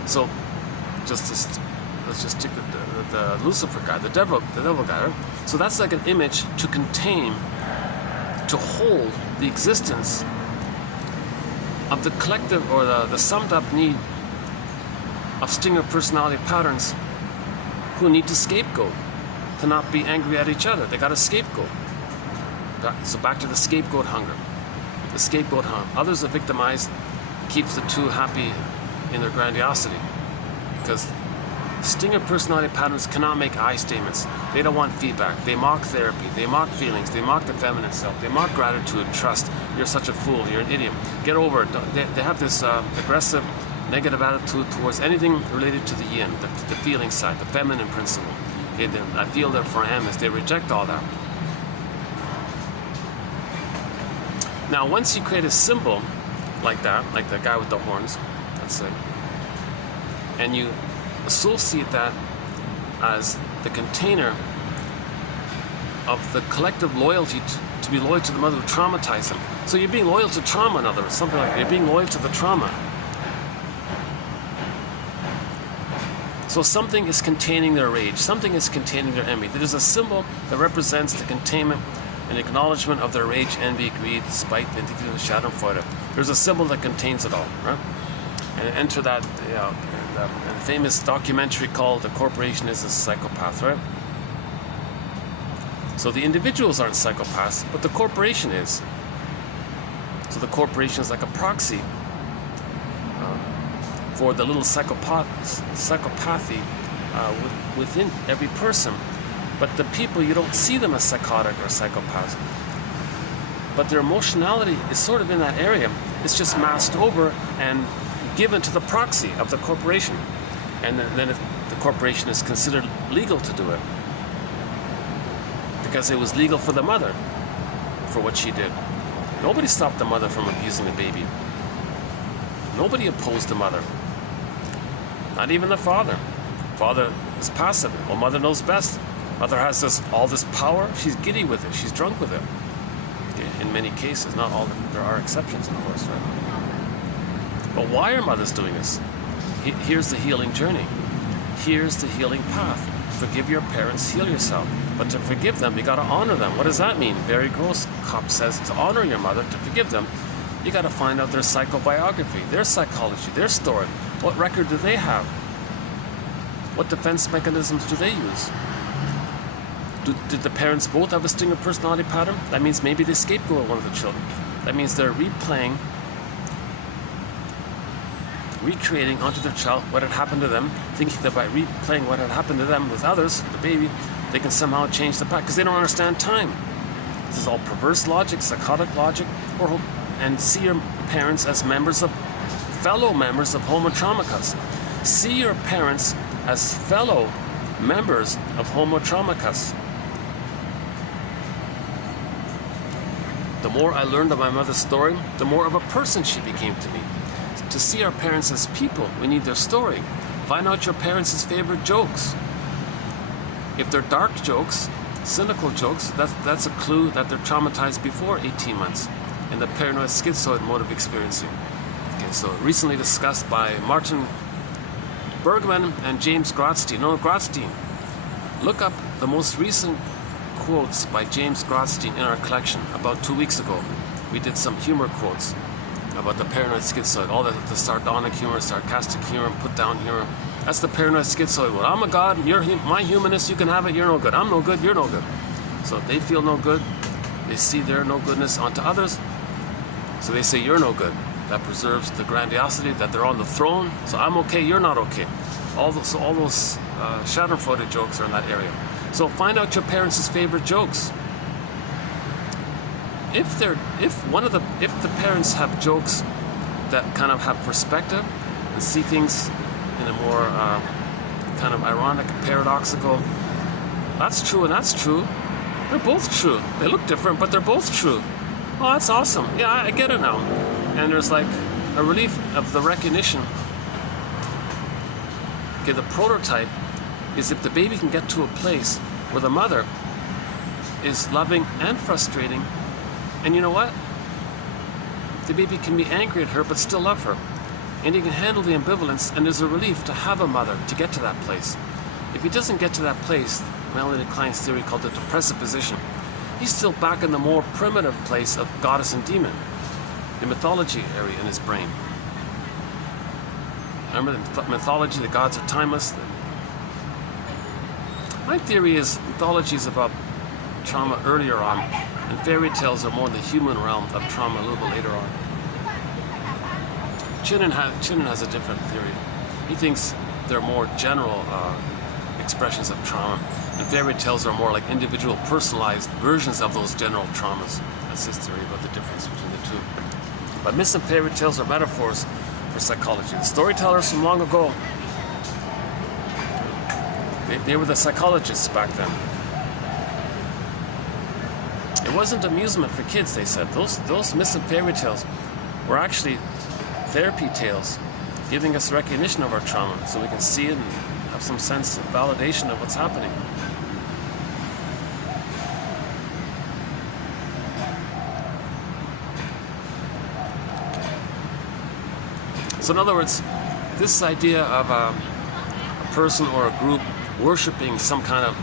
So, let's just take the Lucifer guy, the devil guy. Right? So that's like an image to contain, to hold the existence of the collective or the summed up need of stinger personality patterns who need to scapegoat, to not be angry at each other. They got a scapegoat. So back to the scapegoat hunger. The scapegoat hunger. Others are victimized, keeps the two happy in their grandiosity. Because stinger personality patterns cannot make I statements. They don't want feedback. They mock therapy. They mock feelings. They mock the feminine self. They mock gratitude, trust. You're such a fool. You're an idiot. Get over it. They have this aggressive, negative attitude towards anything related to the yin, the feeling side, the feminine principle. I feel they're for Amos. They reject all that. Now, once you create a symbol like that, like the guy with the horns, let's say, and you associate that as the container of the collective loyalty to be loyal to the mother who traumatized them. So you're being loyal to trauma, in other words, something like that. You're being loyal to the trauma. So something is containing their rage, something is containing their envy. There's a symbol that represents the containment and acknowledgement of their rage, envy, greed, spite, the entity of the shadow, and freude. There's a symbol that contains it all, right? And enter that, famous documentary called "The Corporation is a Psychopath," right? So the individuals aren't psychopaths, but the corporation is. So the corporation is like a proxy for the little psychopathy within every person. But the people, you don't see them as psychotic or psychopaths. But their emotionality is sort of in that area. It's just masked over and given to the proxy of the corporation. And then the corporation is considered legal to do it. Because it was legal for the mother, for what she did. Nobody stopped the mother from abusing the baby. Nobody opposed the mother. Not even the father. Father is passive. Well, mother knows best. Mother has all this power. She's giddy with it. She's drunk with it. In many cases, not all. There are exceptions, of course, right? But why are mothers doing this? Here's the healing journey. Here's the healing path. Forgive your parents, heal yourself. But to forgive them, you got to honor them. What does that mean? Barry Groskop says to honor your mother, to forgive them, you got to find out their psychobiography, their psychology, their story. What record do they have? What defense mechanisms do they use? Did the parents both have a stinger personality pattern? That means maybe they scapegoat one of the children. That means they're recreating onto their child what had happened to them, thinking that by replaying what had happened to them with others, the baby, they can somehow change the past, because they don't understand time. This is all perverse logic, psychotic logic, and see your parents as fellow members of Homo Traumacus. See your parents as fellow members of Homo Traumacus. The more I learned of my mother's story, the more of a person she became to me. To see our parents as people, we need their story. Find out your parents' favorite jokes. If they're dark jokes, cynical jokes, that's a clue that they're traumatized before 18 months in the paranoid schizoid mode of experiencing. Okay, so recently discussed by Martin Bergman and James Grotstein. No, Grotstein. Look up the most recent quotes by James Grotstein in our collection. About 2 weeks ago, we did some humor quotes about the paranoid schizoid, all the sardonic humor, sarcastic humor, put down humor. That's the paranoid schizoid one. I'm a god, you're my humanist, you can have it, you're no good. I'm no good, you're no good. So they feel no good, they see their no goodness onto others, so they say you're no good. That preserves the grandiosity that they're on the throne, so I'm okay, you're not okay. All those Schadenfreude jokes are in that area. So find out your parents' favorite jokes. If the parents have jokes that kind of have perspective and see things in a more kind of ironic, paradoxical, that's true and that's true. They're both true. They look different, but they're both true. Oh, that's awesome. Yeah, I get it now. And there's like a relief of the recognition. Okay, the prototype is if the baby can get to a place where the mother is loving and frustrating. And you know what? The baby can be angry at her but still love her. And he can handle the ambivalence, and there's a relief to have a mother to get to that place. If he doesn't get to that place, Melanie Klein's theory called the depressive position, he's still back in the more primitive place of goddess and demon, the mythology area in his brain. Remember the mythology, the gods are timeless? My theory is mythology is about trauma earlier on, and fairy tales are more in the human realm of trauma a little bit later on. Chinnen has a different theory. He thinks they're more general expressions of trauma, and fairy tales are more like individual, personalized versions of those general traumas. That's his theory about the difference between the two. But myths and fairy tales are metaphors for psychology. The storytellers from long ago, they were the psychologists back then. It wasn't amusement for kids, they said. Those myths and fairy tales were actually therapy tales, giving us recognition of our trauma so we can see it and have some sense of validation of what's happening. So in other words, this idea of a person or a group worshipping some kind of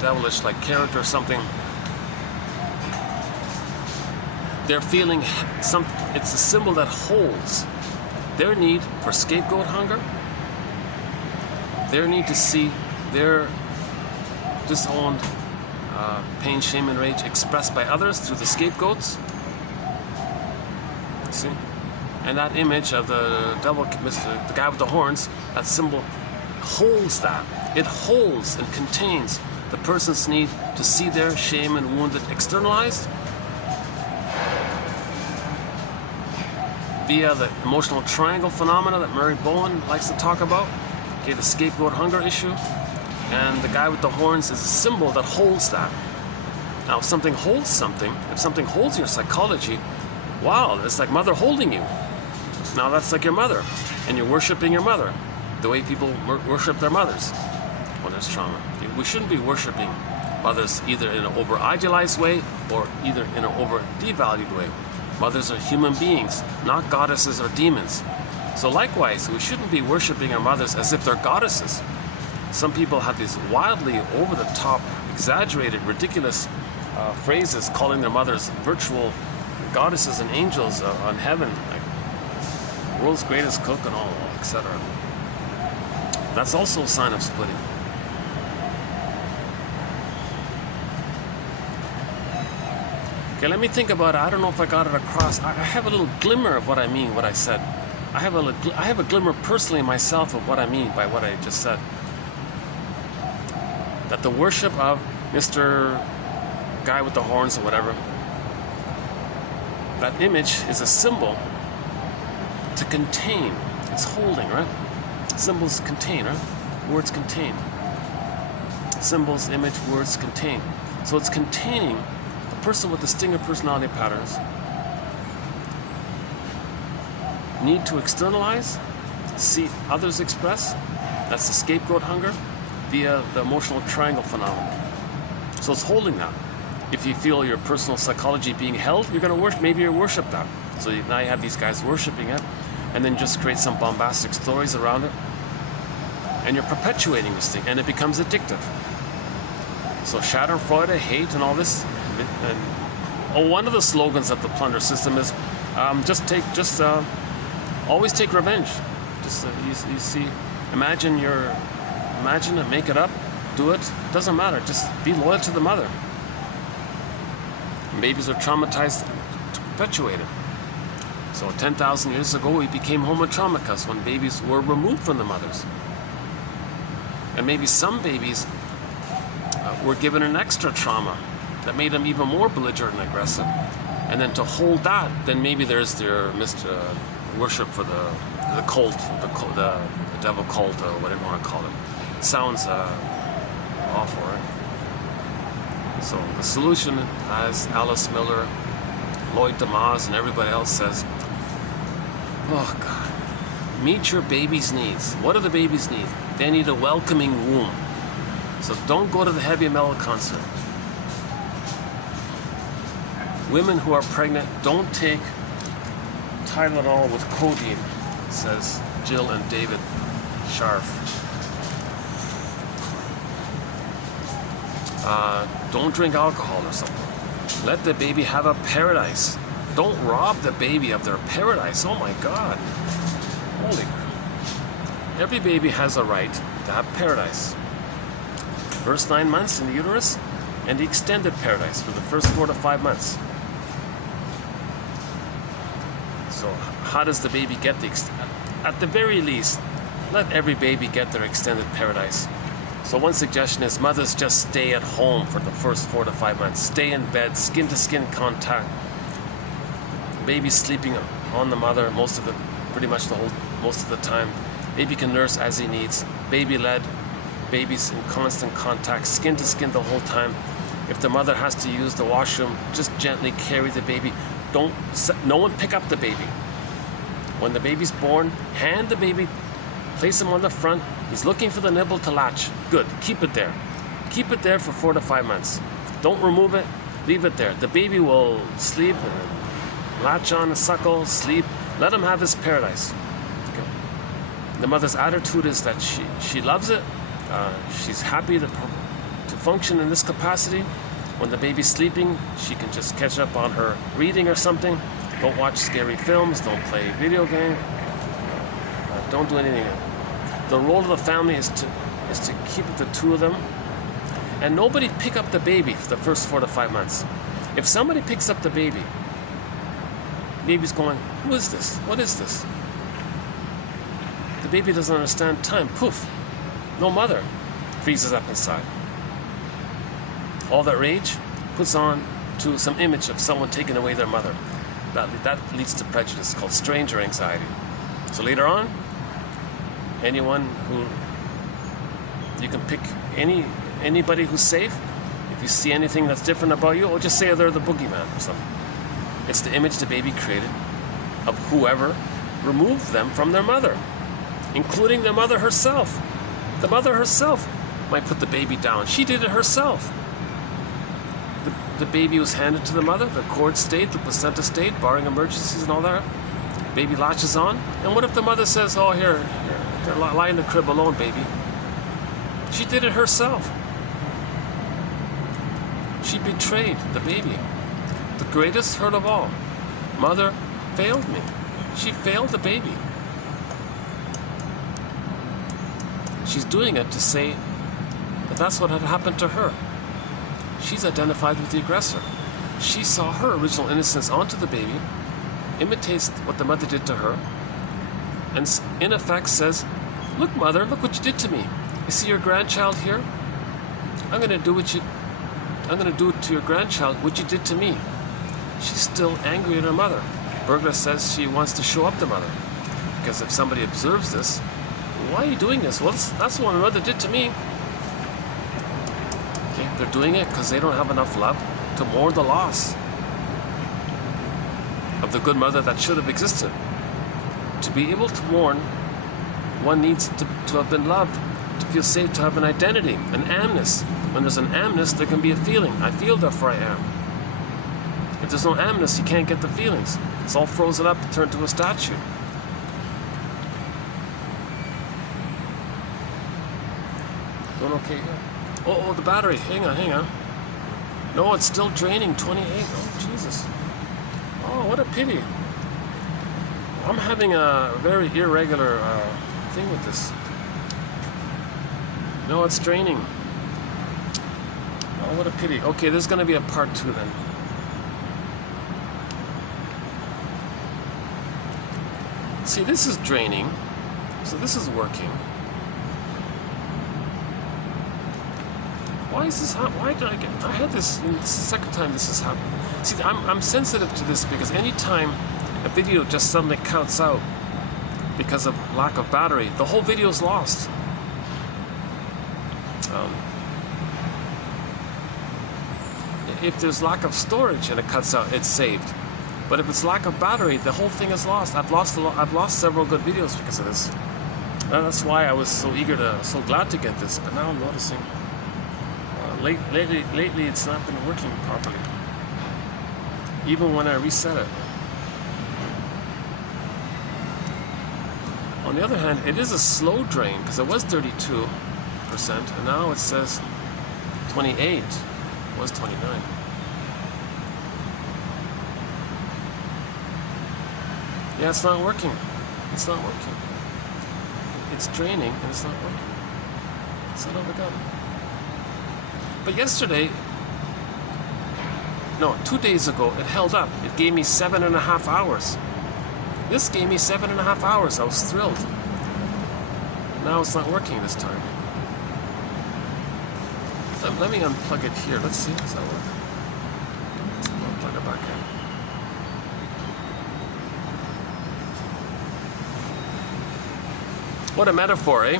devilish like character or something, they're feeling it's a symbol that holds their need for scapegoat hunger, their need to see their disowned pain, shame, and rage expressed by others through the scapegoats. See? And that image of the devil, the guy with the horns, that symbol holds that. It holds and contains the person's need to see their shame and wounded externalized via the emotional triangle phenomena that Murray Bowen likes to talk about. Okay, the scapegoat hunger issue. And the guy with the horns is a symbol that holds that. Now, if something holds something, if something holds your psychology, wow, it's like mother holding you. Now that's like your mother, and you're worshiping your mother, the way people worship their mothers when there's trauma. We shouldn't be worshiping mothers either in an over-idealized way or either in an over-devalued way. Mothers are human beings, not goddesses or demons. So likewise, we shouldn't be worshiping our mothers as if they're goddesses. Some people have these wildly over-the-top, exaggerated, ridiculous phrases calling their mothers virtual goddesses and angels on heaven, like world's greatest cook and all, etc. That's also a sign of splitting. Okay, let me think about it. I don't know if I got it across. I have a little glimmer of what I mean, what I said. I have a glimmer personally myself of what I mean by what I just said. That the worship of Mr. Guy with the horns or whatever, that image is a symbol to contain. It's holding, right? Symbols contain, right? Words contain. Symbols, image, words contain. So it's containing the person with the stinger personality patterns, need to externalize, see others express. That's the scapegoat hunger via the emotional triangle phenomenon. So it's holding that. If you feel your personal psychology being held, you're going to worship. Maybe you worship that. So now you have these guys worshiping it, and then just create some bombastic stories around it, and you're perpetuating this thing, and it becomes addictive. So Schadenfreude, hate, and all this. And one of the slogans of the plunder system is always take revenge. Just you see, imagine it, make it up, do it. Doesn't matter. Just be loyal to the mother. Babies are traumatized to perpetuate it. So 10,000 years ago, we became homo traumicus when babies were removed from the mothers. And maybe some babies were given an extra trauma that made them even more belligerent and aggressive. And then to hold that, then maybe there's their worship for the cult, the devil cult, or whatever you want to call it. Sounds awful, right? So the solution, as Alice Miller, Lloyd DeMaz, and everybody else says, oh God, meet your baby's needs. What do the babies need? They need a welcoming womb. So don't go to the heavy metal concert. Women who are pregnant, don't take Tylenol with codeine, says Jill and David Scharf. Don't drink alcohol or something. Let the baby have a paradise. Don't rob the baby of their paradise. Oh my God. Holy crap. Every baby has a right to have paradise. First 9 months in the uterus, and the extended paradise for the first 4 to 5 months. So how does the baby get at the very least, let every baby get their extended paradise. So one suggestion is mothers just stay at home for the first 4 to 5 months. Stay in bed, skin to skin contact. Baby's sleeping on the mother most of the time. Baby can nurse as he needs. Baby led. Baby's in constant contact, skin to skin the whole time. If the mother has to use the washroom, just gently carry the baby. No one pick up the baby. When the baby's born, hand the baby, place him on the front. He's looking for the nibble to latch. Good, keep it there. Keep it there for 4 to 5 months. Don't remove it, leave it there. The baby will sleep, latch on, suckle, sleep. Let him have his paradise. Okay. The mother's attitude is that she loves it. She's happy to function in this capacity, When the baby's sleeping, she can just catch up on her reading or something. Don't watch scary films, don't play video game, don't do anything. The role of the family is to keep the two of them, and nobody pick up the baby for the first 4 to 5 months. If somebody picks up the baby's going, who is this? What is this? The baby doesn't understand time. Poof, no mother, freezes up inside. All that rage puts on to some image of someone taking away their mother. That leads to prejudice called stranger anxiety. So later on, anyone who you can pick anybody who's safe. If you see anything that's different about you, or just say they're the boogeyman or something. It's the image the baby created of whoever removed them from their mother, including the mother herself. The mother herself might put the baby down. She did it herself. The baby was handed to the mother, the cord stayed, the placenta stayed, barring emergencies and all that. Baby latches on. And what if the mother says, oh, here, lie in the crib alone, baby. She did it herself. She betrayed the baby. The greatest hurt of all. Mother failed me. She failed the baby. She's doing it to say that that's what had happened to her. She's identified with the aggressor. She saw her original innocence onto the baby, imitates what the mother did to her, and in effect says, look, mother, look what you did to me. You see your grandchild here? I'm going to do it to your grandchild what you did to me. She's still angry at her mother. Berger says she wants to show up the mother, because if somebody observes this, why are you doing this? Well, that's what my mother did to me. Okay, they're doing it because they don't have enough love to mourn the loss of the good mother that should have existed. To be able to mourn, one needs to have been loved, to feel safe, to have an identity, an amness. When there's an amness, there can be a feeling. I feel, therefore I am. If there's no amness, you can't get the feelings. It's all frozen up, turned to a statue. Going okay here? Oh, the battery. Hang on. No, it's still draining. 28. Oh, Jesus. Oh, what a pity. I'm having a very irregular thing with this. No, it's draining. Oh, what a pity. Okay, there's going to be a part 2 then. See, this is draining, so this is working. Why is this happening? Why did I had this, this is the second time this has happened. See, I'm sensitive to this because anytime a video just suddenly cuts out because of lack of battery, the whole video is lost. If there's lack of storage and it cuts out, it's saved. But if it's lack of battery, the whole thing is lost. I've lost several good videos because of this. That's why I was so glad to get this. But now I'm noticing lately it's not been working properly, even when I reset it. On the other hand, it is a slow drain because it was 32%, and now it says 28. It was 29. Yeah, it's not working. It's not working. It's draining and it's not working. Son of a gun. But yesterday, no, 2 days ago, it held up. It gave me 7.5 hours. This gave me 7.5 hours. I was thrilled. Now it's not working this time. Let me unplug it here. Let's see. Does that work? Let's plug it back in. What a metaphor, eh?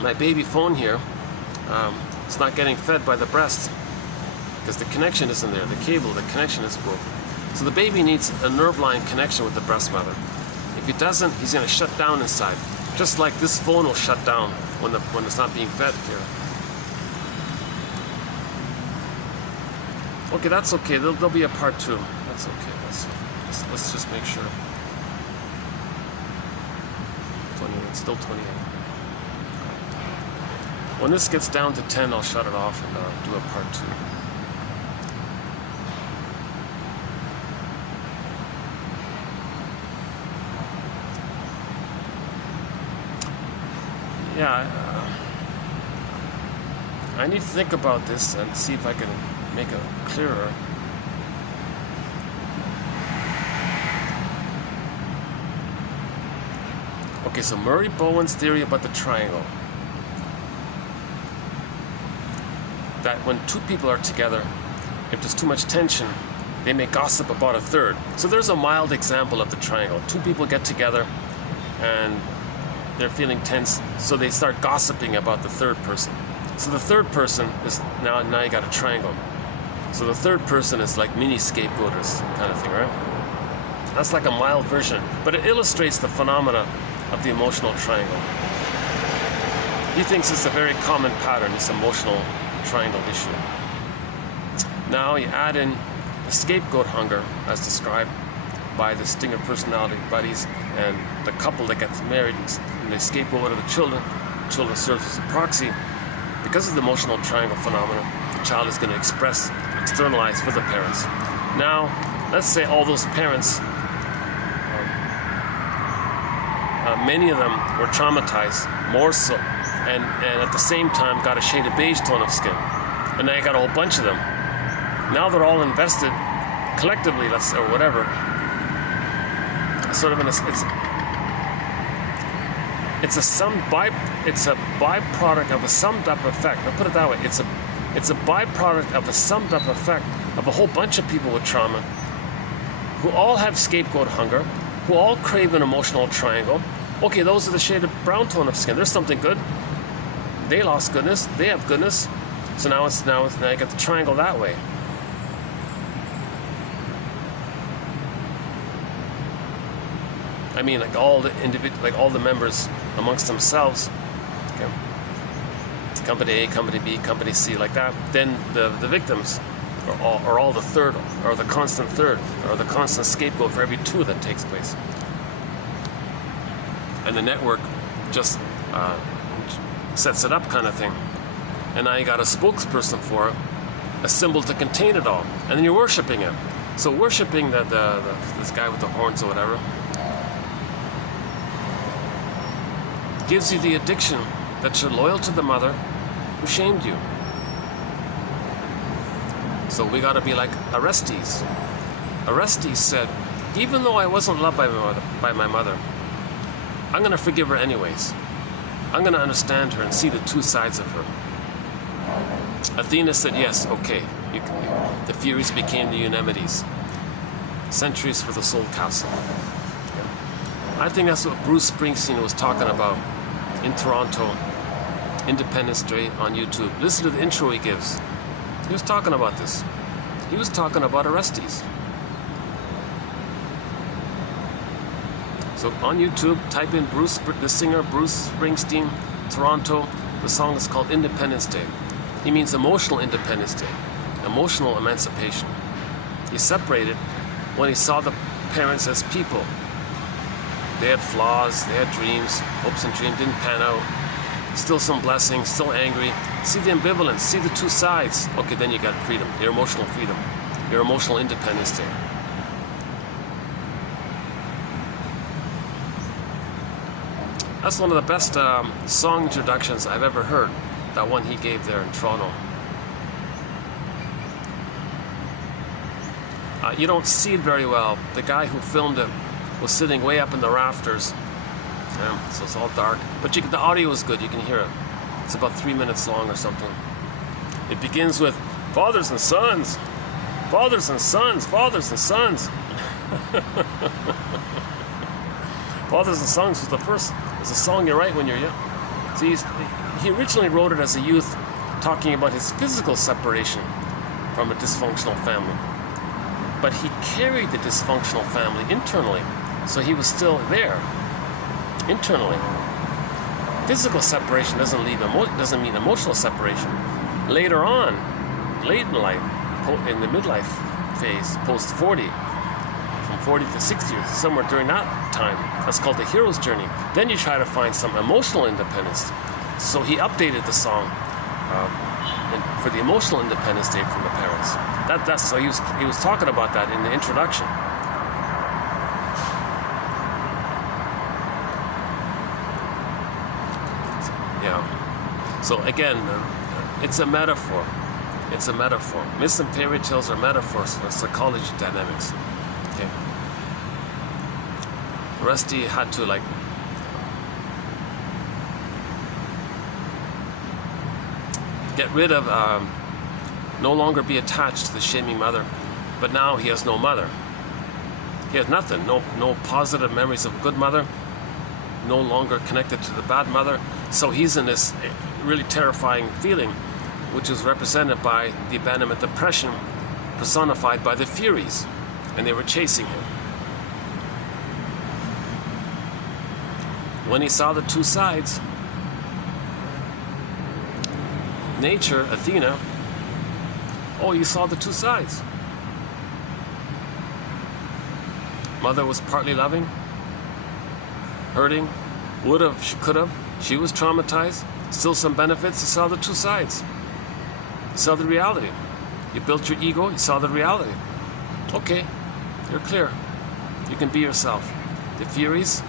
My baby phone here, it's not getting fed by the breast because the connection isn't there. The cable, the connection is broken. So the baby needs a nerve line connection with the breast mother. If he doesn't, he's going to shut down inside. Just like this phone will shut down when it's not being fed here. Okay, that's okay. There'll be a part 2. That's okay. Let's just make sure. 28, still 28. When this gets down to 10, I'll shut it off and do a part 2. Yeah, I need to think about this and see if I can make it clearer. Okay, so Murray Bowen's theory about the triangle. That when two people are together, if there's too much tension, they may gossip about a third. So there's a mild example of the triangle. Two people get together and they're feeling tense, so they start gossiping about the third person. So the third person is now you got a triangle. So the third person is like mini scapegoaters kind of thing, right? That's like a mild version, but it illustrates the phenomena of the emotional triangle. He thinks it's a very common pattern, this emotional triangle issue. Now you add in the scapegoat hunger as described by the Stinger personality buddies and the couple that gets married and they scapegoat of the children. The children serve as a proxy. Because of the emotional triangle phenomenon, the child is going to externalize for the parents. Now, let's say all those parents, many of them were traumatized, more so, and at the same time got a shade of beige tone of skin. And now you got a whole bunch of them. Now they're all invested collectively, let's say, or whatever. Sort of it's a byproduct of a summed up effect. I'll put it that way. It's a byproduct of a summed up effect of a whole bunch of people with trauma who all have scapegoat hunger, who all crave an emotional triangle. Okay, those are the shade of brown tone of skin. There's something good. They lost goodness. They have goodness. So now you get the triangle that way. I mean, like all the members amongst themselves. Okay. Company A, Company B, Company C, like that. Then the victims are all the third, or the constant third, or the constant scapegoat for every two that takes place. And the network just sets it up, kind of thing. And now you got a spokesperson for it, a symbol to contain it all, and then you're worshiping it. So worshiping this guy with the horns or whatever gives you the addiction that you're loyal to the mother who shamed you. So we got to be like Orestes. Orestes said, even though I wasn't loved by my mother, I'm going to forgive her anyways. I'm going to understand her and see the two sides of her. Athena said, yes, okay. The Furies became the Eumenides. Centuries for the Soul Castle. I think that's what Bruce Springsteen was talking about in Toronto, Independence Day on YouTube. Listen to the intro he gives. He was talking about this. He was talking about Orestes. So on YouTube, type in the singer Bruce Springsteen, Toronto. The song is called Independence Day. He means emotional independence day, emotional emancipation. He separated when he saw the parents as people. They had flaws, they had dreams, hopes and dreams didn't pan out. Still some blessings, still angry. See the ambivalence, see the two sides. Okay, then you got freedom, your emotional freedom, your emotional independence day. That's one of the best song introductions I've ever heard, that one he gave there in Toronto. You don't see it very well. The guy who filmed it was sitting way up in the rafters, so it's all dark. But the audio is good, you can hear it. It's about 3 minutes long or something. It begins with fathers and sons, fathers and sons, fathers and sons. Fathers and Sons was the first. It's a song you write when you're young. So he originally wrote it as a youth, talking about his physical separation from a dysfunctional family. But he carried the dysfunctional family internally, so he was still there internally. Physical separation doesn't mean emotional separation. Later on, late in life, in the midlife phase, post 40, from 40 to 60 years, somewhere during that time, that's called the hero's journey. Then you try to find some emotional independence. So he updated the song for the emotional independence state from the parents. That's so he was talking about that in the introduction. Yeah. So again, it's a metaphor. It's a metaphor. Myths and fairy tales are metaphors for psychology dynamics. Okay. Rusty had to like get rid of, no longer be attached to the shaming mother, but now he has no mother. He has nothing. No positive memories of good mother. No longer connected to the bad mother. So he's in this really terrifying feeling, which is represented by the abandonment depression, personified by the Furies, and they were chasing him. When he saw the two sides, nature, Athena, oh, you saw the two sides. Mother was partly loving, hurting, would have, she could have. She was traumatized, still some benefits. You saw the two sides. You saw the reality. You built your ego, you saw the reality. Okay, you're clear. You can be yourself. The Furies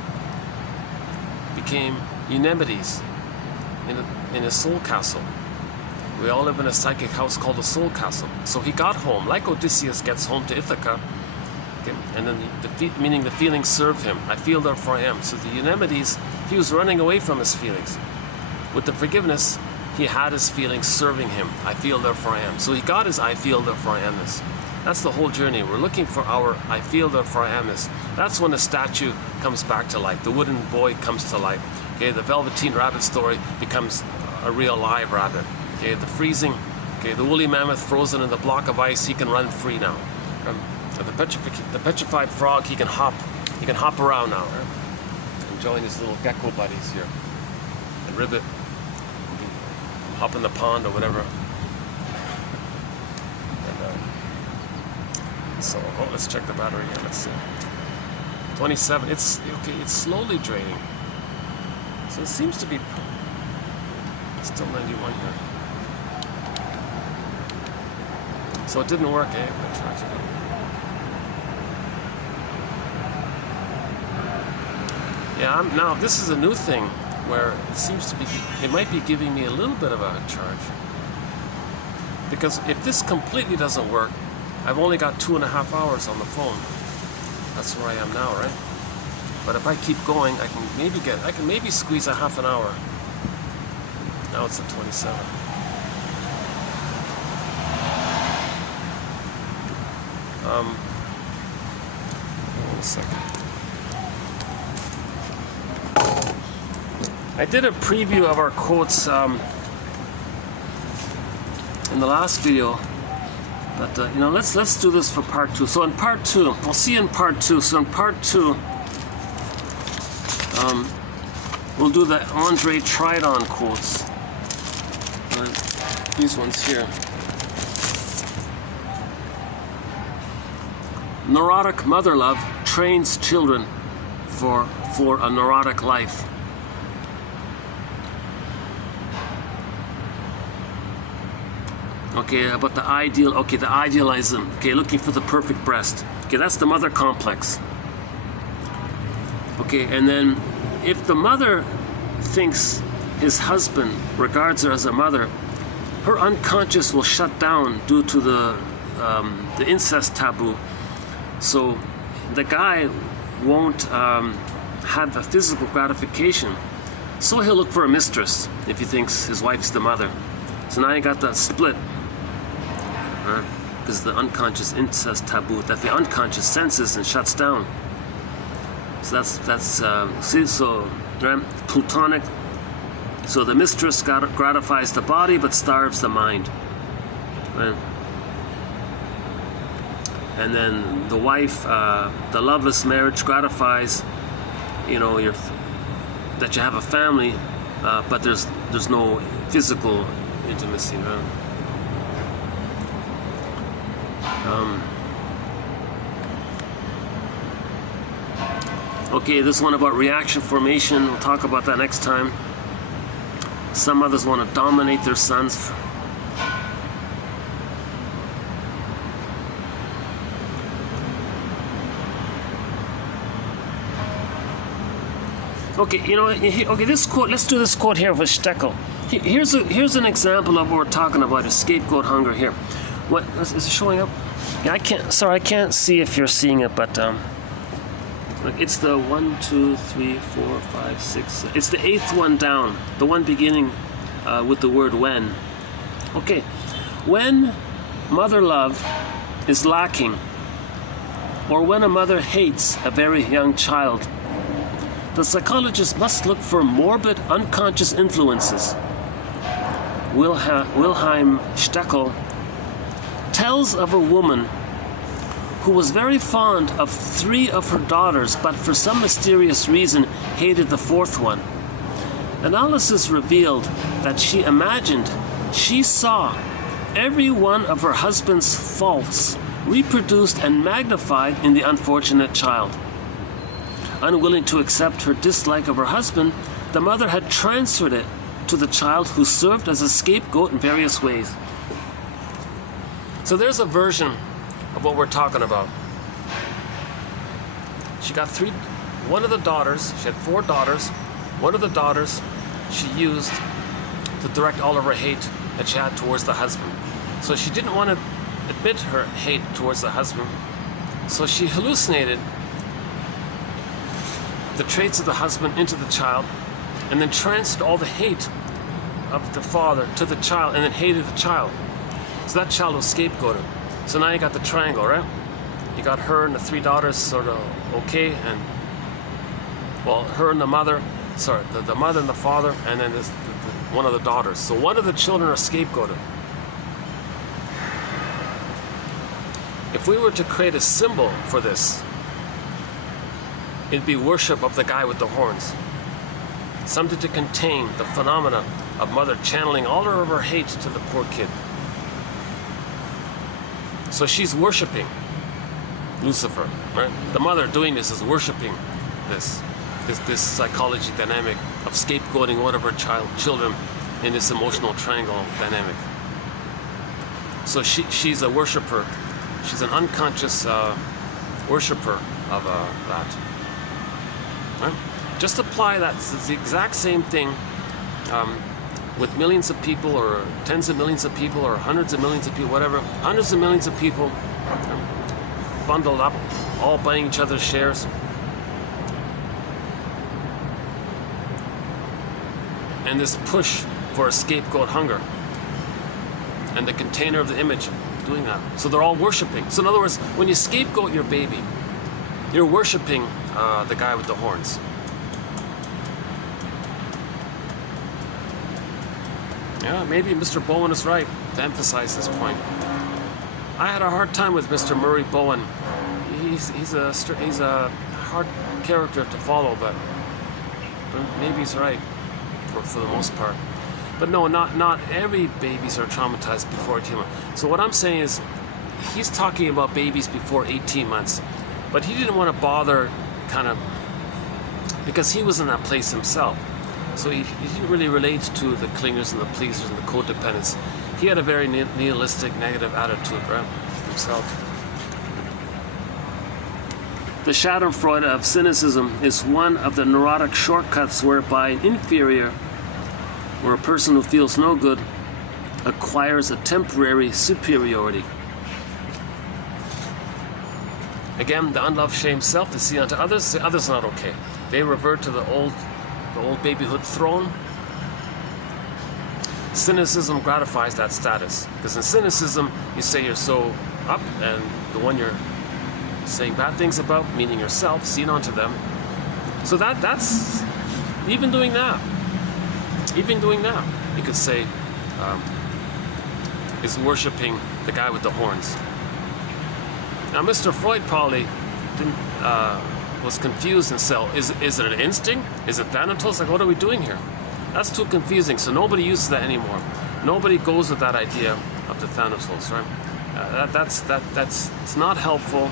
became Eunemydes in a soul castle. We all live in a psychic house called a soul castle. So he got home, like Odysseus gets home to Ithaca, okay? And then meaning the feelings serve him. I feel therefore I am. So the Eunemydes, he was running away from his feelings. With the forgiveness, he had his feelings serving him. I feel therefore I am. So he got his I feel therefore I amness. That's the whole journey. We're looking for our I feel therefore I amness. That's when the statue comes back to life. The wooden boy comes to life. Okay, the Velveteen Rabbit story becomes a real live rabbit. Okay, the freezing, okay, the woolly mammoth frozen in the block of ice, he can run free now. The petrified frog, he can hop around now. Right? Enjoying his little gecko buddies here. And ribbit, hop in the pond or whatever. And, so, oh, let's check the battery here. Let's see. 27. It's okay. It's slowly draining. So it seems to be still 91 here. So it didn't work, eh? Yeah, now this is a new thing where it seems to be, it might be giving me a little bit of a charge. Because if this completely doesn't work, I've only got 2.5 hours on the phone. That's where I am now, right? But if I keep going, I can maybe squeeze a half an hour. Now it's at 27. Hold on a second. I did a preview of our quotes in the last video, but you know, let's do this for part 2. So in part 2, I'll see you in part 2. So in part 2, we'll do the Andre Tridon quotes. These ones here. Neurotic mother love trains children for a neurotic life. Okay, about the ideal, okay, the idealism, okay, looking for the perfect breast. Okay, that's the mother complex. Okay, and then if the mother thinks his husband regards her as a mother, her unconscious will shut down due to the incest taboo. So the guy won't have a physical gratification. So he'll look for a mistress if he thinks his wife's the mother. So now you got that split. Because the unconscious incest taboo that the unconscious senses and shuts down. So that's see, so right? Plutonic. So the mistress gratifies the body but starves the mind. Right? And then the wife, the loveless marriage gratifies, you know, that you have a family, but there's no physical intimacy. Right? Okay, this one about reaction formation, we'll talk about that next time. Some mothers want to dominate their sons. Okay, you know, okay, this quote, let's do this quote here with Steckel. Here's an example of what we're talking about, a scapegoat hunger here. What, is it showing up? Yeah, I can't see if you're seeing it, but look, it's the 1, 2, 3, 4, 5, 6, it's the 8th one down, the one beginning with the word when. Okay, when mother love is lacking, or when a mother hates a very young child, the psychologist must look for morbid, unconscious influences. Wilhelm Steckel tells of a woman who was very fond of 3 of her daughters, but for some mysterious reason hated the 4th one. Analysis revealed that she imagined she saw every one of her husband's faults reproduced and magnified in the unfortunate child. Unwilling to accept her dislike of her husband, the mother had transferred it to the child, who served as a scapegoat in various ways. So there's a version of what we're talking about. She got one of the daughters, she had 4 daughters. One of the daughters she used to direct all of her hate that she had towards the husband. So she didn't want to admit her hate towards the husband. So she hallucinated the traits of the husband into the child, and then transferred all the hate of the father to the child, and then hated the child. So that child was scapegoated. So now you got the triangle, right? You got her and the 3 daughters sort of okay, and well, her and the mother, sorry, the mother and the father, and then one of the daughters. So one of the children are scapegoated. If we were to create a symbol for this, it'd be worship of the guy with the horns. Something to contain the phenomena of mother channeling all of her hate to the poor kid. So she's worshiping Lucifer, right? The mother doing this is worshiping this psychology dynamic of scapegoating one of her children in this emotional triangle dynamic. So she's a worshiper. She's an unconscious worshiper of that. Right? Just apply that. It's the exact same thing with millions of people, or tens of millions of people, or hundreds of millions of people, whatever. Hundreds of millions of people bundled up, all buying each other's shares. And this push for a scapegoat hunger. And the container of the image doing that. So they're all worshiping. So in other words, when you scapegoat your baby, you're worshiping the guy with the horns. Yeah, maybe Mr. Bowen is right to emphasize this point. I had a hard time with Mr. Murray Bowen. He's a hard character to follow, but maybe he's right for the most part. But no, not every babies are traumatized before 18 months. So what I'm saying is, he's talking about babies before 18 months, but he didn't want to bother because he was in that place himself. So he didn't really relate to the clingers and the pleasers and the codependents. He had a very nihilistic, negative attitude, right, himself. The Schadenfreude of cynicism is one of the neurotic shortcuts whereby an inferior, or a person who feels no good, acquires a temporary superiority. Again, the unloved shame self to see unto others, say others not okay. They revert to the old babyhood throne. Cynicism gratifies that status, because in cynicism you say you're so up, and the one you're saying bad things about, meaning yourself, seen onto them. So that's even doing that. Even doing that, you could say, is worshiping the guy with the horns. Now, Mr. Freud probably was confused and said, is it an instinct? Is it Thanatos? Like, what are we doing here? That's too confusing, so nobody uses that anymore. Nobody goes with that idea of the Thanatos, right? It's not helpful.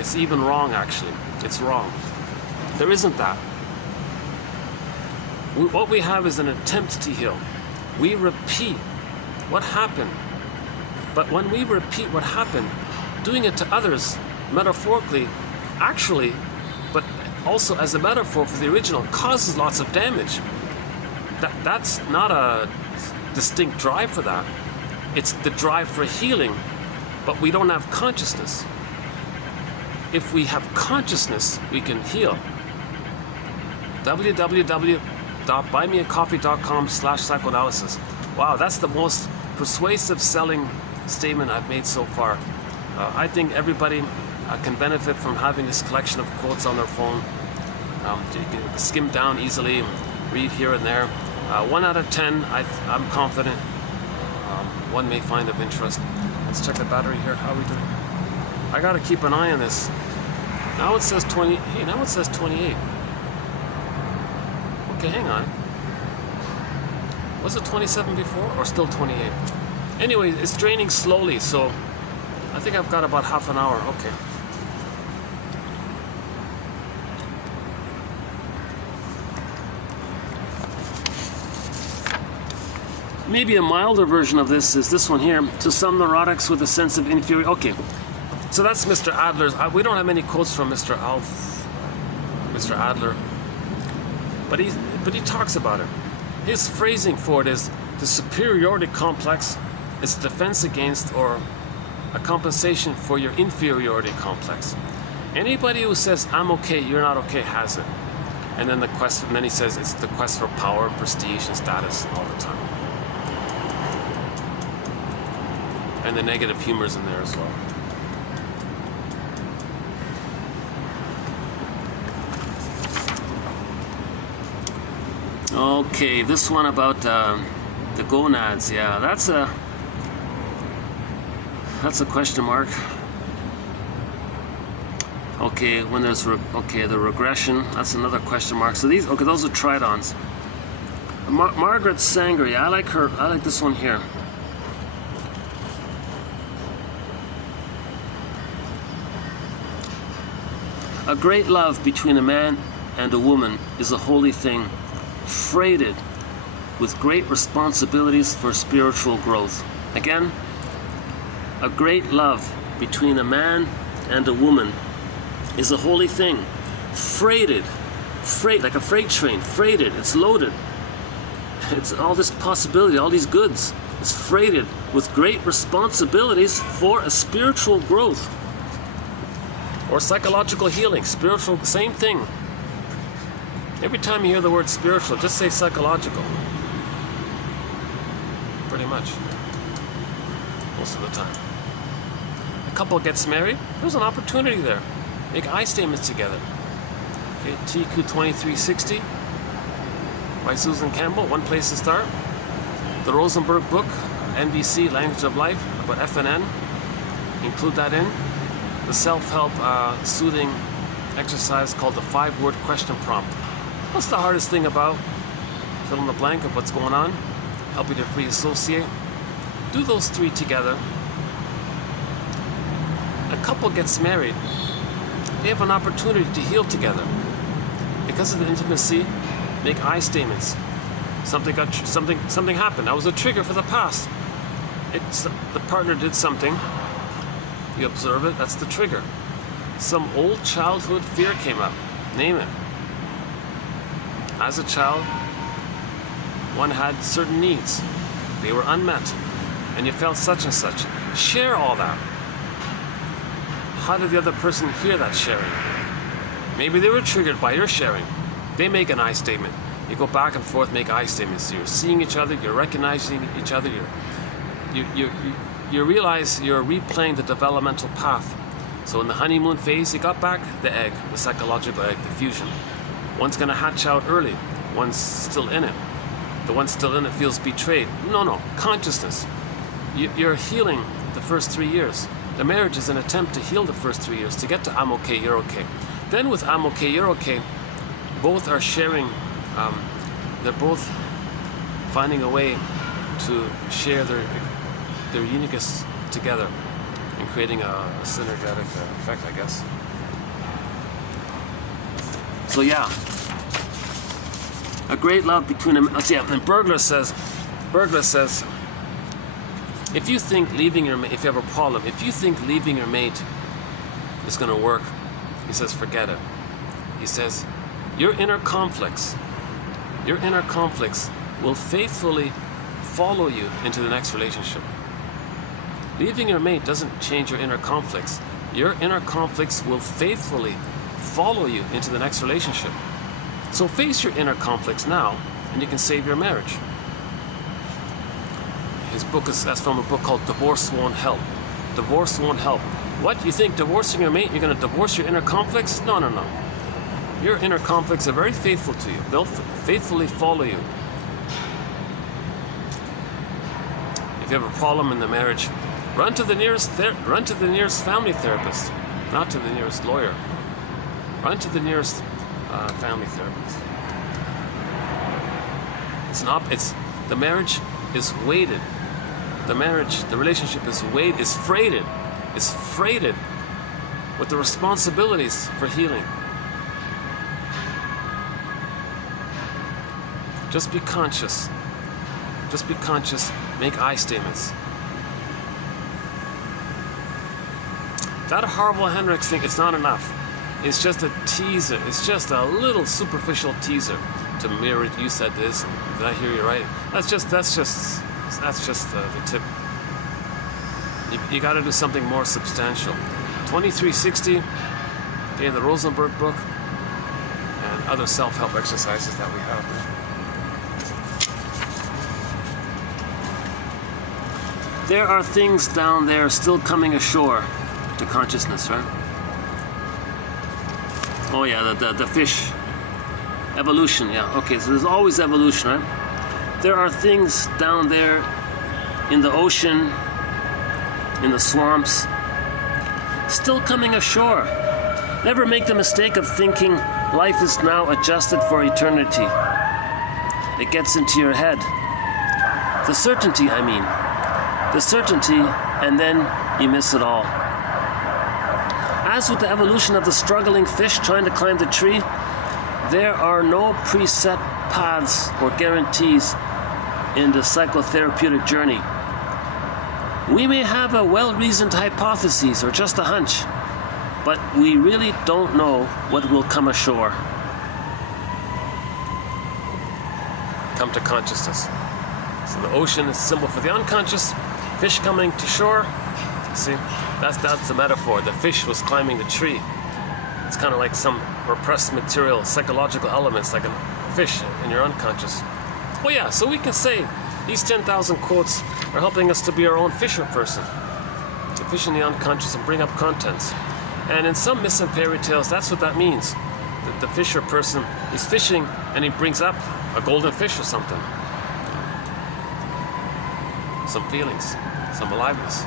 It's even wrong, actually. It's wrong. There isn't that. What we have is an attempt to heal. we repeat what happened. But when we repeat what happened, doing it to others, metaphorically, actually, but also as a metaphor for the original, causes lots of damage. That's not a distinct drive for that. It's the drive for healing, but we don't have consciousness. If we have consciousness, we can heal. www.buymeacoffee.com/psychoanalysis. Wow, that's the most persuasive selling statement I've made so far. I think everybody can benefit from having this collection of quotes on their phone. You can skim down easily and read here and there. 1 out of 10, I'm confident. One may find of interest. Let's check the battery here. How are we doing? I gotta keep an eye on this. Now it says 20. Hey, now it says 28. Okay, hang on. Was it 27 before or still 28? Anyway, it's draining slowly, so I think I've got about half an hour. Okay. Maybe a milder version of this is this one here. To some neurotics with a sense of inferiority. Okay, so that's Mr. Adler's. We don't have many quotes from Mr. Adler, but he talks about it. His phrasing for it is the superiority complex is a defense against or a compensation for your inferiority complex. Anybody who says I'm okay, you're not okay has it. And then then he says it's the quest for power, prestige, and status all the time. And the negative humor's in there as well. Okay, this one about the gonads. Yeah, that's a question mark. Okay, when there's the regression, that's another question mark. So those are Tridons. Margaret Sanger, yeah, I like her. I like this one here. A great love between a man and a woman is a holy thing, freighted with great responsibilities for spiritual growth. Again, a great love between a man and a woman is a holy thing, freighted, like a freight train, freighted, it's loaded. It's all this possibility, all these goods. It's freighted with great responsibilities for a spiritual growth. Or psychological healing, spiritual, same thing. Every time you hear the word spiritual, just say psychological. Pretty much. Most of the time. A couple gets married, there's an opportunity there. Make I statements together. Okay, TQ 2360 by Susan Campbell, one place to start. The Rosenberg book, NBC, Language of Life, about FNN. Include that in. The self-help soothing exercise called the 5-word question prompt. What's the hardest thing about? Fill in the blank of what's going on. Help you to free associate. Do those 3 together. A couple gets married. They have an opportunity to heal together. Because of the intimacy, make I statements. Something happened. That was a trigger for the past. The partner did something. You observe it, that's the trigger. Some old childhood fear came up. Name it. As a child, one had certain needs. They were unmet. And you felt such and such. Share all that. How did the other person hear that sharing? Maybe they were triggered by your sharing. They make an I statement. You go back and forth, make I statements. You're seeing each other, you're recognizing each other, you realize you're replaying the developmental path. So in the honeymoon phase, you got back the egg, the psychological egg, the fusion. One's gonna hatch out early, one's still in it. The one still in it feels betrayed. No, consciousness. You're healing the first 3 years. The marriage is an attempt to heal the first 3 years, to get to I'm okay, you're okay. Then with I'm okay, you're okay, both are sharing, they're both finding a way to share their uniqueness together and creating a synergetic effect, I guess. So yeah, a great love between them. And Bergler says, Bergler says, if you think leaving your mate, if you have a problem, if you think leaving your mate is going to work, he says, forget it. He says, your inner conflicts will faithfully follow you into the next relationship. Leaving your mate doesn't change your inner conflicts. Your inner conflicts will faithfully follow you into the next relationship. So face your inner conflicts now, and you can save your marriage. His book that's from a book called Divorce Won't Help. Divorce won't help. What? You think divorcing your mate, you're going to divorce your inner conflicts? No, no, no. Your inner conflicts are very faithful to you. They'll faithfully follow you. If you have a problem in the marriage, run to the nearest family therapist, not to the nearest lawyer. Run to the nearest family therapist. The marriage is weighted. The relationship is freighted with the responsibilities for healing. Just be conscious. Make I statements. That horrible Hendrix thing, it's not enough. It's just a teaser. It's just a little superficial teaser to mirror it. You said this. Did I hear you right? That's just the tip. You got to do something more substantial. 2360, okay, the Rosenberg book, and other self-help exercises that we have. There are things down there still coming ashore to consciousness, right? Oh yeah, the fish. Evolution, yeah. Okay, so there's always evolution, right? There are things down there in the ocean, in the swamps, still coming ashore. Never make the mistake of thinking life is now adjusted for eternity. It gets into your head. The certainty, and then you miss it all. As with the evolution of the struggling fish trying to climb the tree, there are no preset paths or guarantees in the psychotherapeutic journey. We may have a well-reasoned hypothesis or just a hunch, but we really don't know what will come ashore. Come to consciousness. So the ocean is a symbol for the unconscious. Fish coming to shore. See, that's the metaphor. The fish was climbing the tree. It's kind of like some repressed material, psychological elements, like a fish in your unconscious. Well, yeah, so we can say these 10,000 quotes are helping us to be our own fisher person, to fish in the unconscious and bring up contents. And in some myths and fairy tales, that's what that means. That the fisher person is fishing and he brings up a golden fish or something. Some feelings, some aliveness,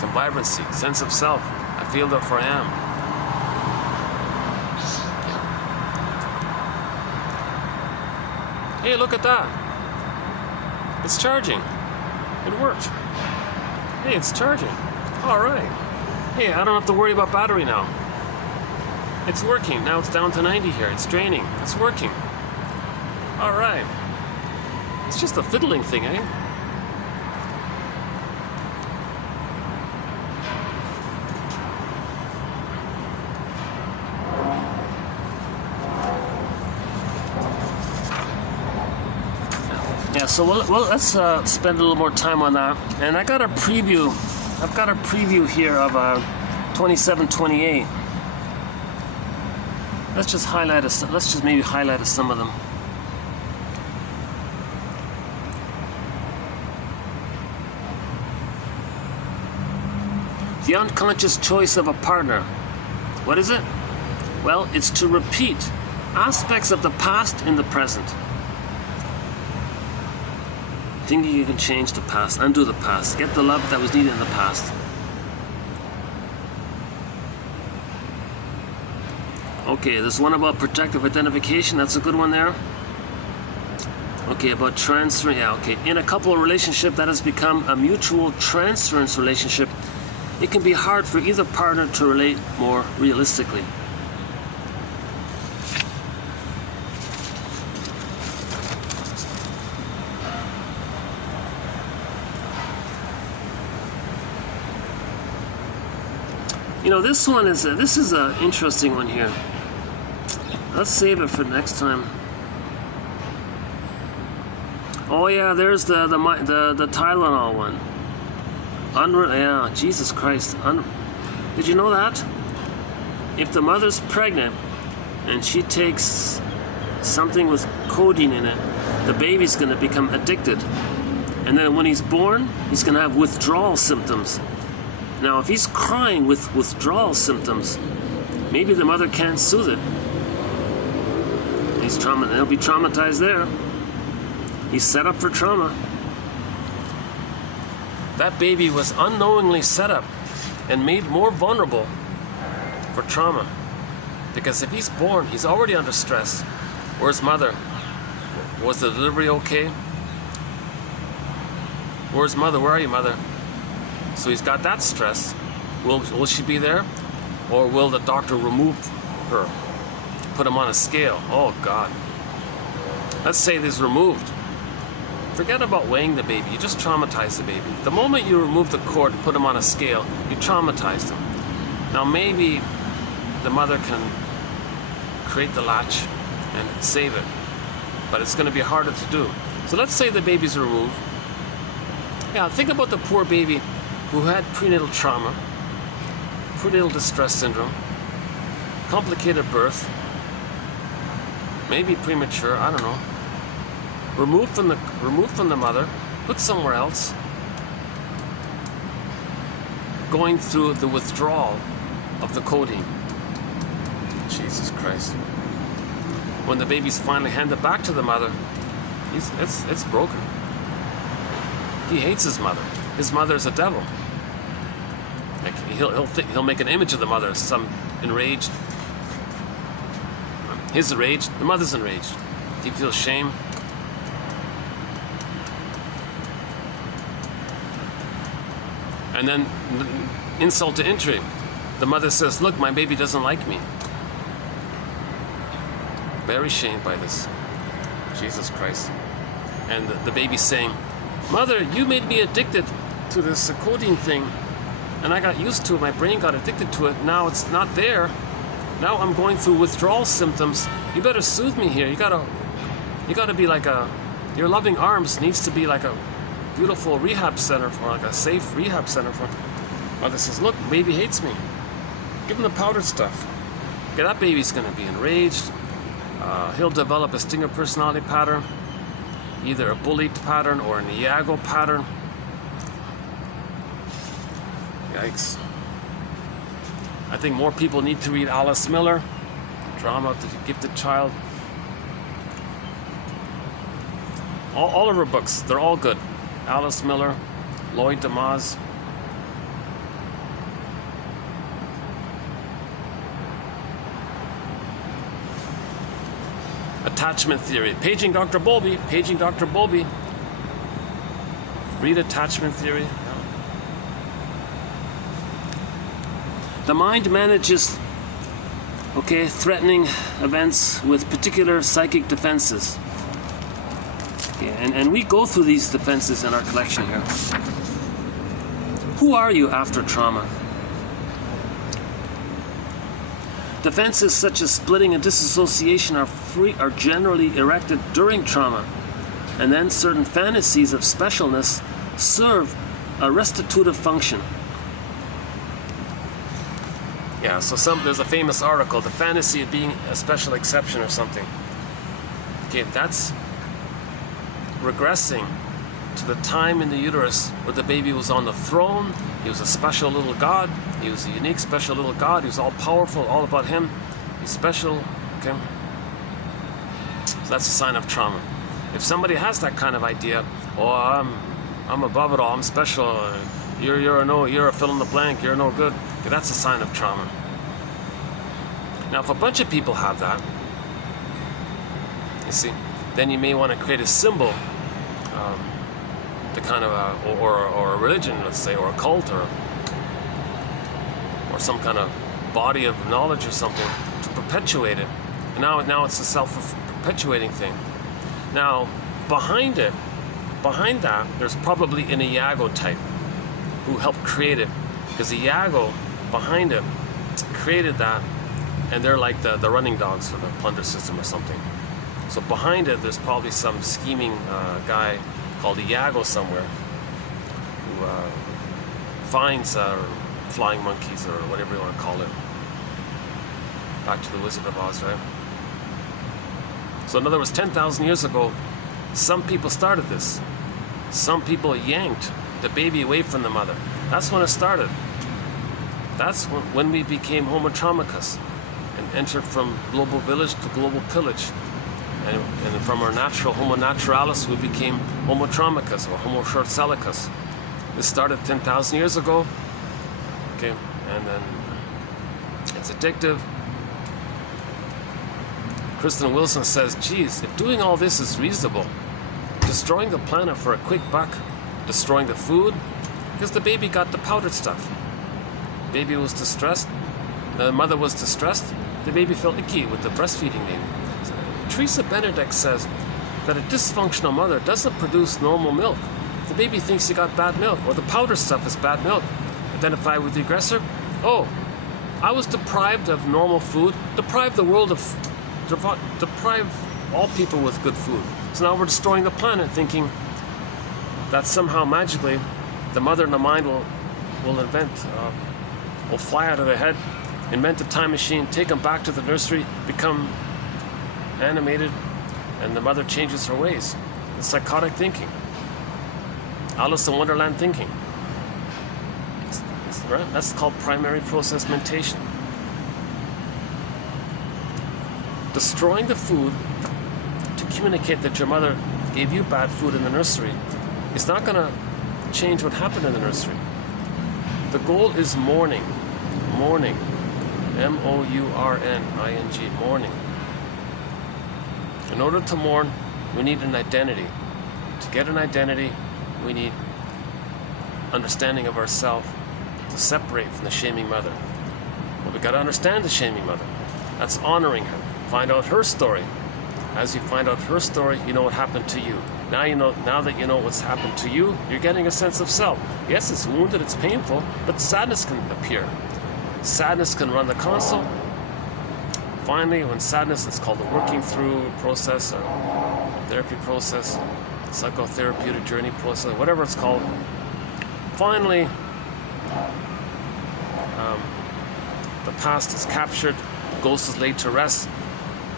some vibrancy, sense of self. I feel, therefore I am. Hey, look at that. It's charging. It worked. Hey, it's charging. All right. Hey, I don't have to worry about battery now. It's working. Now it's down to 90 here. It's draining. It's working. All right. It's just a fiddling thing, eh? Yeah, so let's spend a little more time on that. And I got a preview. I've got a preview here of 2728. Let's just maybe highlight some of them. The unconscious choice of a partner. What is it? Well, it's to repeat aspects of the past in the present. Thinking you can change the past, undo the past, get the love that was needed in the past. Okay, there's one about protective identification. That's a good one there. Okay, about transfer. Yeah, okay. In a couple relationship that has become a mutual transference relationship, it can be hard for either partner to relate more realistically. You know, this one is this is an interesting one here. Let's save it for next time. Oh yeah, there's the Tylenol one. Yeah, Jesus Christ. Did you know that? If the mother's pregnant and she takes something with codeine in it, the baby's going to become addicted. And then when he's born, he's going to have withdrawal symptoms. Now, if he's crying with withdrawal symptoms, maybe the mother can't soothe it. He'll be traumatized there. He's set up for trauma. That baby was unknowingly set up and made more vulnerable for trauma. Because if he's born, he's already under stress. Where's mother? Was the delivery okay? Where's mother? Where are you, mother? So he's got that stress. Will she be there? Or will the doctor remove her? Put him on a scale? Oh, God. Let's say this is removed. Forget about weighing the baby. You just traumatize the baby. The moment you remove the cord and put him on a scale, you traumatized him. Now maybe the mother can create the latch and save it. But it's going to be harder to do. So let's say the baby's removed. Yeah, think about the poor baby who had prenatal trauma, prenatal distress syndrome, complicated birth, maybe premature, I don't know. Removed from the mother, put somewhere else, going through the withdrawal of the codeine. Jesus Christ. When the baby's finally handed back to the mother, it's broken. He hates his mother. His mother's a devil. Like he'll make an image of the mother, some enraged. He's enraged. The mother's enraged. He feels shame. And then, insult to injury, the mother says, "Look, my baby doesn't like me." Very shamed by this. Jesus Christ. And the baby's saying, "Mother, you made me addicted to this codeine thing, and I got used to it. My brain got addicted to it. Now it's not there. Now I'm going through withdrawal symptoms. You better soothe me here. You gotta be like your loving arms needs to be like a beautiful rehab center for, like a safe rehab center for." Mother says, "Look, baby hates me. Give him the powdered stuff." Okay, that baby's gonna be enraged. He'll develop a stinger personality pattern, either a bullied pattern or an Iago pattern. Yikes. I think more people need to read Alice Miller, Drama of the Gifted Child. All of her books, they're all good. Alice Miller, Lloyd DeMaz. Attachment theory. Paging Dr. Bowlby. Paging Dr. Bowlby. Read attachment theory. The mind manages, threatening events with particular psychic defenses. Okay, and we go through these defenses in our collection here. Who are you after trauma? Defenses such as splitting and disassociation are generally erected during trauma, and then certain fantasies of specialness serve a restitutive function. Yeah, so there's a famous article, the fantasy of being a special exception or something. Okay, that's regressing to the time in the uterus where the baby was on the throne. He was a special little God. He was a unique special little God. He was all powerful, all about him. He's special, okay? So that's a sign of trauma. If somebody has that kind of idea, "Oh, I'm above it all, I'm special, you're a fill in the blank, you're no good," okay, that's a sign of trauma. Now, if a bunch of people have that, you see, then you may want to create a symbol, the kind of or a religion, let's say, or a cult, or some kind of body of knowledge or something to perpetuate it. And now it's a self-perpetuating thing. Now, behind that, there's probably an Iago type who helped create it, because Iago behind it created that, and they're like the running dogs for the plunder system or something. So behind it, there's probably some scheming guy called Iago somewhere who finds flying monkeys, or whatever you want to call it. Back to the Wizard of Oz, right? So in other words, 10,000 years ago, some people started this. Some people yanked the baby away from the mother. That's when it started. That's when we became Homo economicus and entered from global village to global pillage. And from our natural Homo naturalis, we became Homo economicus or Homo short-sellicus. This started 10,000 years ago. Okay, and then it's addictive. Kristen Wilson says, geez, if doing all this is reasonable, destroying the planet for a quick buck, destroying the food, because the baby got the powdered stuff. Baby was distressed, the mother was distressed, the baby felt icky with the breastfeeding baby. Teresa Benedict says that a dysfunctional mother doesn't produce normal milk. The baby thinks he got bad milk, or the powder stuff is bad milk. Identify with the aggressor. Oh, I was deprived of normal food, deprive all people with good food. So now we're destroying the planet, thinking that somehow magically the mother and the mind will invent, will fly out of their head, invent a time machine, take them back to the nursery, become animated, and the mother changes her ways. It's psychotic thinking. Alice in Wonderland thinking. Right? That's called primary process mentation. Destroying the food to communicate that your mother gave you bad food in the nursery is not going to change what happened in the nursery. The goal is mourning. Mourning. M-O-U-R-N-I-N-G. Mourning. In order to mourn, we need an identity. To get an identity, we need understanding of ourselves to separate from the shaming mother. But we got to understand the shaming mother. That's honoring her. Find out her story. As you find out her story, you know what happened to you. Now that you know what's happened to you, you're getting a sense of self. Yes, it's wounded, it's painful, but sadness can appear. Sadness can run the console. Finally, when sadness is called the working through process or therapy process, psychotherapeutic journey process, whatever it's called, finally, the past is captured, the ghost is laid to rest,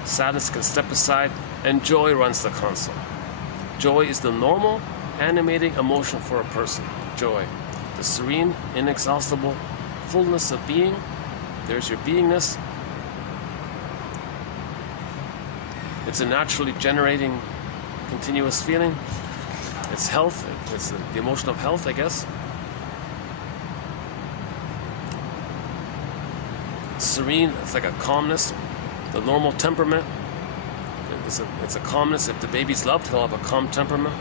sadness can step aside, and joy runs the console. Joy is the normal, animating emotion for a person. Joy. The serene, inexhaustible fullness of being. There's your beingness. It's a naturally generating, continuous feeling. It's health. It's the emotion of health, I guess. Serene, it's like a calmness. The normal temperament, it's a calmness. If the baby's loved, he'll have a calm temperament.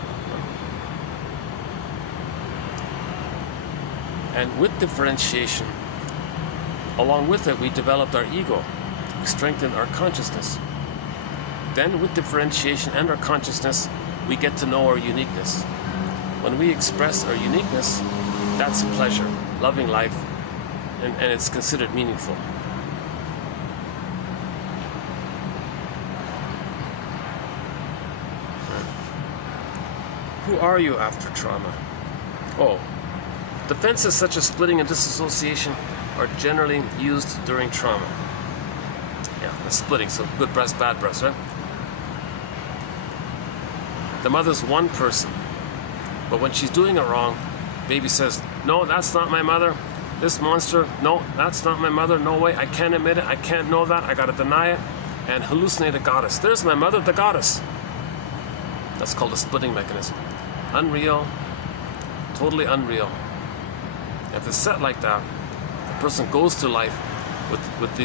And with differentiation, along with it, we developed our ego. We strengthened our consciousness. Then with differentiation and our consciousness, we get to know our uniqueness. When we express our uniqueness, that's pleasure, loving life, and it's considered meaningful. Who are you after trauma? Oh, defenses such as splitting and disassociation are generally used during trauma. Yeah, the splitting, so good breast, bad breast, right? The mother's one person, but when she's doing it wrong, baby says, no, that's not my mother. This monster, no, that's not my mother. No way, I can't admit it. I can't know that. I gotta deny it. And hallucinate a goddess. There's my mother, the goddess. That's called a splitting mechanism. Unreal, totally unreal. If it's set like that, the person goes through life with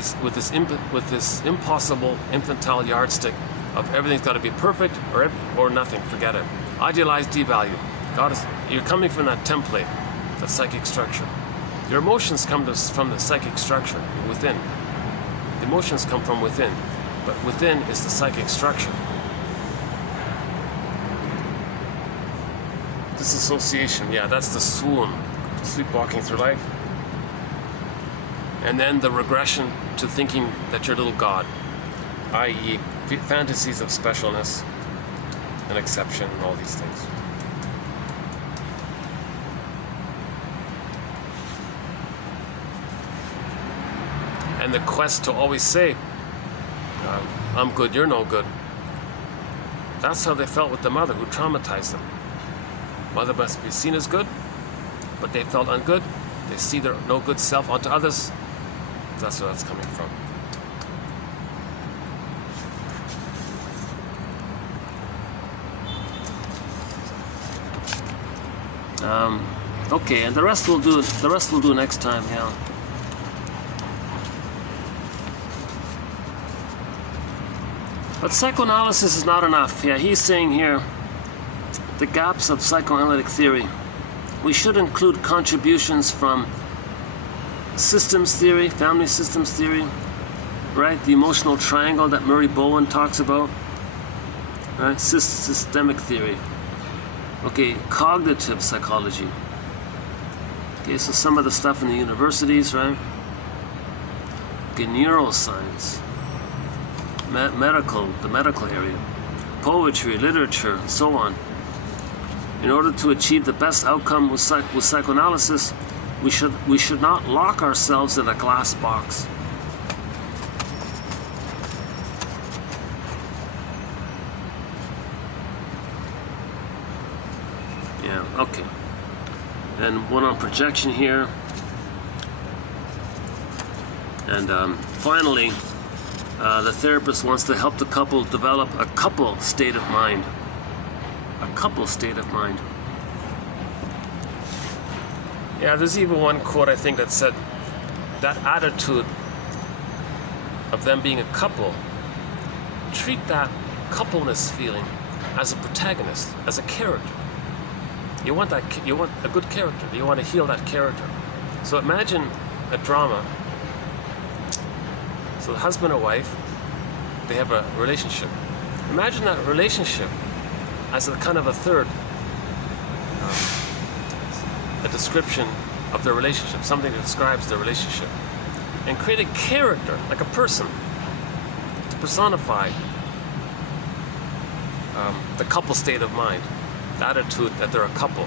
this impossible infantile yardstick of everything's got to be perfect or nothing. Forget it. Idealize, devalue. You're coming from that template, that psychic structure. Your emotions come from the psychic structure within. The emotions come from within, but within is the psychic structure. Disassociation, yeah, that's the swoon, sleepwalking through life. And then the regression to thinking that you're a little god, i.e. fantasies of specialness and exception and all these things. And the quest to always say, I'm good, you're no good. That's how they felt with the mother who traumatized them. Mother must be seen as good, but they felt ungood. They see their no good self onto others. That's where that's coming from. Okay, and the rest we'll do. The rest we'll do next time. Yeah. But psychoanalysis is not enough. Yeah, he's saying here the gaps of psychoanalytic theory. We should include contributions from systems theory, family systems theory, right? The emotional triangle that Murray Bowen talks about, right? Systemic theory. Okay, cognitive psychology. Okay, so some of the stuff in the universities, right? Okay, neuroscience, the medical area, poetry, literature, and so on. In order to achieve the best outcome with psychoanalysis, we should not lock ourselves in a glass box. Yeah, okay. And one on projection here. And finally, the therapist wants to help the couple develop a couple state of mind. A couple state of mind. Yeah, there's even one quote I think that said that attitude of them being a couple, treat that coupleness feeling as a protagonist, as a character. You want a good character. You want to heal that character. So imagine a drama. So the husband and wife, they have a relationship. Imagine that relationship as a kind of a third, a description of their relationship, something that describes their relationship, and create a character, like a person, to personify the couple state of mind, the attitude that they're a couple.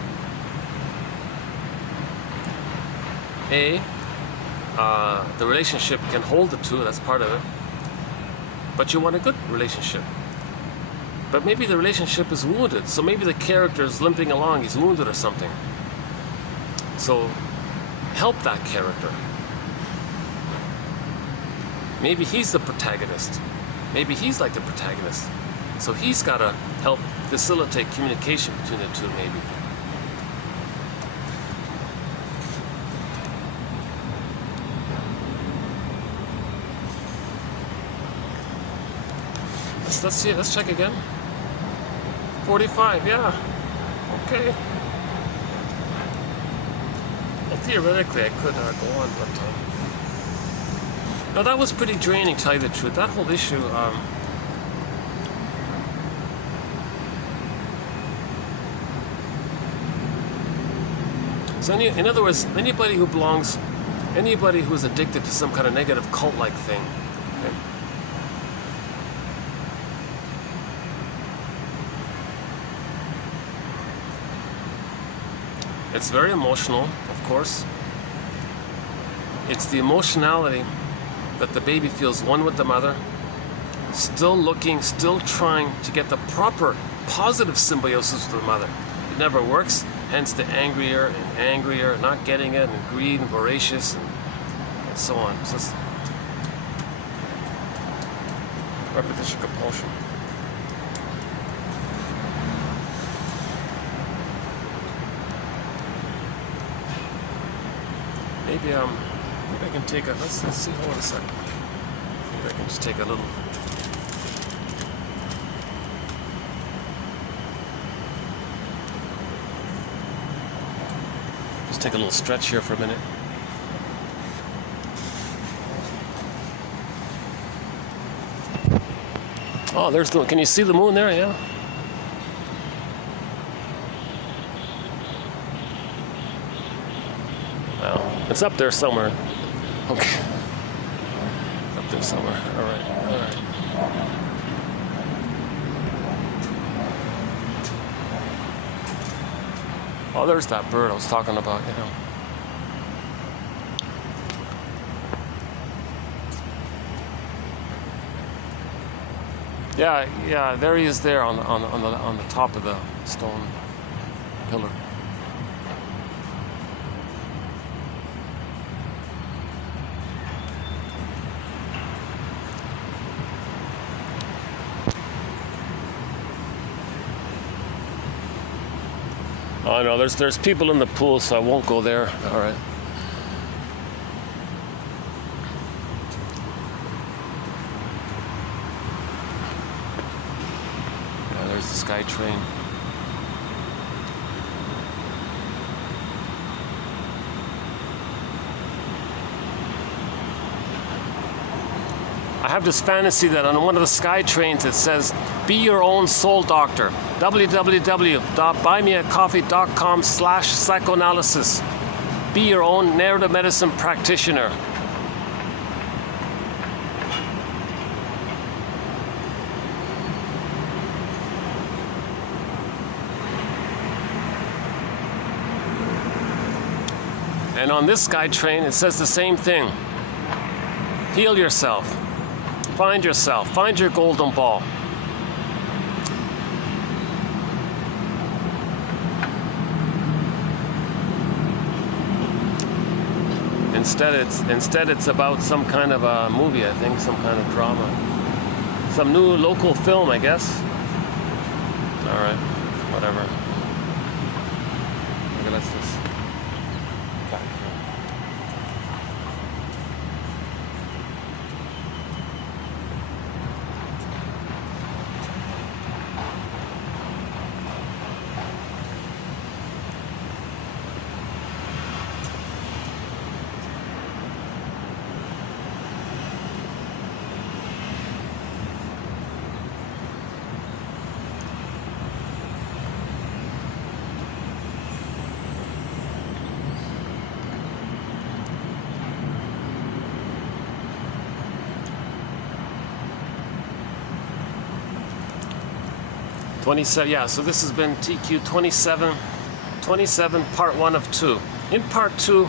The relationship can hold the two, that's part of it, but you want a good relationship. But maybe the relationship is wounded, so maybe the character is limping along, he's wounded or something. So help that character. Maybe he's the protagonist. Maybe he's like the protagonist. So he's got to help facilitate communication between the two, maybe. Let's see, let's check again. 45, yeah. Okay. Well, theoretically, I could go on, but no, that was pretty draining, to tell you the truth. That whole issue. So, in other words, anybody who is addicted to some kind of negative cult-like thing. Okay? It's very emotional, of course. It's the emotionality that the baby feels one with the mother, still looking, still trying to get the proper positive symbiosis with the mother. It never works, hence the angrier and angrier, not getting it, and greed and voracious, and so on. So it's repetition compulsion. Maybe I can take a, let's see, hold on a second. Maybe I can just take a little. Just take a little stretch here for a minute. Oh, there's the, can you see the moon there? Yeah. Well, it's up there somewhere. Okay. Up there somewhere. All right. Oh, there's that bird I was talking about, you know. Yeah, there he is there on the top of the stone pillar. Oh no, there's people in the pool, so I won't go there. All right. Yeah, there's the sky train. I have this fantasy that on one of the sky trains it says, "Be your own soul doctor. www.buymeacoffee.com/psychoanalysis. Be your own narrative medicine practitioner." And on this sky train it says the same thing. Heal yourself. Find yourself. Find your golden ball. Instead it's about some kind of a movie, I think, some kind of drama. Some new local film, I guess. All right, whatever. Okay, let's just back here. Yeah, so this has been TQ 27, part 1 of 2. In part 2,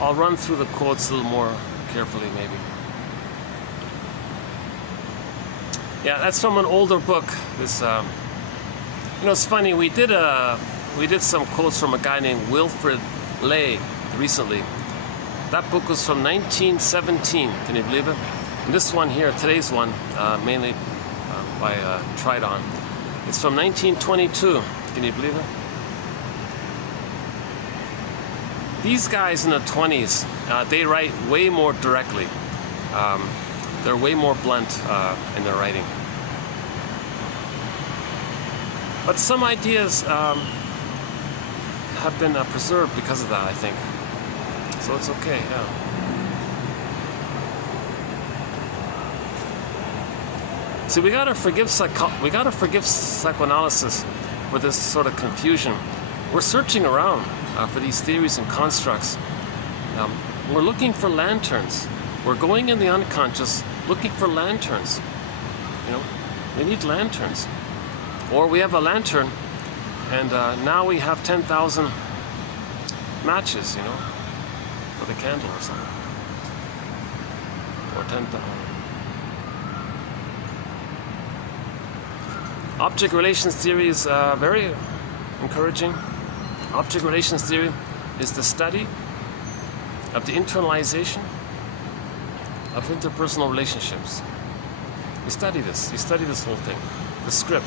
I'll run through the quotes a little more carefully, maybe. Yeah, that's from an older book. This, you know, it's funny. We did some quotes from a guy named Wilfrid Lay recently. That book was from 1917. Can you believe it? And this one here, today's one, mainly by Tridon. It's from 1922. Can you believe it? These guys in the 20s, they write way more directly. They're way more blunt in their writing. But some ideas have been preserved because of that, I think. So it's okay, yeah. See, we gotta forgive psychoanalysis for this sort of confusion. We're searching around for these theories and constructs. We're looking for lanterns. We're going in the unconscious looking for lanterns. You know, we need lanterns. Or we have a lantern, and now we have 10,000 matches, you know, for the candle or something. Or 10,000. Object relations theory is very encouraging. Object relations theory is the study of the internalization of interpersonal relationships. You study this whole thing, the script.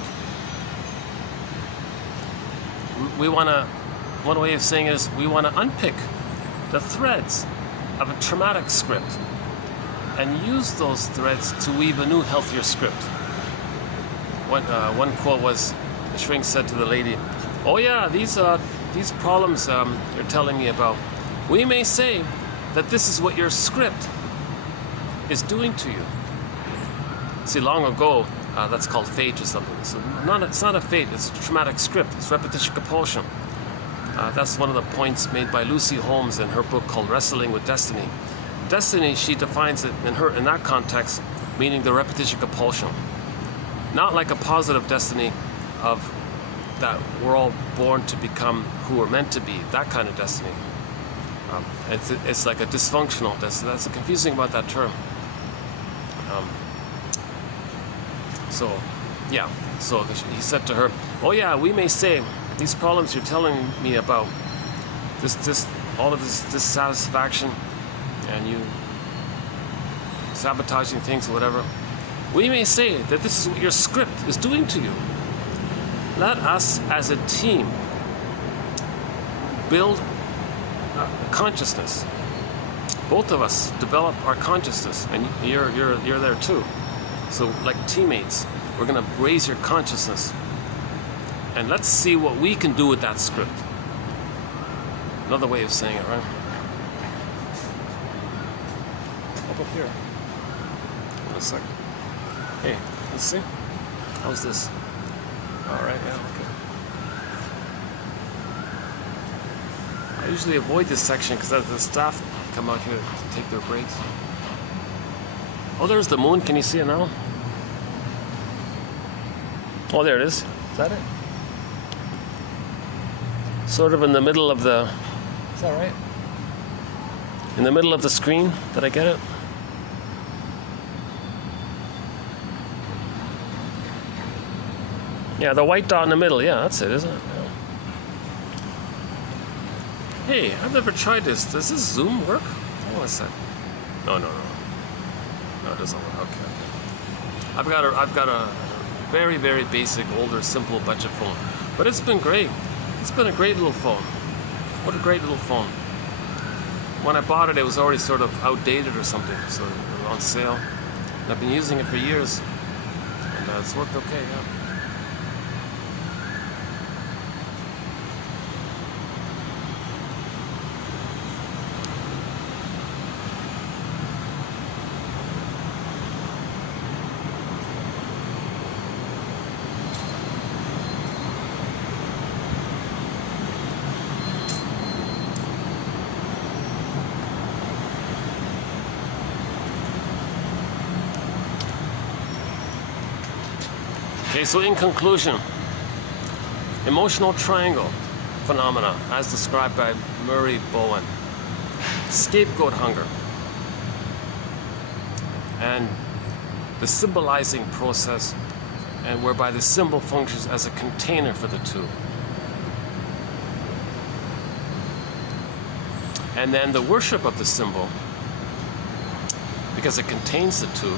One way of saying it is we want to unpick the threads of a traumatic script and use those threads to weave a new, healthier script. One quote was, the shrink said to the lady, "Oh yeah, these problems you're telling me about, we may say that this is what your script is doing to you." See, long ago, that's called fate or something. So it's not a fate, it's a traumatic script, it's repetition compulsion. That's one of the points made by Lucy Holmes in her book called Wrestling with Destiny. destiny, she defines it in that context, meaning the repetition compulsion. Not like a positive destiny of that we're all born to become who we're meant to be, that kind of destiny. It's like a dysfunctional destiny. That's confusing about that term. So he said to her, oh yeah, we may say these problems you're telling me about, all of this dissatisfaction and you sabotaging things or whatever, we may say that this is what your script is doing to you. Let us as a team build consciousness. Both of us develop our consciousness, and you're there too. So like teammates, we're gonna raise your consciousness, and let's see what we can do with that script. Another way of saying it, right? Up here. In a second. Hey, let's see. How's this? All right, yeah, okay. I usually avoid this section because the staff come out here to take their breaks. Oh, there's the moon. Can you see it now? Oh, there it is. Is that it? Sort of in the middle of the... Is that right? In the middle of the screen. Did I get it? Yeah, the white dot in the middle. Yeah, that's it, isn't it? Yeah. Hey, I've never tried this. Does this Zoom work? Hold on a sec. No, it doesn't work. Okay. I've got a very, very basic, older, simple budget phone, but it's been great. It's been a great little phone. What a great little phone. When I bought it, it was already sort of outdated or something, so it was on sale. And I've been using it for years, and it's worked okay. Yeah. Okay, so in conclusion, emotional triangle phenomena as described by Murray Bowen, scapegoat hunger, and the symbolizing process, and whereby the symbol functions as a container for the two. And then the worship of the symbol, because it contains the two.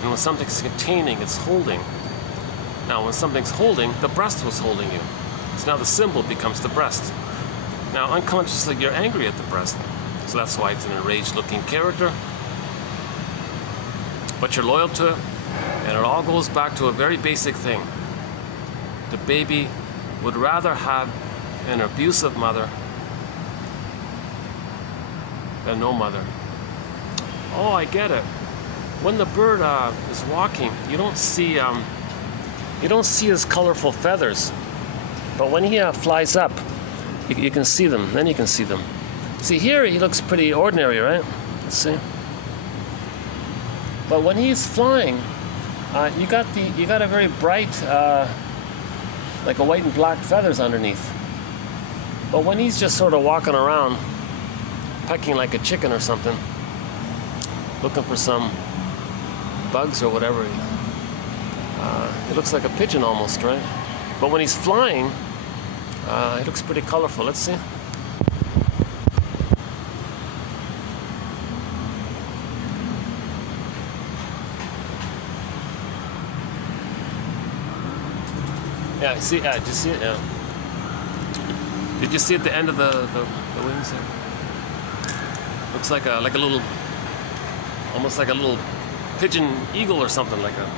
And when something's containing, it's holding. Now, when something's holding, the breast was holding you. So now the symbol becomes the breast. Now, unconsciously, you're angry at the breast. So that's why it's an enraged-looking character. But you're loyal to it, and it all goes back to a very basic thing. The baby would rather have an abusive mother than no mother. Oh, I get it. When the bird is walking, you don't see his colorful feathers, but when he flies up, you can see them. Then you can see them. See, here he looks pretty ordinary, right? Let's see. But when he's flying, you got a very bright, like a white and black feathers underneath. But when he's just sort of walking around, pecking like a chicken or something, looking for some bugs or whatever, it looks like a pigeon almost, right? But when he's flying, it looks pretty colorful. Let's see. Yeah, see, did you see it? Yeah. Did you see at the end of the wings there? Looks like a little, almost like a little pigeon eagle or something like that.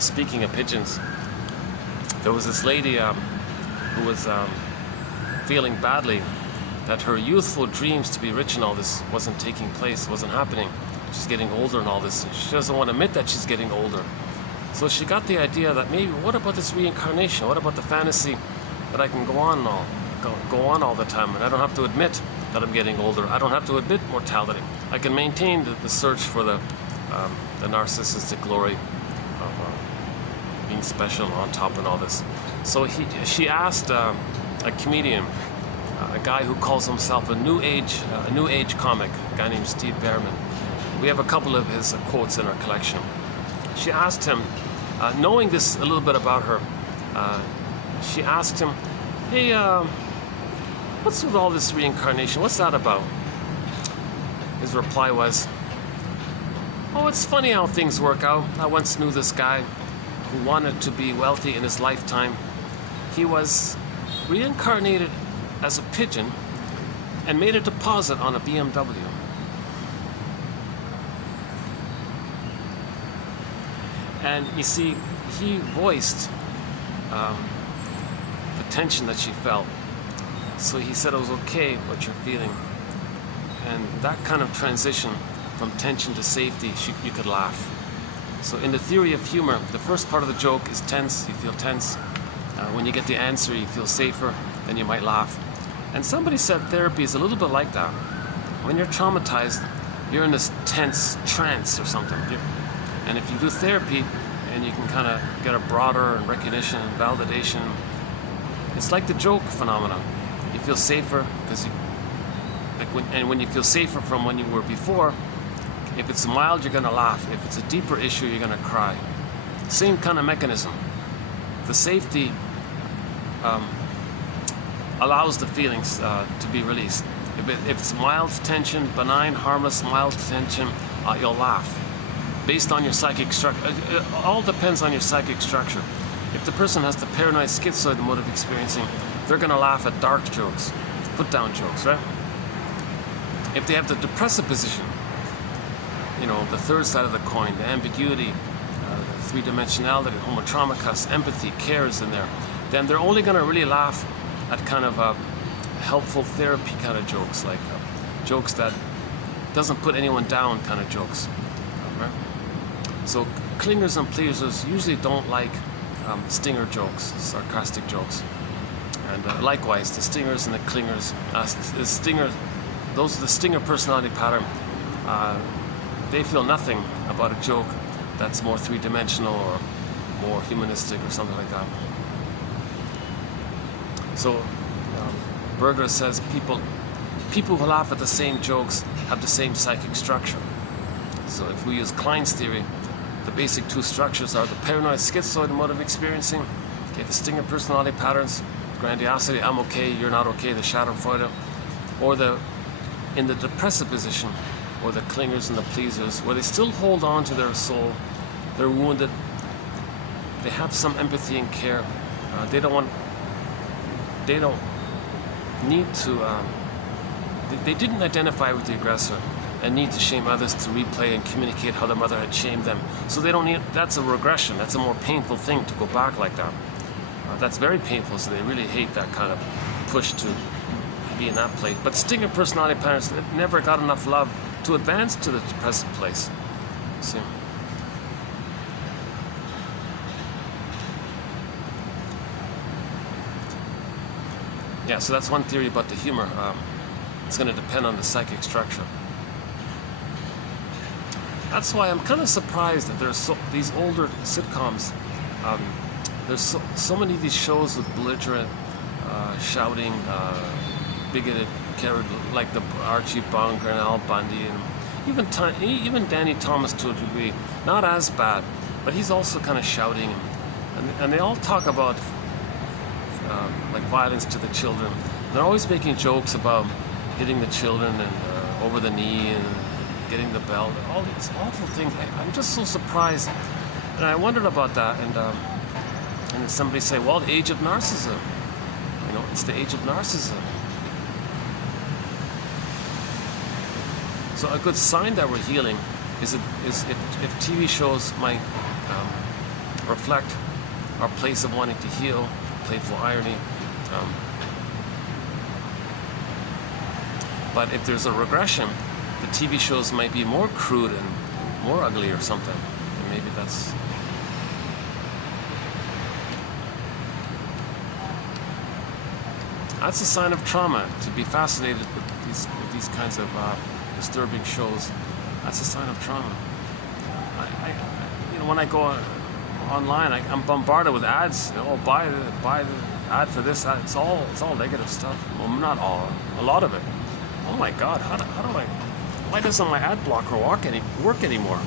Well, speaking of pigeons, there was this lady who was feeling badly that her youthful dreams to be rich and all this wasn't taking place, wasn't happening. She's getting older and all this. She doesn't want to admit that she's getting older. So she got the idea that maybe, what about this reincarnation? What about the fantasy that I can go on all the time, and I don't have to admit that I'm getting older. I don't have to admit mortality. I can maintain the search for the narcissistic glory of being special on top and all this. So she asked a comedian, a guy who calls himself a new age comic, a guy named Steve Behrman. We have a couple of his quotes in our collection. She asked him, knowing this a little bit about her, she asked him, hey, what's with all this reincarnation? What's that about? His reply was, oh, it's funny how things work out. I once knew this guy who wanted to be wealthy in his lifetime. He was reincarnated as a pigeon and made a deposit on a BMW. And you see, he voiced the tension that she felt. So he said it was okay what you're feeling. And that kind of transition from tension to safety, you could laugh. So in the theory of humor, the first part of the joke is tense, you feel tense. When you get the answer, you feel safer, then you might laugh. And somebody said therapy is a little bit like that. When you're traumatized, you're in this tense trance or something. And if you do therapy, and you can kind of get a broader recognition and validation, it's like the joke phenomenon. You feel safer because when you feel safer from when you were before, if it's mild, you're going to laugh. If it's a deeper issue, you're going to cry. Same kind of mechanism. The safety allows the feelings to be released. If it's mild tension, benign, harmless, mild tension, you'll laugh. Based on your psychic structure, it all depends on your psychic structure. If the person has the paranoid schizoid mode of experiencing, they're going to laugh at dark jokes, put down jokes, right? If they have the depressive position, you know, the third side of the coin, the ambiguity, the three-dimensionality, homotraumacus, empathy, care is in there, then they're only going to really laugh at kind of helpful therapy kind of jokes, like jokes that doesn't put anyone down kind of jokes, right? So clingers and pleasers usually don't like stinger jokes, sarcastic jokes. And likewise, the stingers and the clingers, those are the stinger personality pattern. They feel nothing about a joke that's more three-dimensional or more humanistic or something like that. So Berger says people who laugh at the same jokes have the same psychic structure. So if we use Klein's theory, the basic two structures are the paranoid schizoid mode of experiencing, okay, the stinger personality patterns, grandiosity, I'm okay, you're not okay, the Schadenfreude, or in the depressive position, or the clingers and the pleasers, where they still hold on to their soul, they're wounded, they have some empathy and care, they don't need to, they didn't identify with the aggressor and need to shame others to replay and communicate how their mother had shamed them. So they don't need, that's a regression, that's a more painful thing to go back like that. That's very painful, so they really hate that kind of push to be in that place. But stinger personality patterns never got enough love to advance to the depressive place. See? Yeah, so that's one theory about the humor. It's going to depend on the psychic structure. That's why I'm kind of surprised that there's these older sitcoms. There's so many of these shows with belligerent, shouting, bigoted characters like the Archie Bunker and Al Bundy, and even Danny Thomas to a degree. Not as bad, but he's also kind of shouting, and they all talk about like violence to the children. And they're always making jokes about hitting the children and over the knee and getting the belt, all these awful things. I'm just so surprised, and I wondered about that. And then somebody say, well, the age of narcissism. You know, it's the age of narcissism. So a good sign that we're healing is if TV shows might reflect our place of wanting to heal, playful irony. But if there's a regression, the TV shows might be more crude and more ugly or something. And maybe that's... That's a sign of trauma, to be fascinated with these kinds of disturbing shows. That's a sign of trauma. When I go online, I'm bombarded with ads. Oh, buy the ad for this. It's all negative stuff. Well, not all, a lot of it. Oh my God, how do I? Why doesn't my ad blocker work anymore?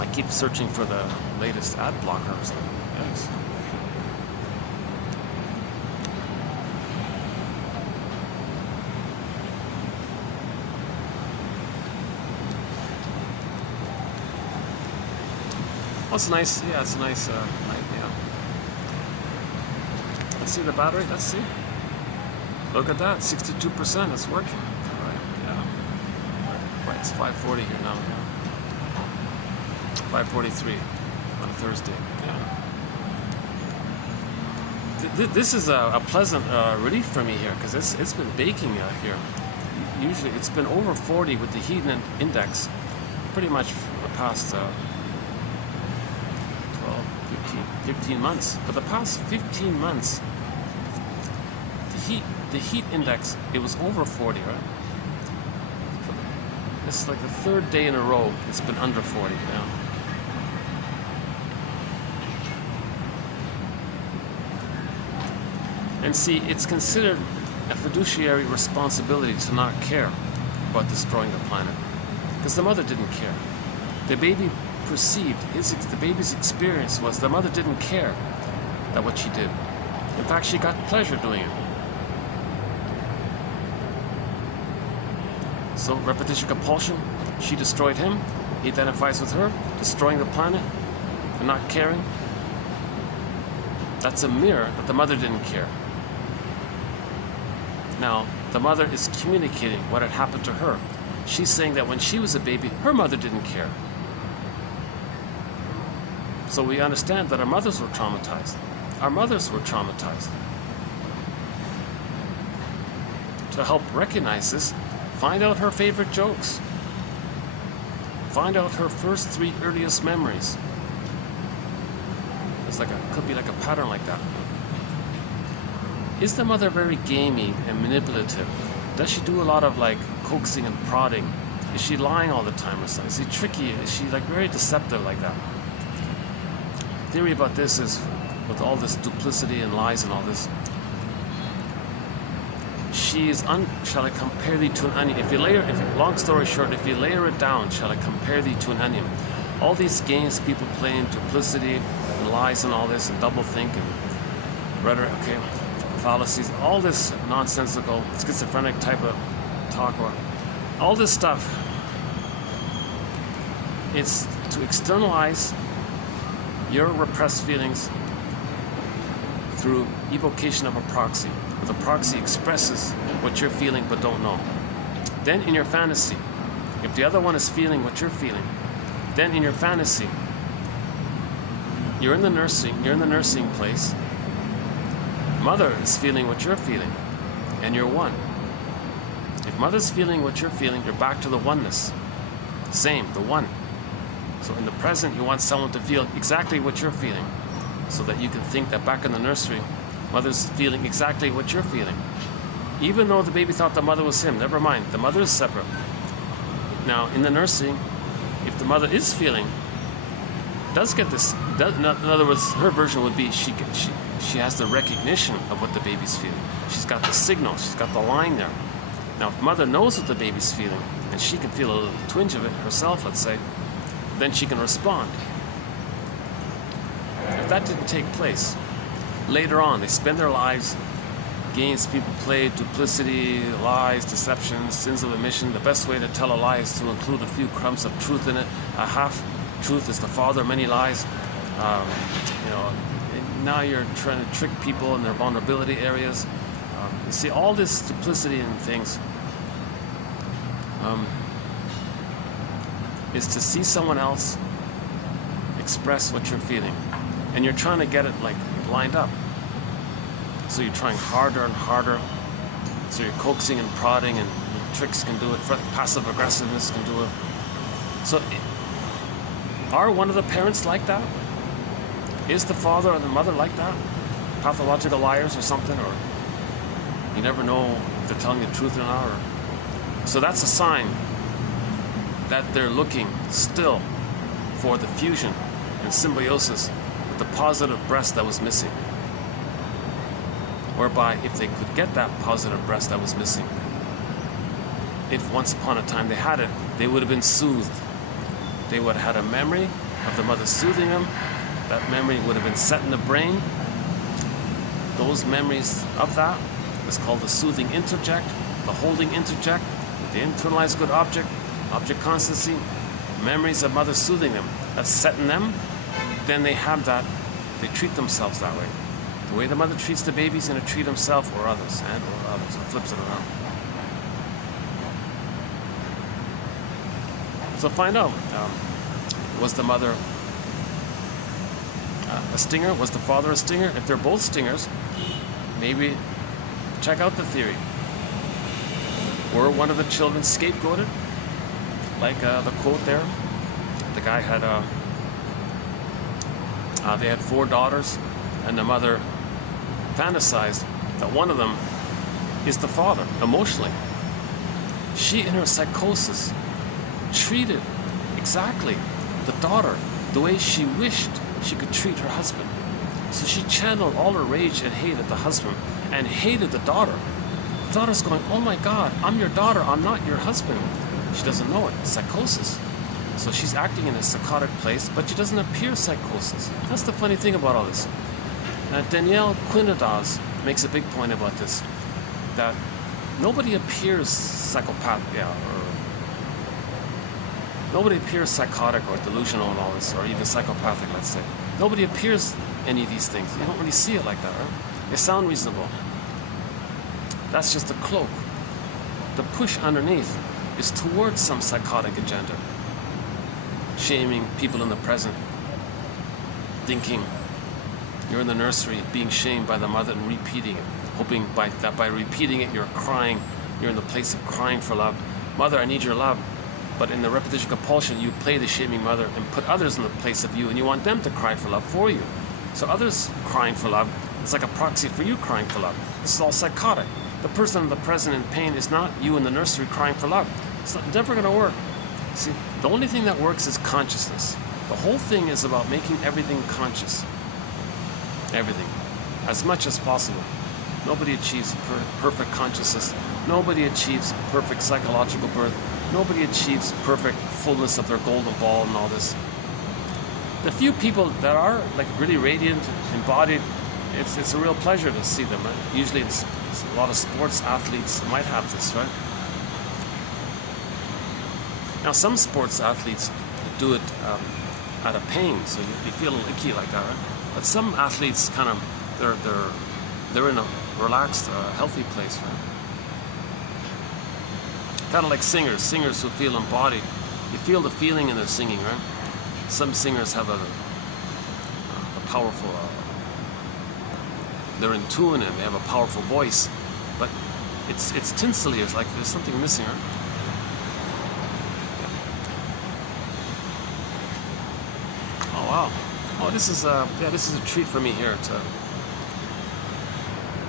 I keep searching for the latest ad blocker or something. Yes. Oh, it's nice. Yeah, it's a nice. Yeah. Let's see the battery. Let's see. Look at that. 62%. It's working. All right. Yeah. Right. It's 5:40 here now. Yeah. 5:43 on a Thursday. Yeah. This is a pleasant relief for me here, because it's been baking here. Usually it's been over 40 with the heat index pretty much for the past 15 months. For the past 15 months, the heat index, it was over 40, right? This is like the third day in a row it's been under 40 now. And see, it's considered a fiduciary responsibility to not care about destroying the planet, because the mother didn't care. The baby perceived, the baby's experience was the mother didn't care that what she did. In fact, she got pleasure doing it. So repetition compulsion, she destroyed him, he identifies with her, destroying the planet and not caring. That's a mirror that the mother didn't care. Now, the mother is communicating what had happened to her. She's saying that when she was a baby, her mother didn't care. So we understand that our mothers were traumatized. Our mothers were traumatized. To help recognize this, find out her favorite jokes. Find out her first 3 earliest memories. Could be like a pattern like that. Is the mother very gamey and manipulative? Does she do a lot of coaxing and prodding? Is she lying all the time or something? Is she tricky? Is she very deceptive like that? Theory about this is, with all this duplicity and lies and all this, she is shall I compare thee to an onion? Long story short, if you layer it down, shall I compare thee to an onion? All these games people play in duplicity and lies and all this, and doublethink and rhetoric, okay, fallacies, all this nonsensical, schizophrenic type of talk, or all this stuff, it's to externalize your repressed feelings through evocation of a proxy. The proxy expresses what you're feeling but don't know. Then in your fantasy, if the other one is feeling what you're feeling, then in your fantasy, you're in the nursing place. Mother is feeling what you're feeling, and you're one. If mother's feeling what you're feeling, you're back to the oneness. Same, the one. So in the present, you want someone to feel exactly what you're feeling, so that you can think that back in the nursery, mother's feeling exactly what you're feeling. Even though the baby thought the mother was him, never mind, the mother is separate. Now, in the nursing, if the mother is feeling, does get this, in other words, her version would be she has the recognition of what the baby's feeling. She's got the signal, she's got the line there. Now, if mother knows what the baby's feeling, and she can feel a little twinge of it herself, let's say, then she can respond. If that didn't take place, later on, they spend their lives, games people play, duplicity, lies, deceptions, sins of omission. The best way to tell a lie is to include a few crumbs of truth in it. A half truth is the father of many lies. Now you're trying to trick people in their vulnerability areas. You see, all this duplicity and things is to see someone else express what you're feeling. And you're trying to get it like lined up. So you're trying harder and harder. So you're coaxing and prodding, and tricks can do it, passive aggressiveness can do it. So are one of the parents like that? Is the father or the mother like that? Pathological liars or something? Or you never know if they're telling the truth or not. So that's a sign that they're looking still for the fusion and symbiosis with the positive breast that was missing. Whereby if they could get that positive breast that was missing, if once upon a time they had it, they would have been soothed. They would have had a memory of the mother soothing them. That memory would have been set in the brain. Those memories of that is called the soothing interject, the holding interject, the internalized good object constancy, memories of mother soothing them. That's set in them. Then they have that, they treat themselves that way. The way the mother treats the baby is going to treat himself or others, and or others, and flips it around. So find out, was the mother a stinger? Was the father a stinger? If they're both stingers, maybe check out the theory. Were one of the children scapegoated? Like the quote there, the guy had, they had 4 daughters, and the mother fantasized that one of them is the father, emotionally. She, in her psychosis, treated exactly the daughter the way she wished she could treat her husband. So she channeled all her rage and hate at the husband and hated the daughter. The daughter's going, oh my God, I'm your daughter, I'm not your husband. She doesn't know it, psychosis. So she's acting in a psychotic place, but she doesn't appear psychosis. That's the funny thing about all this. Danielle Quinnadas makes a big point about this, that nobody appears psychopath, or nobody appears psychotic or delusional and all this, or even psychopathic, let's say. Nobody appears any of these things. You don't really see it like that, right? They sound reasonable. That's just a cloak. The push underneath is towards some psychotic agenda. Shaming people in the present. Thinking you're in the nursery, being shamed by the mother and repeating it. Hoping that by repeating it, you're crying. You're in the place of crying for love. Mother, I need your love. But in the repetition compulsion, you play the shaming mother and put others in the place of you, and you want them to cry for love for you. So others crying for love, it's like a proxy for you crying for love. This is all psychotic. The person in the present in pain is not you in the nursery crying for love. It's never going to work. See, the only thing that works is consciousness. The whole thing is about making everything conscious. Everything. As much as possible. Nobody achieves perfect consciousness. Nobody achieves perfect psychological birth. Nobody achieves perfect fullness of their golden ball and all this. The few people that are like really radiant, embodied, it's a real pleasure to see them. Right? Usually it's a lot of sports athletes might have this, right? Now some sports athletes do it out of pain, so you feel a little icky like that, right? But some athletes kind of, they're in a relaxed, healthy place, right? Kind of like singers who feel embodied. You feel the feeling in their singing, right? Some singers have a powerful, they're in tune and they have a powerful voice, but it's tinsely. It's like there's something missing, right? Oh wow! Oh, this is a treat for me here.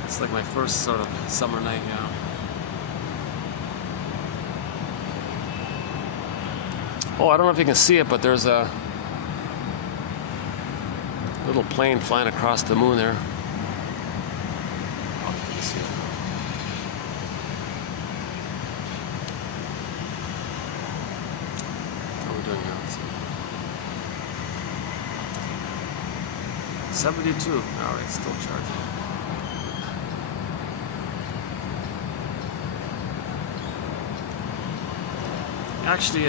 It's like my first sort of summer night, yeah. Oh, I don't know if you can see it, but there's a little plane flying across the moon there. Oh, you can see it. How are we doing now? 72. All right, still charging. Actually,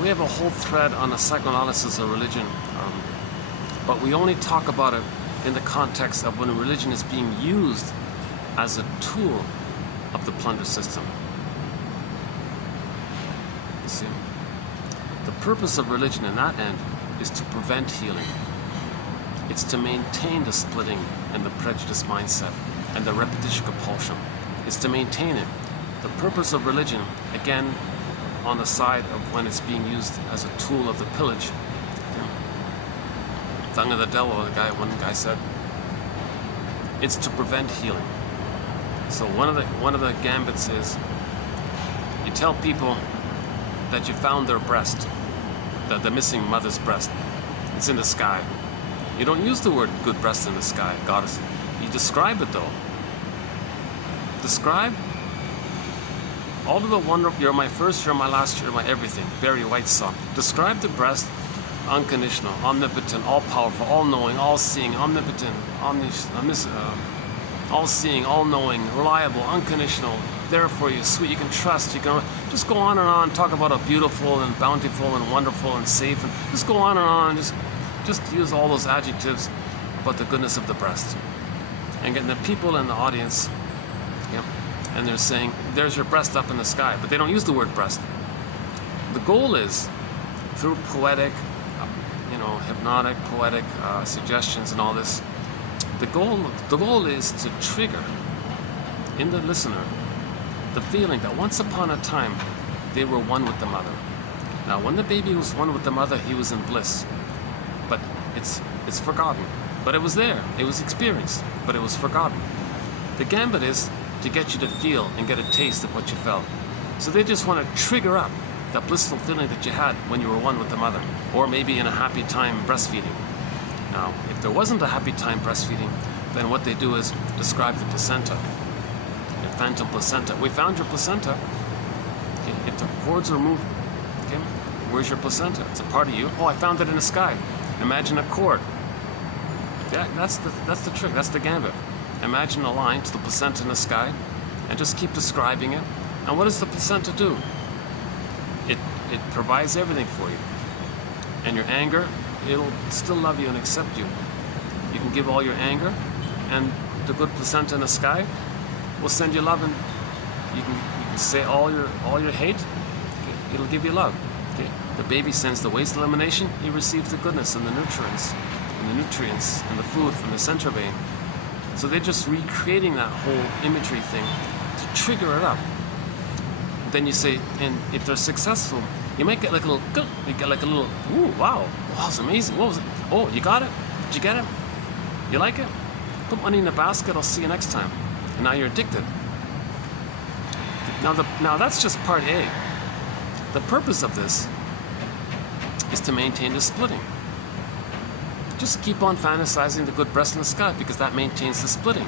we have a whole thread on the psychoanalysis of religion, but we only talk about it in the context of when religion is being used as a tool of the plunder system. You see? The purpose of religion in that end is to prevent healing. It's to maintain the splitting and the prejudice mindset and the repetition compulsion. It's to maintain it. The purpose of religion, again, on the side of when it's being used as a tool of the pillage. Tongue of the devil, one guy said, it's to prevent healing. So one of the gambits is you tell people that you found their breast, the missing mother's breast. It's in the sky. You don't use the word good breast in the sky, goddess. You describe it though. Describe all of the wonder. You're my first, you're my last, you're my everything. Barry White song. Describe the breast, unconditional, omnipotent, all-powerful, all-knowing, all-seeing, omnipotent, all-seeing, all-knowing, reliable, unconditional, there for you, sweet, you can trust, you can just go on and on, talk about how beautiful and bountiful and wonderful and safe, and just go on and on, just use all those adjectives about the goodness of the breast. And getting the people in the audience, and they're saying, there's your breast up in the sky, but they don't use the word breast. The goal is, through poetic, hypnotic, poetic suggestions and all this, the goal is to trigger in the listener the feeling that once upon a time they were one with the mother. Now, when the baby was one with the mother, he was in bliss, but it's forgotten. But it was there, it was experienced, but it was forgotten. The gambit is to get you to feel and get a taste of what you felt. So they just want to trigger up that blissful feeling that you had when you were one with the mother, or maybe in a happy time breastfeeding. Now, if there wasn't a happy time breastfeeding, then what they do is describe the placenta, the phantom placenta. We found your placenta. Okay, if the cords are moved, okay, where's your placenta? It's a part of you. Oh, I found it in the sky. Imagine a cord. Yeah, that's the trick. That's the gambit. Imagine a line to the placenta in the sky, and just keep describing it. And what does the placenta do? It provides everything for you. And your anger, it'll still love you and accept you. You can give all your anger, and the good placenta in the sky will send you love, and you can say all your hate. Okay, it'll give you love. Okay, the baby sends the waste elimination. He receives the goodness and the nutrients and the food from the central vein. So they're just recreating that whole imagery thing to trigger it up. Then you say, and if they're successful, you might get like a little, ooh, wow, it's amazing. What was it? Oh, you got it? Did you get it? You like it? Put money in the basket, I'll see you next time. And now you're addicted. Now that's just part A. The purpose of this is to maintain the splitting. Just keep on fantasizing the good breast in the sky, because that maintains the splitting.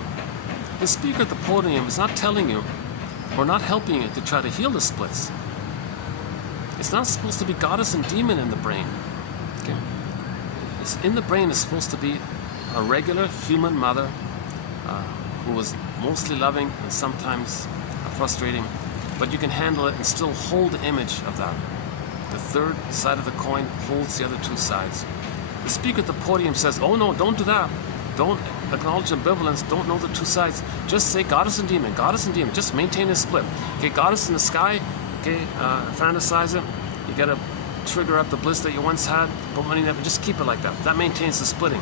The speaker at the podium is not telling you or not helping you to try to heal the splits. It's not supposed to be goddess and demon in the brain. Okay? It's in the brain is supposed to be a regular human mother who was mostly loving and sometimes frustrating, but you can handle it and still hold the image of that. The third side of the coin holds the other two sides. The speaker at the podium says, oh no, don't do that. Don't acknowledge ambivalence, don't know the two sides. Just say goddess and demon, just maintain a split. Okay, goddess in the sky, okay, fantasize it. You gotta trigger up the bliss that you once had, put money in that, but just keep it like that. That maintains the splitting.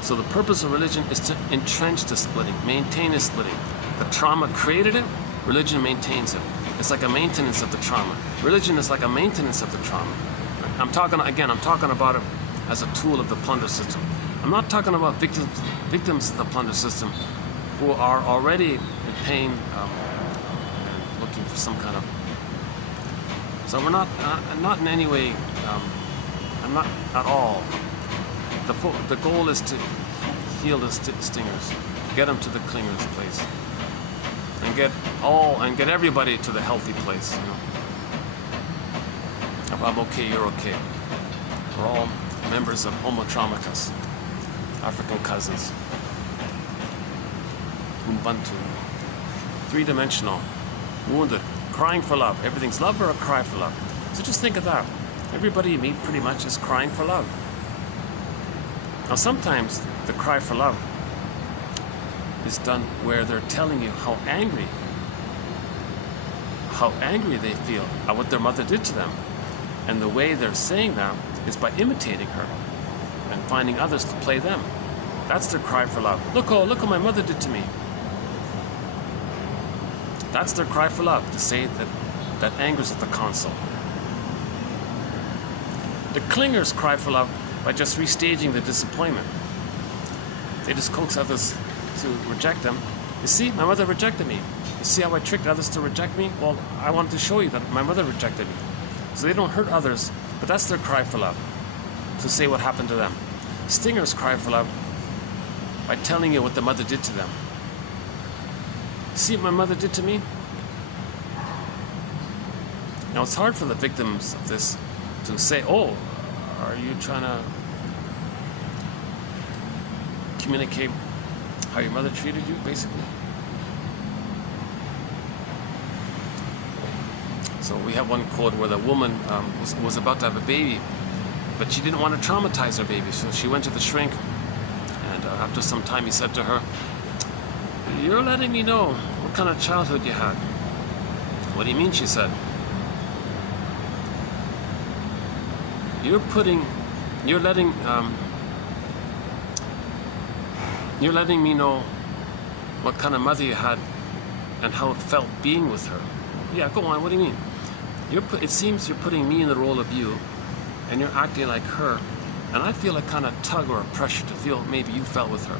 So the purpose of religion is to entrench the splitting, maintain the splitting. The trauma created it, religion maintains it. It's like a maintenance of the trauma. Religion is like a maintenance of the trauma. I'm talking about it as a tool of the plunder system. I'm not talking about victims of the plunder system who are already in pain, and looking for some kind of. So we're not in any way. I'm not at all. The goal is to heal the stingers, get them to the clinger's place, and get everybody to the healthy place. I'm okay, you're okay. We're all members of Homo Traumicus, African cousins. Ubuntu. Three-dimensional, wounded, crying for love. Everything's love or a cry for love. So just think of that. Everybody you meet pretty much is crying for love. Now sometimes the cry for love is done where they're telling you how angry they feel at what their mother did to them. And the way they're saying that is by imitating her and finding others to play them. That's their cry for love. Look what my mother did to me. That's their cry for love, to say that angers at the console. The clingers cry for love by just restaging the disappointment. They just coax others to reject them. You see, my mother rejected me. You see how I tricked others to reject me? Well, I wanted to show you that my mother rejected me. So they don't hurt others, but that's their cry for love, to say what happened to them. Stingers cry for love by telling you what the mother did to them. See what my mother did to me? Now it's hard for the victims of this to say, oh, are you trying to communicate how your mother treated you, basically? So we have one quote where the woman was about to have a baby, but she didn't want to traumatize her baby, so she went to the shrink, and after some time he said to her, "You're letting me know what kind of childhood you had." "What do you mean?" she said. You're letting me know what kind of mother you had and how it felt being with her. Yeah, go on, what do you mean? It seems you're putting me in the role of you, and you're acting like her, and I feel a kind of tug or a pressure to feel maybe you felt with her.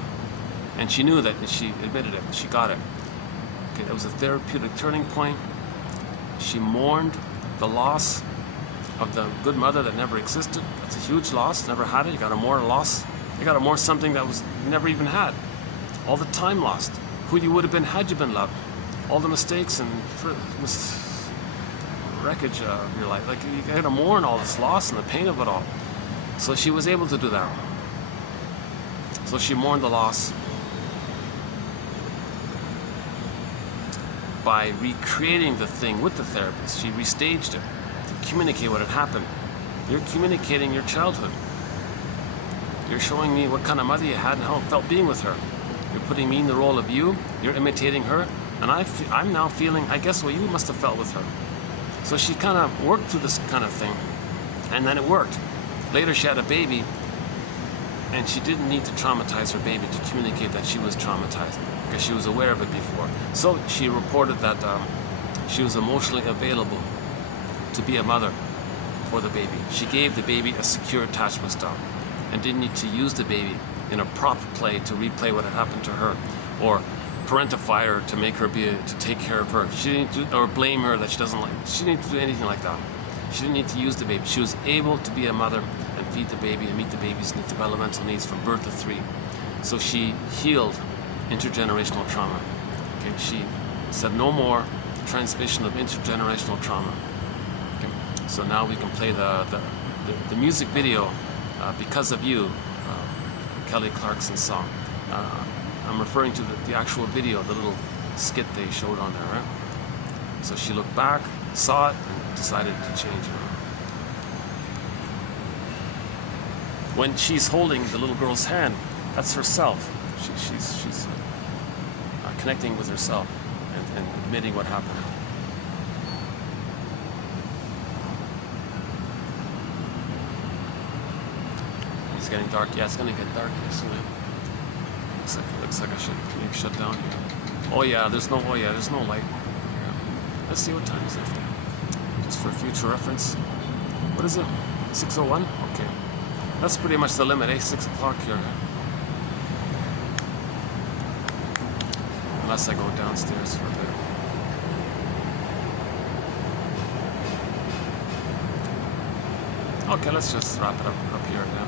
And she knew that, and she admitted it, she got it. Okay, that was a therapeutic turning point. She mourned the loss of the good mother that never existed. That's a huge loss, never had it. You gotta mourn a loss. You gotta mourn something that was you never even had. All the time lost. Who you would have been had you been loved. All the mistakes and wreckage of your life. Like, you gotta mourn all this loss and the pain of it all. So she was able to do that. So she mourned the loss by recreating the thing with the therapist. She restaged it to communicate what had happened. You're communicating your childhood. You're showing me what kind of mother you had and how it felt being with her. You're putting me in the role of you. You're imitating her. And I'm now feeling, I guess, what you must have felt with her. So she kind of worked through this kind of thing. And then it worked. Later she had a baby. And she didn't need to traumatize her baby to communicate that she was traumatized, because she was aware of it before. So she reported that she was emotionally available to be a mother for the baby. She gave the baby a secure attachment style and didn't need to use the baby in a prop play to replay what had happened to her, or parentify her to make her to take care of her. She didn't or blame her that she doesn't like. She didn't need to do anything like that. She didn't need to use the baby. She was able to be a mother and feed the baby and meet the baby's developmental needs from birth to 3. So she healed intergenerational trauma. Okay, she said no more transmission of intergenerational trauma. Okay, so now we can play the music video, Because of You, Kelly Clarkson's song. I'm referring to the actual video, the little skit they showed on there, right? So she looked back, saw it, and decided to change it. When she's holding the little girl's hand, that's herself. She's connecting with herself and admitting what happened. It's getting dark. Yeah, it's gonna get dark soon. Looks like I should maybe shut down here. Oh yeah, there's no light. Yeah. Let's see what time is it. Just for future reference. What is it? 6:01? Okay. That's pretty much the limit, eh? 6 o'clock here. Unless I go downstairs for a bit. Okay, let's just wrap it up here now.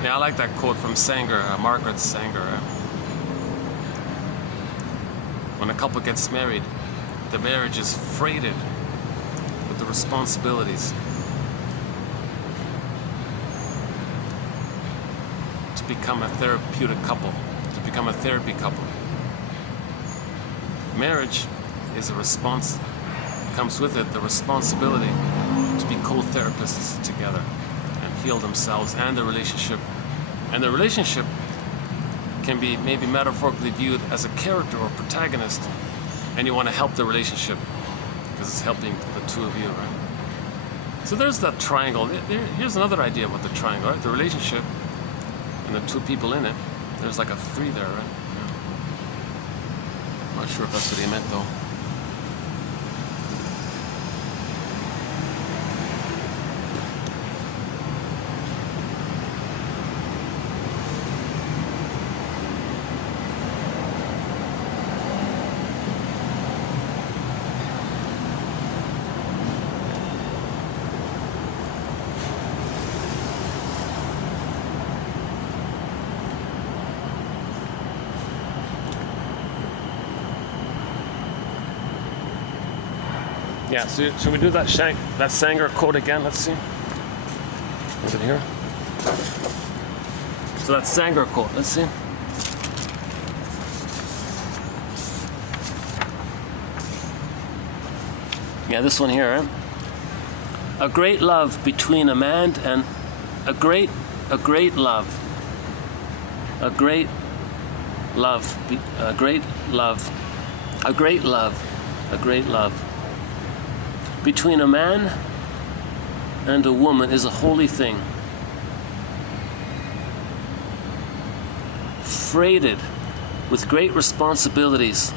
Yeah, I like that quote from Sanger, Margaret Sanger. When a couple gets married, the marriage is freighted with responsibilities to become a therapeutic couple, to become a therapy couple. Marriage is a response, comes with it the responsibility to be co-therapists together and heal themselves and the relationship. And the relationship can be maybe metaphorically viewed as a character or protagonist, and you want to help the relationship because it's helping the two of you, right? So there's that triangle. Here's another idea about the triangle, right? The relationship and the two people in it. There's like a 3 there, right? Yeah. Not sure if that's what he meant though. Yeah, so should we do that Sanger quote again? Let's see. Is it here? So that Sanger quote, let's see. Yeah, this one here, right? A great love between a man and a great love between a man and a woman is a holy thing, freighted with great responsibilities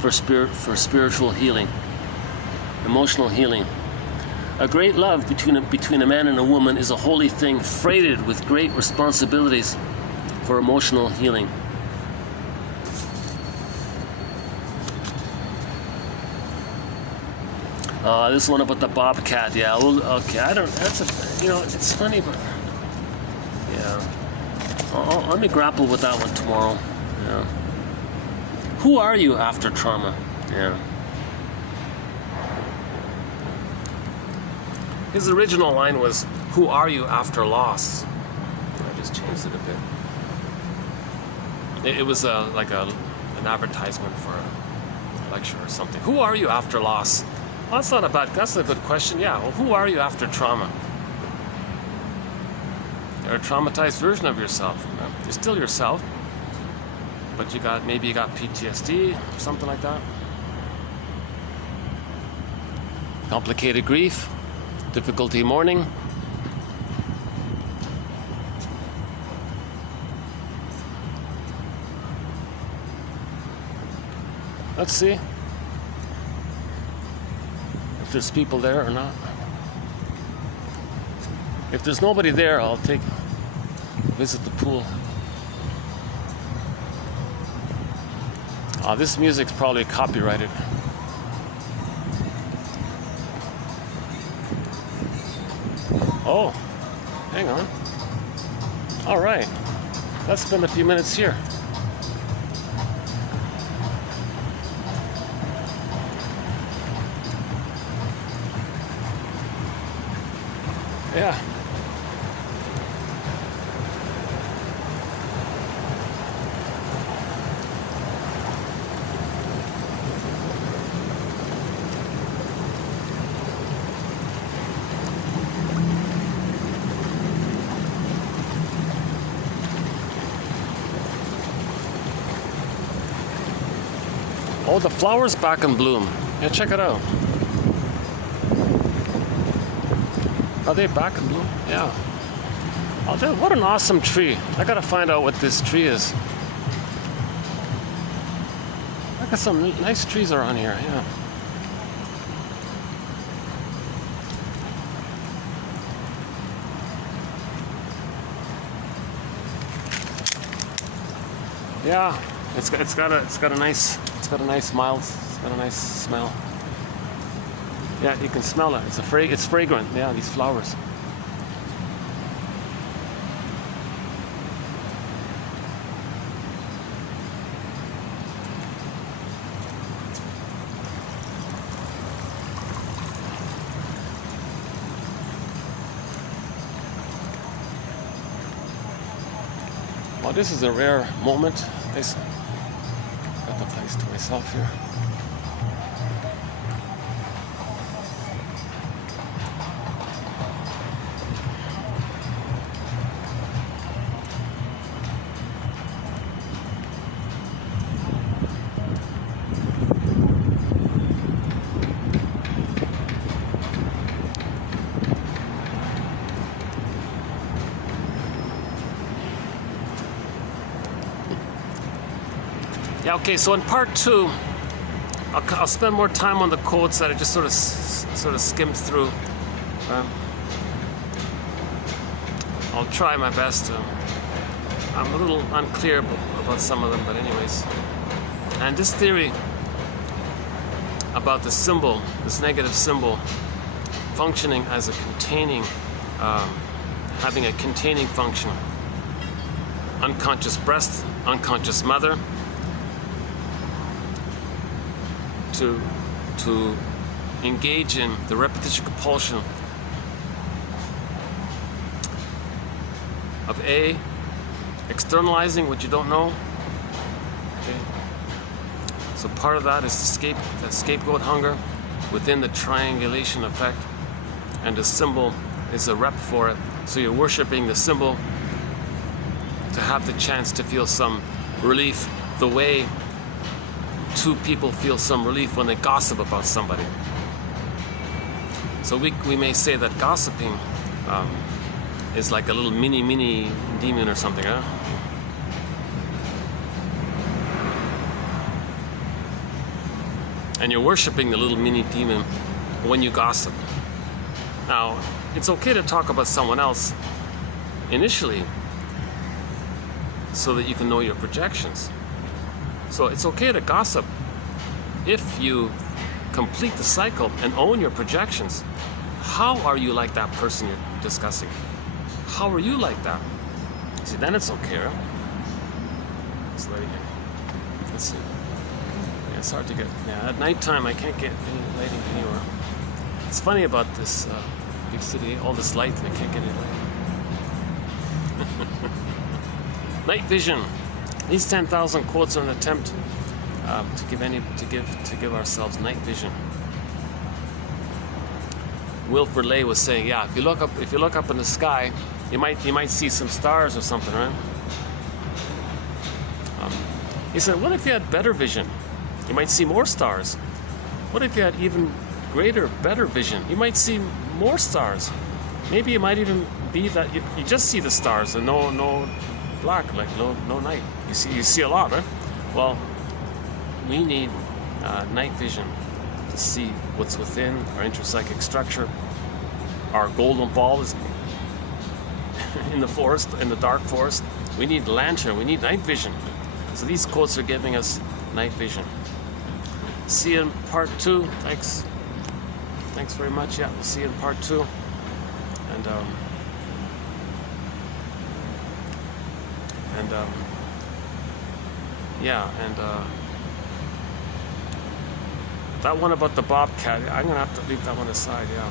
for spiritual healing, emotional healing. A great love between a man and a woman is a holy thing, freighted with great responsibilities for emotional healing. This one about the bobcat, yeah. Well, okay, that's it's funny, but yeah. Let me grapple with that one tomorrow. Yeah. Who are you after trauma? Yeah. His original line was, who are you after loss? I just changed it a bit. It was like an advertisement for a lecture or something. Who are you after loss? Well, that's a good question. Yeah, well, who are you after trauma? You're a traumatized version of yourself. You're still yourself, but maybe you got PTSD or something like that. Complicated grief, difficulty mourning. Let's see if there's people there or not. If there's nobody there, I'll visit the pool. This music's probably copyrighted. Oh, hang on. All right, let's spend a few minutes here. Yeah. Oh, the flower's back in bloom. Yeah, check it out. Are they back in bloom? Yeah. Oh, what an awesome tree. I gotta find out what this tree is. Look at some nice trees around here, yeah. Yeah, it's got a nice mild, it's got a nice smell. Yeah, you can smell it. It's fragrant. Yeah, these flowers. Oh, this is a rare moment. Got the place to myself here. Yeah, okay, so in part 2, I'll spend more time on the quotes that I just sort of skimmed through. I'll try my best. I'm a little unclear about some of them, but anyways. And this theory about the symbol, this negative symbol, functioning as a containing, having a containing function. Unconscious breast, unconscious mother. To engage in the repetition compulsion of A, externalizing what you don't know. Okay. So part of that is the scapegoat hunger within the triangulation effect, and the symbol is a rep for it. So you're worshiping the symbol to have the chance to feel some relief, the way two people feel some relief when they gossip about somebody. So we may say that gossiping is like a little mini demon or something, huh? And you're worshiping the little mini demon when you gossip. Now, it's okay to talk about someone else initially so that you can know your projections. So it's okay to gossip if you complete the cycle and own your projections. How are you like that person you're discussing? How are you like that? See, then it's okay, right? It's lighting. Let's see. Yeah, it's hard to get. Yeah, at nighttime I can't get any lighting anywhere. It's funny about this big city, all this light, I can't get any light. Night vision. These 10,000 quotes are an attempt to give ourselves night vision. Wilfred Lay was saying, yeah, if you look up in the sky, you might see some stars or something, right? He said, what if you had better vision? You might see more stars. What if you had even greater, better vision? You might see more stars. Maybe it might even be that you just see the stars and no black, like no night. You see a lot, right? Well, we need night vision to see what's within our intrapsychic structure. Our golden ball is in the forest, in the dark forest. We need lantern. We need night vision. So these quotes are giving us night vision. See you in part 2. Thanks very much. Yeah, we'll see you in part 2. And that one about the bobcat, I'm gonna have to leave that one aside. Yeah,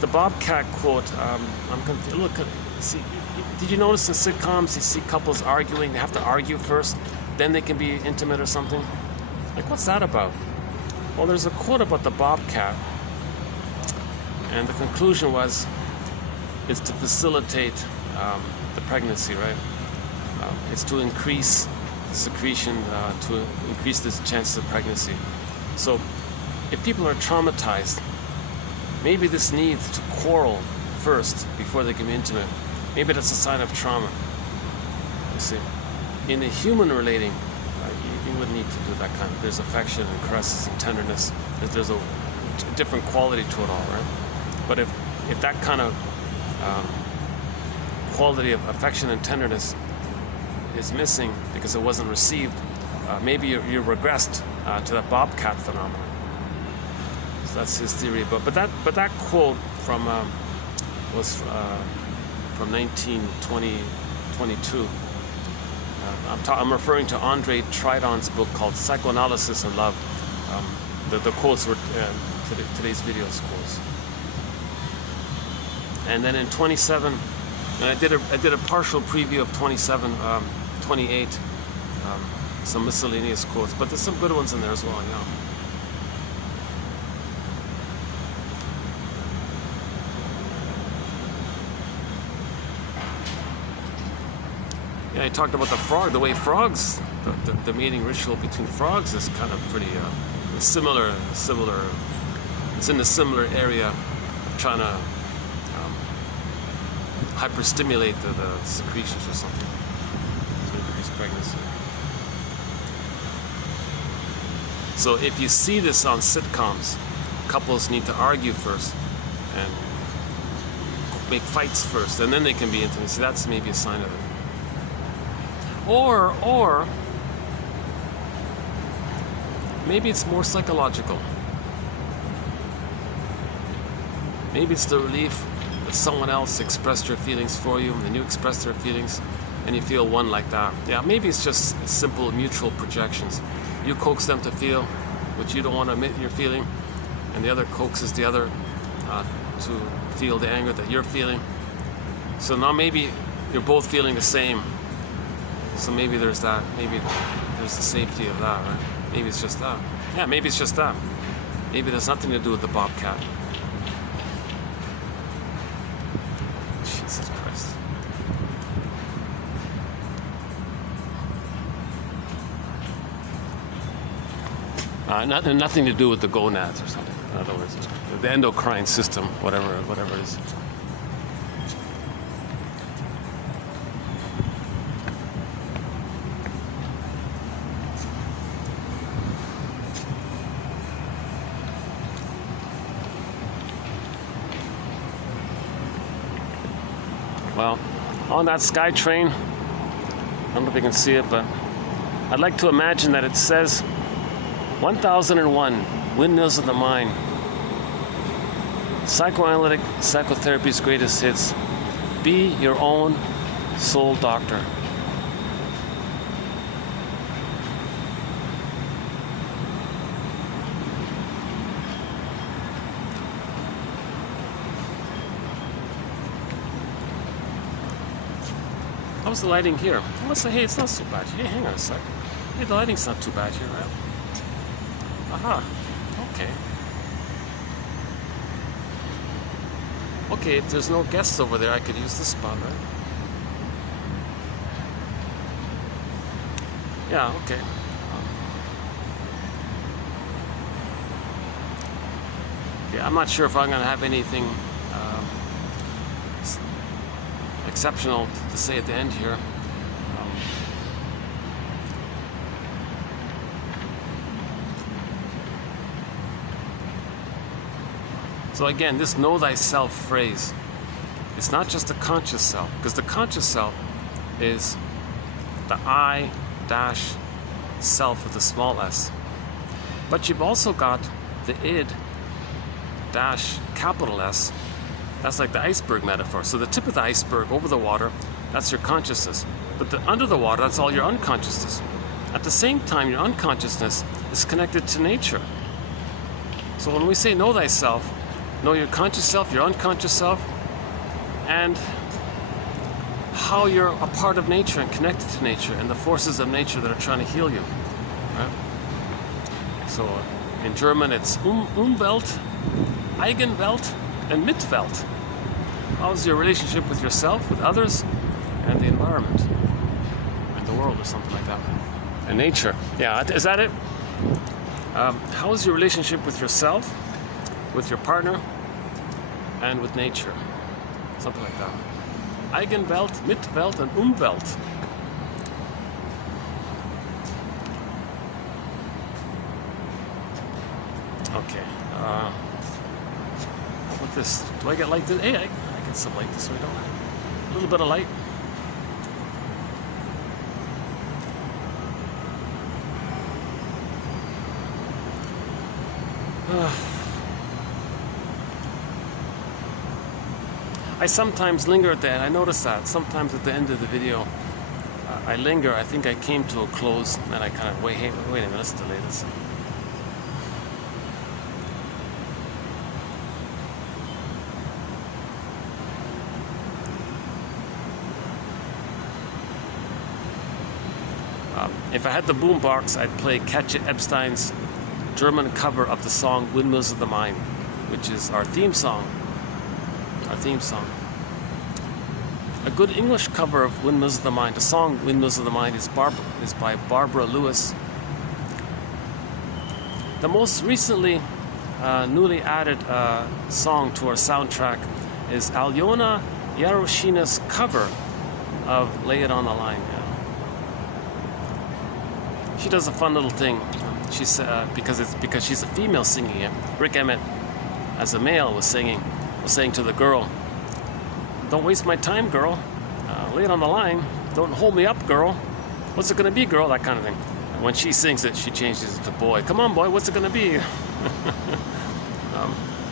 the bobcat quote. I'm confused. Look, see, did you notice in sitcoms you see couples arguing? They have to argue first, then they can be intimate or something. Like, what's that about? Well, there's a quote about the bobcat, and the conclusion was, it's to facilitate the pregnancy, right? It's to increase secretion, to increase the chances of pregnancy. So if people are traumatized, maybe this need to quarrel first before they can be intimate, maybe that's a sign of trauma. You see, in the human relating, you wouldn't need to do that kind of, there's affection and caresses and tenderness. There's a different quality to it all, right? But if that kind of quality of affection and tenderness is missing because it wasn't received, maybe you regressed to that bobcat phenomenon. So that's his theory. But that quote from was from 1922. I'm referring to Andre Tridon's book called Psychoanalysis and Love. The quotes were today's video's quotes. And then in 27, And I did a partial preview of 27, 28, some miscellaneous quotes, but there's some good ones in there as well, yeah. Yeah, I talked about the frog, the way frogs, the mating ritual between frogs is kind of pretty similar, it's in the similar area of trying to hyperstimulate the secretions or something to increase pregnancy. So if you see this on sitcoms, couples need to argue first and make fights first, and then they can be intimate. So that's maybe a sign of it. Or maybe it's more psychological. Maybe it's the relief that someone else expressed your feelings for you, and you expressed their feelings, and you feel one like that. Yeah, maybe it's just simple mutual projections. You coax them to feel what you don't want to admit you're feeling, and the other coaxes the other to feel the anger that you're feeling. So now maybe you're both feeling the same. So maybe there's that. Maybe there's the safety of that, right? Maybe it's just that. Yeah, maybe it's just that. Maybe there's nothing to do with the bobcat. Jesus Christ. Nothing to do with the gonads or something. In other words, the endocrine system, whatever it is. Well, on that sky train, I don't know if you can see it, but I'd like to imagine that it says 1001 Windmills of the Mind, psychoanalytic psychotherapy's greatest hits. Be your own soul doctor. How's the lighting here? Hey, it's not so bad. Hey, hang on a sec. Hey, the lighting's not too bad here, right? Aha. Okay. Okay, if there's no guests over there, I could use this spot, right? Yeah, okay. Okay, I'm not sure if I'm going to have anything exceptional to say at the end here. So again, this know thyself phrase, it's not just the conscious self, because the conscious self is the I dash self with a small s. But you've also got the id dash capital S. That's like the iceberg metaphor. So the tip of the iceberg over the water, that's your consciousness. But under the water, that's all your unconsciousness. At the same time, your unconsciousness is connected to nature. So when we say know thyself, know your conscious self, your unconscious self, and how you're a part of nature and connected to nature and the forces of nature that are trying to heal you. Right? So in German, it's Umwelt, Eigenwelt, and Mitwelt. How's your relationship with yourself, with others, and the environment, and the world, or something like that, and nature? Yeah, is that it? How's your relationship with yourself, with your partner, and with nature? Something like that. Eigenwelt, Mitwelt, and Umwelt. Okay. How about this? Do I get light? Hey, I get some light this way, don't I? A little bit of light. I sometimes linger at that. I notice that sometimes at the end of the video, I linger. I think I came to a close, and I kind of wait a minute. Let's delay this. If I had the boombox, I'd play Katja Epstein's German cover of the song Windmills of the Mind, which is our theme song. Our theme song. A good English cover of Windmills of the Mind, the song Windmills of the Mind, is by Barbara Lewis. The most recently newly added song to our soundtrack is Alyona Yaroshina's cover of Lay It on the Line. Yeah. She does a fun little thing. She's because she's a female singing it. Rick Emmett, as a male, was saying to the girl, "Don't waste my time, girl. Lay it on the line. Don't hold me up, girl. What's it gonna be, girl?" That kind of thing. And when she sings it, she changes it to boy. "Come on, boy. What's it gonna be?"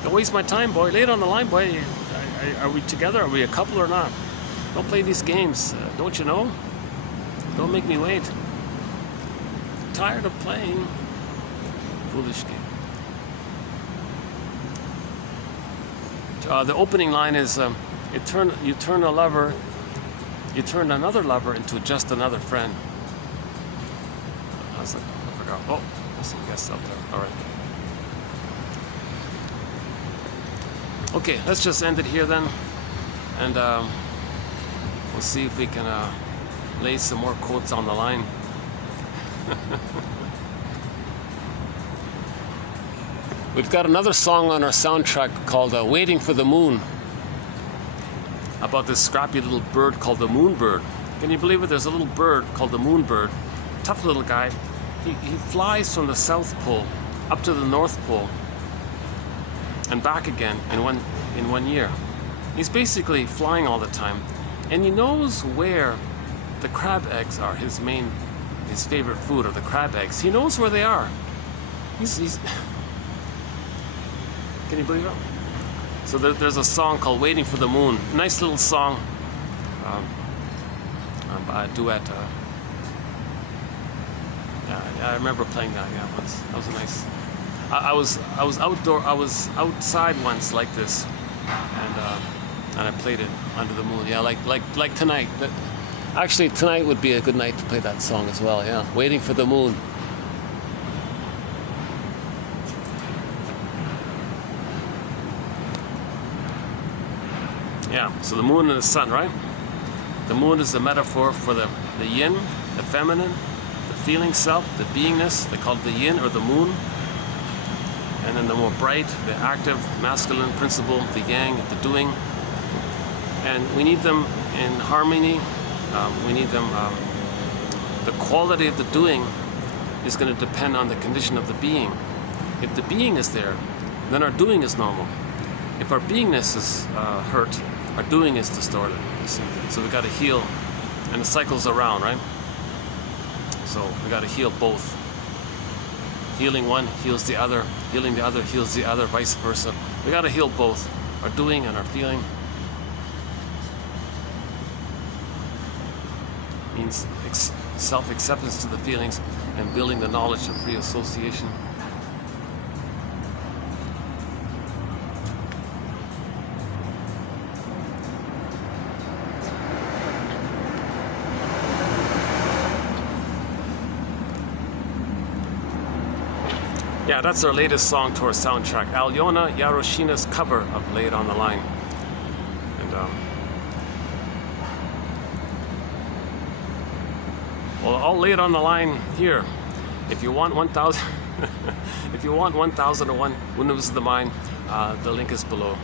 Don't waste my time, boy. Lay it on the line, boy. Are we together? Are we a couple or not? Don't play these games. Don't you know? Don't make me wait. Tired of playing. Foolish game. The opening line is, you turn a lover, you turn another lover into just another friend. I forgot. Oh, there's some guests up there. All right. Okay, let's just end it here then, and we'll see if we can lay some more quotes on the line. We've got another song on our soundtrack called Waiting for the Moon, about this scrappy little bird called the moonbird. Can you believe it? There's a little bird called the moonbird, tough little guy. He flies from the South Pole up to the North Pole and back again in one year. He's basically flying all the time, and he knows where the crab eggs are. His favorite food are the crab eggs. He knows where they are. He's Can you believe it? So there's a song called Waiting for the Moon. Nice little song. A duet. Yeah, I remember playing that. Yeah, once. That was a nice. I was outside once like this, and I played it under the moon. Yeah, like tonight. Actually, tonight would be a good night to play that song as well. Yeah, Waiting for the Moon. Yeah, so the moon and the sun, right? The moon is the metaphor for the yin, the feminine, the feeling self, the beingness. They call it the yin or the moon. And then the more bright, the active, masculine principle, the yang, the doing. And we need them in harmony. We need them. The quality of the doing is going to depend on the condition of the being. If the being is there, then our doing is normal. If our beingness is hurt, our doing is distorted. So we got to heal, and the cycle's around, right? So we got to heal both. Healing one heals the other. Healing the other heals the other, vice versa. We got to heal both, our doing and our feeling. Means self-acceptance to the feelings and building the knowledge of free association. Yeah, that's our latest song to our soundtrack, Alyona Yaroshina's cover of Lay It on the Line. And well, I'll lay it on the line here. If you want 1,000, if you want 1,001 Windmills of the Mind, the link is below.